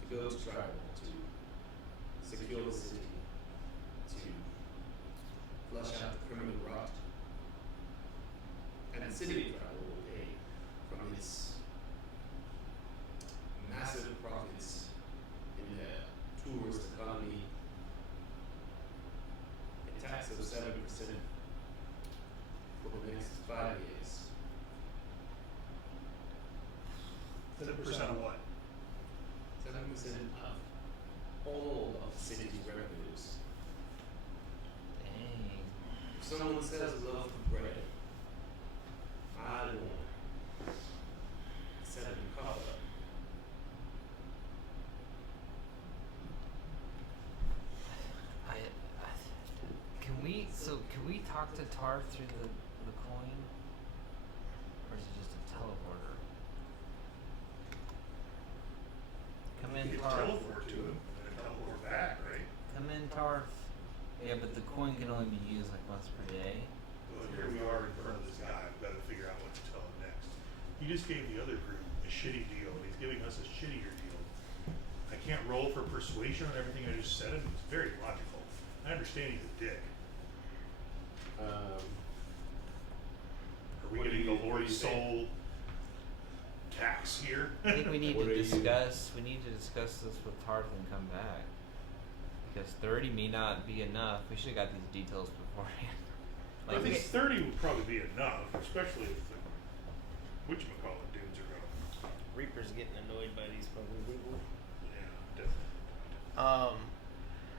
to go to tribal to secure the city, to flush out the criminal rot. And the city of tribal will pay from its massive profits in the tourist economy a tax of 7% for the next 5 years. 7% of what? 7% of all of the city's revenues. Dang. If someone says a loaf of bread, I don't want 7 copper. Can we talk to Tar through the coin? Or is it just a teleporter? Come You in, can Tar. teleport to him and then teleport back, right? Come in, Tar. Yeah, but the coin can only be used like once per day. Well, here we are in front of this guy. We've got to figure out what to tell him next. He just gave the other group a shitty deal, and he's giving us a shittier deal. I can't roll for persuasion on everything I just said, and it's very logical. I understand he's a dick. Are we What do getting you- the what do Lord's you think? soul tax here? I think we need What to are you- discuss. We need to discuss this with Tarth and come back. Because 30 may not be enough. We should have got these details beforehand. I think 30 would probably be enough, especially if the whatchamacallit dudes are going. Reaper's getting annoyed by these fucking people. Yeah, definitely.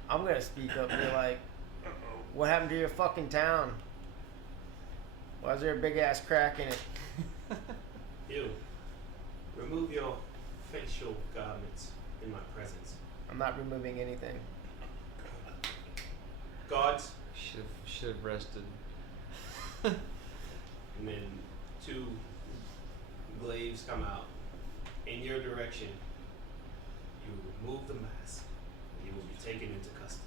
I'm gonna speak up and be like, Uh-oh. what happened to your fucking town? Why is there a big ass crack in it? You remove your facial garments in my presence. I'm not removing anything. Guards, Should have rested. and then 2 glaives come out in your direction. You remove the mask, and you will be taken into custody.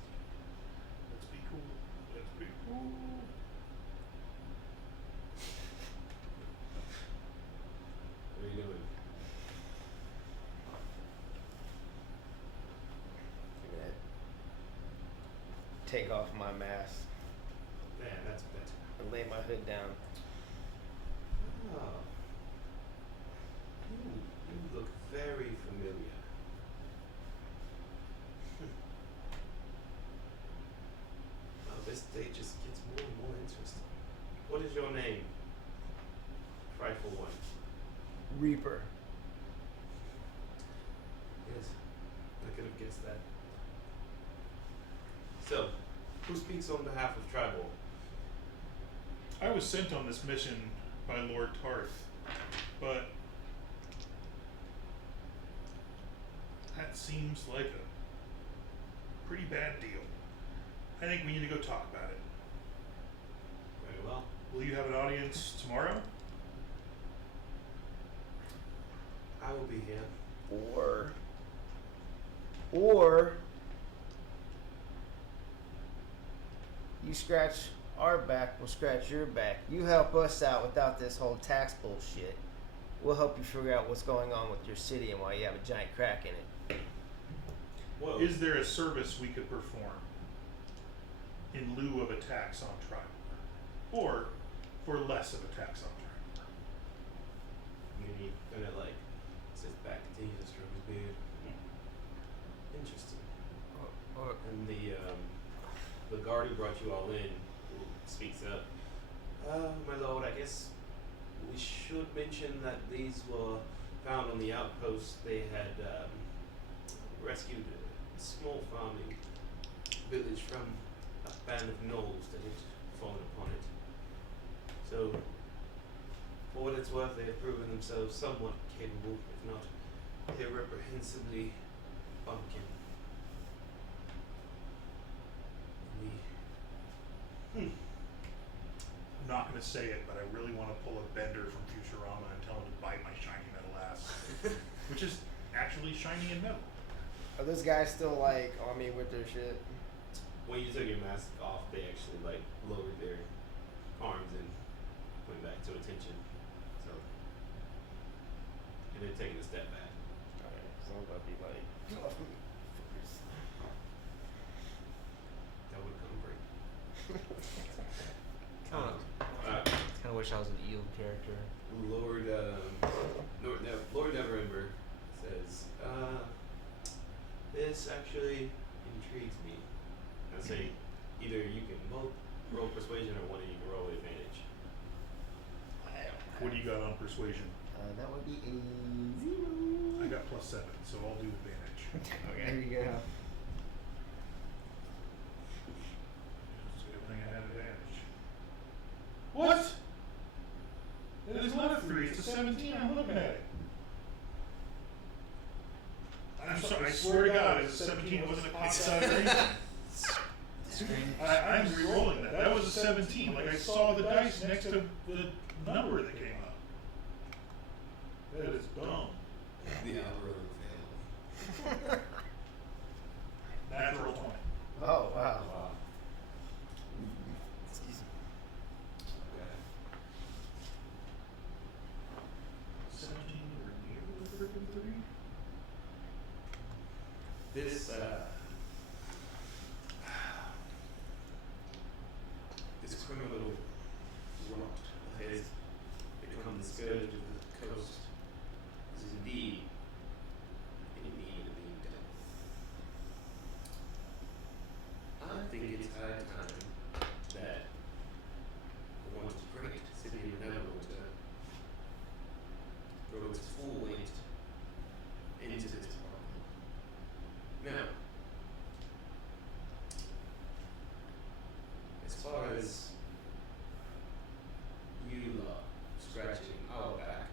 Let's be cool. Let's be cool. What are you doing? I'm gonna take off my mask Yeah, that's better. and lay my hood down. Oh. You look very familiar. Well, this day just gets more and more interesting. What is your name? Frightful one. Reaper. Yes, I could have guessed that. So, who speaks on behalf of Tribal? I was sent on this mission by Lord Tarth, but that seems like a pretty bad deal. I think we need to go talk about it. Very well. Will you have an audience tomorrow? I will be here. Or you scratch our back, we'll scratch your back. You help us out without this whole tax bullshit. We'll help you figure out what's going on with your city and why you have a giant crack in it. Whoa. Is there a service we could perform in lieu of a tax on tribal, or for less of a tax on tribal? Maybe kind of like sits back, continues to stroke his beard. Interesting. Or And the guard who brought you all in who speaks up. My lord, I guess we should mention that these were found on the outpost. They had rescued a small farming village from a band of gnolls that had fallen upon it. So, for what it's worth, they have proven themselves somewhat capable, if not irreprehensibly bumpkin. I'm not going to say it, but I really want to pull a Bender from Futurama and tell him to bite my shiny metal ass, which is actually shiny and metal. Are those guys still like on me with their shit? When you took your mask off, they actually like lowered their arms and went back to a attention. So, and then taking a step back. Alright, so I'm about to be like, get off me, fuckers. That would come great. Kind of wish I was an eel character. Lord, Lord Neverwinter says, this actually intrigues me. I say, either you can both roll persuasion or one of you can roll advantage. What do you got on persuasion? That would be a 0. I got +7, so I'll do advantage. There you go. It's a good thing I had advantage. What? It is not a 3, it's a 17. I'm looking at it. I'm sorry, I swear to God, it's a 17. It wasn't a pop I'm re-rolling that. That was a 17. Like I saw the dice next to the number that came up. That is dumb. The algorithm failed. Natural 20. Oh, wow. Wow. Excuse me. Okay. 17 or near the freaking 3? This this criminal rot that has become the scourge of the coast is indeed in need of being dealt. I think it's high time that the once great city of Neverwinter throw its full weight into this problem. Now, as far as you scratching our back,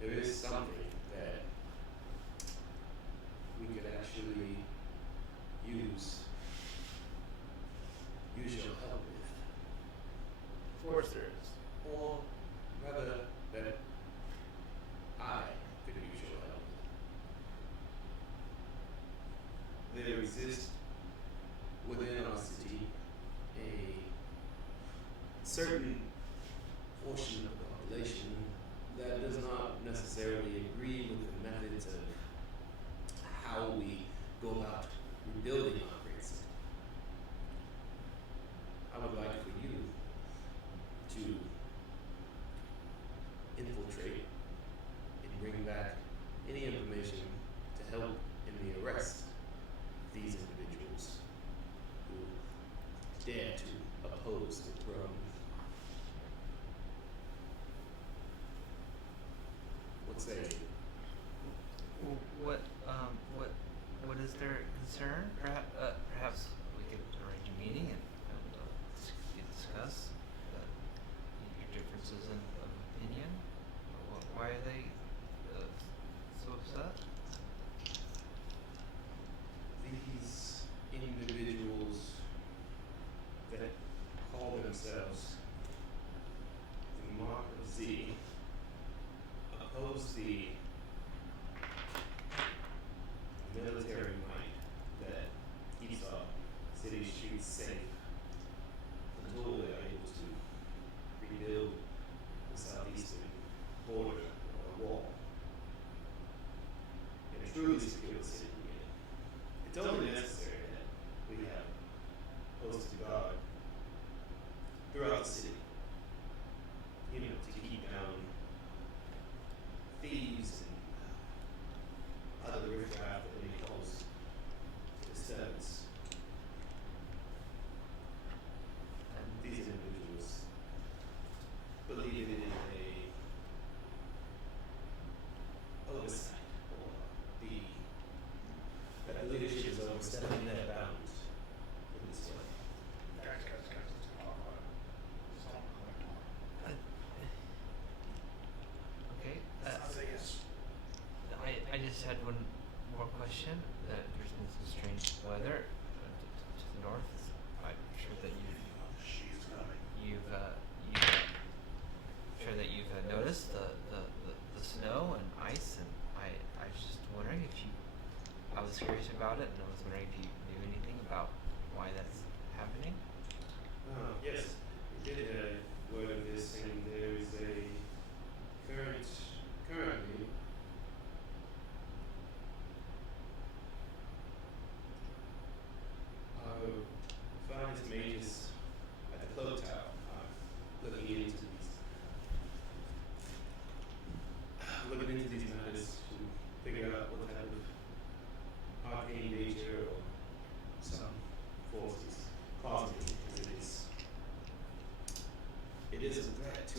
there is something that we could actually use your help with. Of course there is. Or rather that I could use your help with. There exists within our city a certain portion of the population that does not necessarily agree with the methods of how we go about rebuilding our great city. I would like for you to infiltrate and bring back any information to help in the arrest of these individuals who dare to oppose the throne. What say you? What is their concern? Perhaps we could arrange a meeting and discuss your differences of opinion. Why are they so upset? These individuals that call themselves the Mark of Z oppose the military might that keeps our city streets safe until they are able to rebuild the southeastern border or wall and truly secure the city again. It's only necessary that we have posted guard throughout the city, you know, to keep down thieves and other riffraff that may cause disturbance. And these individuals believe it is a oversight or that the leadership is overstepping their bounds in this way. Guys. Okay. I'll say yes. I just had one more question. That there's been some strange weather to the north. I'm sure that She's coming. you've sure that you've noticed the snow and ice, and I was just wondering if you. I was curious about it, and I was wondering if you knew anything about why that's happening. Yes, we did word of this, and there is a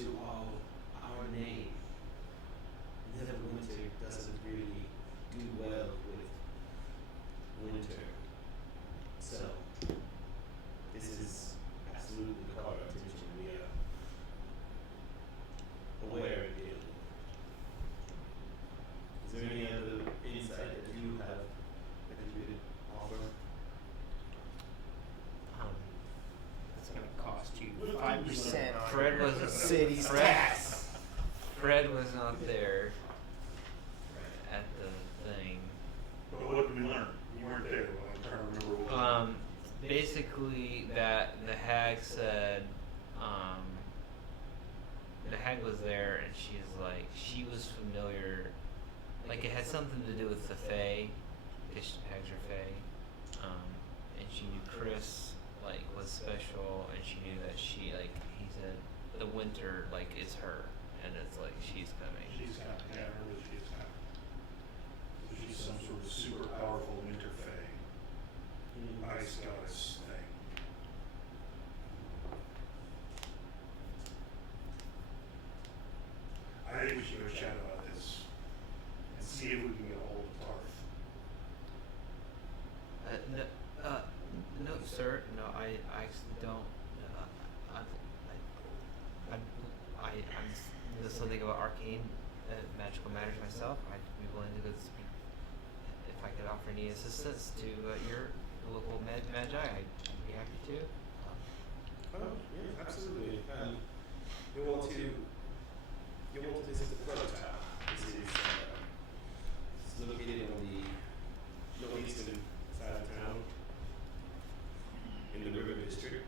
to all our name. Neverwinter doesn't really do well with winter. So, this is absolutely caught our attention. We are aware of it. Is there any other insight that you have that you could offer? It's gonna cost you 5% on Fred your was city's Fred- tax. Fred was not there at the thing. But what did we learn? You weren't there. Well, I'm trying to remember what. Basically that the hag said, the hag was there and she's like, she was familiar, like it had something to do with the Fae, because hags are Fae, and she knew Chris, like, was special, and she knew that she, like, he said, the winter, like, is her, and it's like, she's coming. She's kind of, yeah, I remember she's kind of. She's some sort of super powerful winter fae, ice goddess thing. I think we should go chat about this and see if we can get a hold of Tarth. No, sir. No, I actually don't. I'm know something about arcane magical matters myself. I'd be willing to go speak if I could offer any assistance to your local magi. I'd be happy to. Oh, yeah, absolutely. You want to visit the prototype. This is it's located on the northeastern side of town in the river district.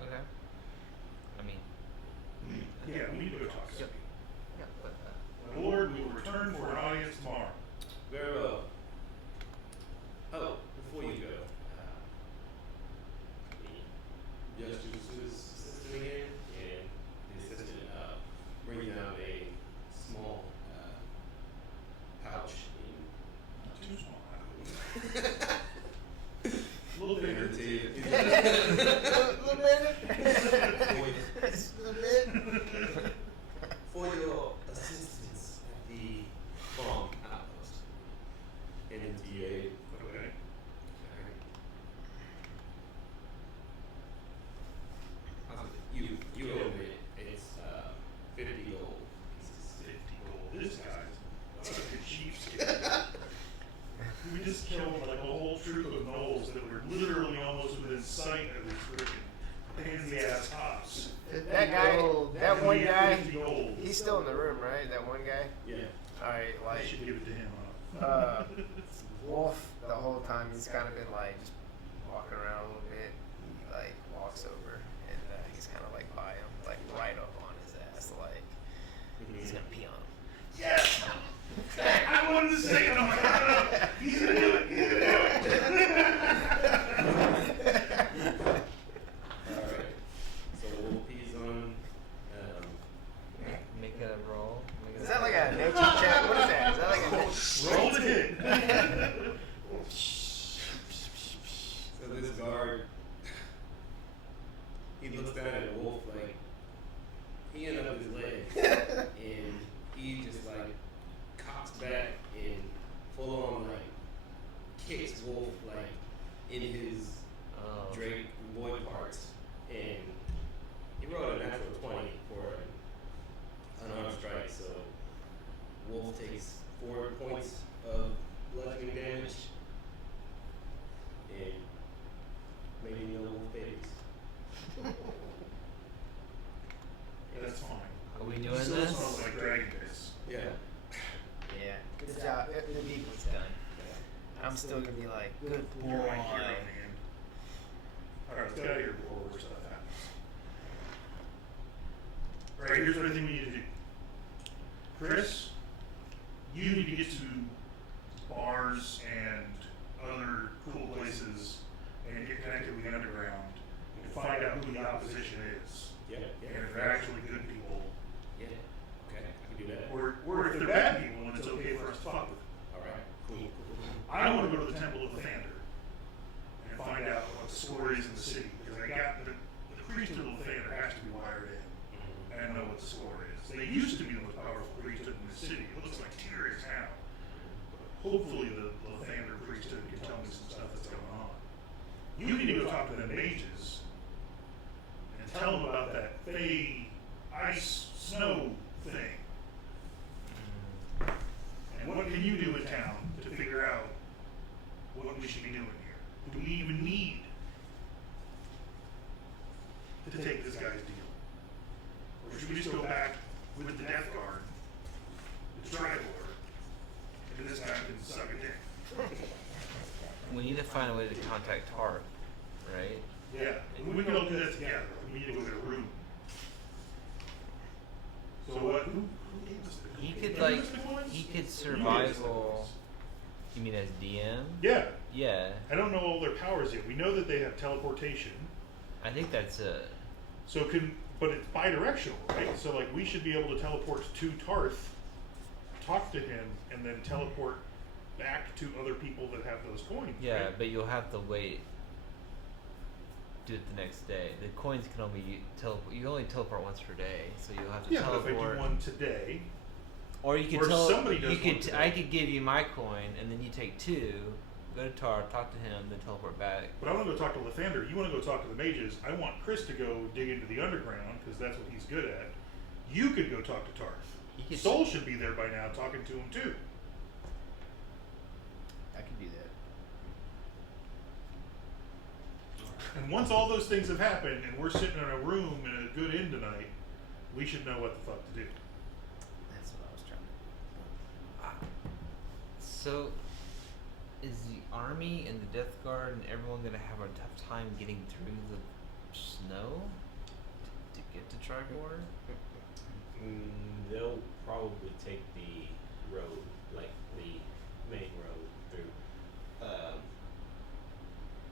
Okay. I mean, Yeah, we need to go talk to Yep. him. yeah, but My lord, we will return for an audience tomorrow. Very well. Oh, before you go, the justice's assistant again, and the assistant bringing out a small pouch Not too small. A little bigger. to you. For your assistance at the bomb outpost. And into your aid. Okay. You owe me. It's 50 gold pieces. 50 gold. This guy's like a cheapskate. We just killed like a whole troop of gnolls that were literally almost within sight of his freaking pansy ass hops. That guy, that And one we had guy, 50 gold. he's still in the room, right? That one guy? Yeah. Alright, I like, should give it to him, huh? Wolf, the whole time, he's kind of been like, just walking around a little bit. He like walks over and he's kind of like by him, like right up on his ass, like, he's gonna pee on him. Yes! I wanted to say it. I'm like, oh, he's gonna do it. He's gonna do it. Alright. So we'll peas on. make it a roll. Make it Is that like a nature check? What is that? Is that like a Roll the hit. So this guard, he looks down at Wolf like he ended up his leg, and he just like cocks back and full on like kicks Wolf like in his Oh. Drake boy parts, and he rolled a natural 20 for an unarmed strike. So Wolf takes 4 points of bludgeoning damage, and maybe no Wolf babies. That's fine. Are we doing Still this? smells like dragon piss. Yeah. Yeah, good job. The deed was done. I'm still gonna be like, good boy. You're my hero, man. Alright, let's get out of here before worse stuff happens. Alright, here's what I think we need to do. Chris, you need to get to bars and other cool places and get connected with the underground and find out who the opposition is. Yeah. And if they're actually good people, Yeah. Okay, I can do that. or if they're bad people and it's okay for us to fuck with them. Alright, cool. I want to go to the Temple of Lathander and find out what the story is in the city because I got the priesthood of Lathander what the score is. They used to be the most powerful priesthood in the city. It looks like Tyr is now. Hopefully the Lathander priesthood can tell me some stuff that's going on. You need to go talk to the mages and tell them about that Fey ice snow thing. And what can you do in town to figure out what we should be doing here? Do we even need to take this guy's deal? Or should we just go back with the Death Guard, the Tribor, and this guy can suck a dick? We need to find a way to contact Tarth, right? Yeah, and we can all do that together. We need to go get a room. So what? Who gave us the He coins? could Did you like, give us the coins? he could You gave us the survival. coins. You mean as DM? Yeah, Yeah, I don't know all their powers yet. We know that they have teleportation. I think that's it. So but it's bi-directional, right? So like we should be able to teleport to Tarth, talk to him, and then teleport back to other people that have those coins. Yeah, right? but you'll have to wait. Do it the next day. The coins can only teleport. You only teleport once per day, so you'll have to Yeah, but if I teleport. do one today, Or you could or tell. somebody does You one could. today. I could give you my coin, and then you take two. Go to Tar, talk to him, then teleport back. but I want to go talk to Lathander. You want to go talk to the mages. I want Chris to go dig into the underground because that's what he's good at. You could go talk to Tarth. He could- Soul should be there by now talking to him too. I can do that. And once all those things have happened and we're sitting in a room in a good inn tonight, we should know what the fuck to do. That's what I was trying to. So, is the army and the Death Guard and everyone gonna have a tough time getting through the snow to get to Tribor? They'll probably take the road, like the main road through,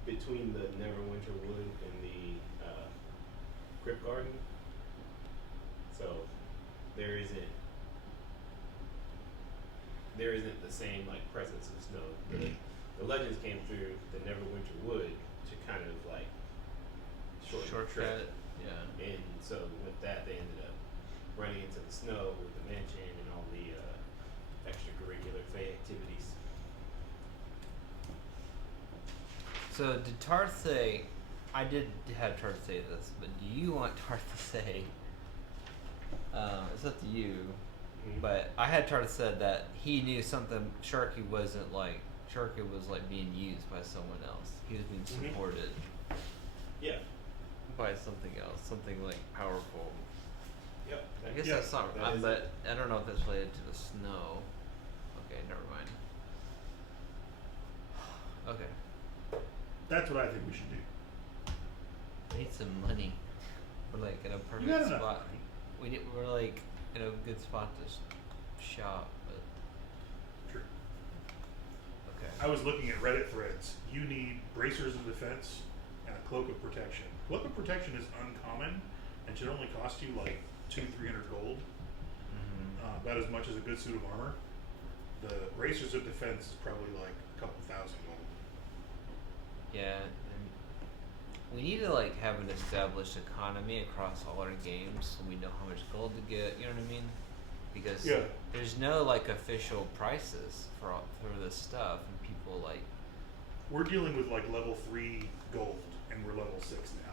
between the Neverwinter Wood and the Crypt Garden. So there isn't the same like presence of snow. The legends came through the Neverwinter Wood to kind of like shorten the trek. Shortcut. Yeah. And so with that, they ended up running into the snow with the mansion and all the extracurricular Fey activities. So did Tarth say? I did have Tarth say this, but do you want Tarth to say? It's up to you. But I had Tarth said that he knew something. Sharky wasn't like. Sharky was like being used by someone else. He was being Mhm. supported Yeah. by something else, something like powerful. Yep. I guess Yeah, that's not. that is But I don't know if that's related to the snow. Okay, never mind. Okay, That's what I think we should do. I need some money. We're like in a perfect got enough spot. money. We're like in a good spot to shop, but True. okay. I was looking at Reddit threads. You need bracers of defense and a cloak of protection. Cloak of protection is uncommon and should only cost you like 200-300 gold. About as much as a good suit of armor. The bracers of defense is probably like a couple thousand gold. Yeah, and we need to like have an established economy across all our games, so we know how much gold to get. You know what I mean? Because Yeah. there's no like official prices for this stuff, and people like. We're dealing with like level 3 gold and we're level 6 now.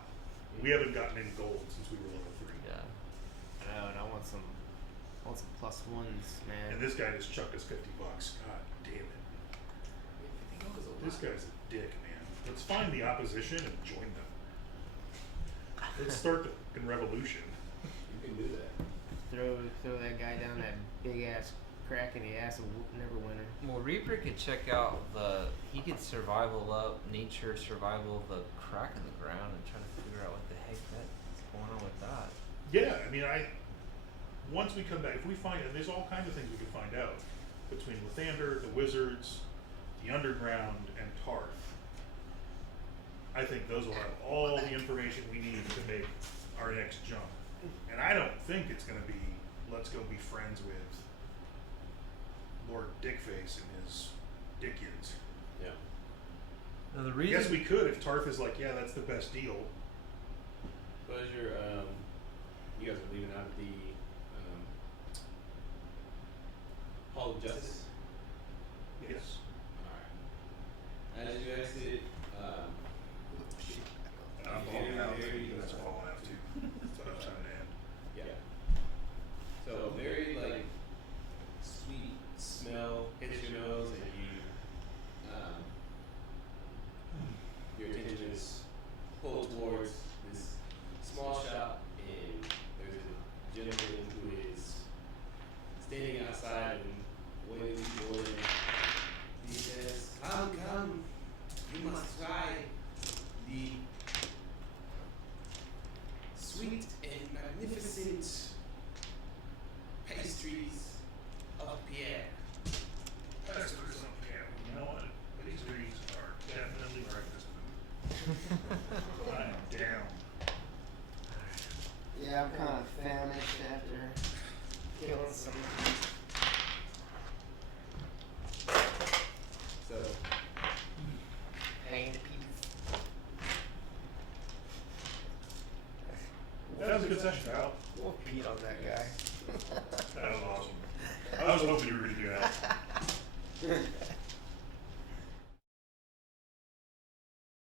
We haven't gotten any gold since we were level 3. Yeah. I know, and I want some plus ones, man. And this guy just chucked us $50. God damn it. This guy's a dick, man. Let's find the opposition and join them. Let's start the fucking revolution. You can do that. Throw that guy down that big ass crack in the ass of Neverwinter. Well, Reaper could check out he could survival up nature, survival of the crack in the ground, and try to figure out what the heck that's going on with that. Yeah, I mean, once we come back, if we find, and there's all kinds of things we can find out between Lathander, the wizards, the underground, and Tarth. I think those will have all the information we need to make our next jump. And I don't think it's going to be, let's go be friends with Lord Dickface and his Dickians. Yeah. Now the I reason guess we could if Tarth is like, yeah, that's the best deal. But as you guys are leaving out the called Justice. Yes. Alright. As you exit, I'm falling out. That's falling out too. That's what I'm trying to end. yeah. So a very like sweet smell hits your nose, and your attention is pulled towards this small shop, and there's a gentleman who is standing outside and waiting to go in. He says, come, you must try the sweet and magnificent pastries of Pierre. That's for something. Yeah. You know what? These trees are definitely breakfast food. I am down. Yeah, I'm kind of famished after killing some. So, Hanged people. That was a good session, pal. We'll beat on that guy. That was awesome. I was hoping you were going to do that.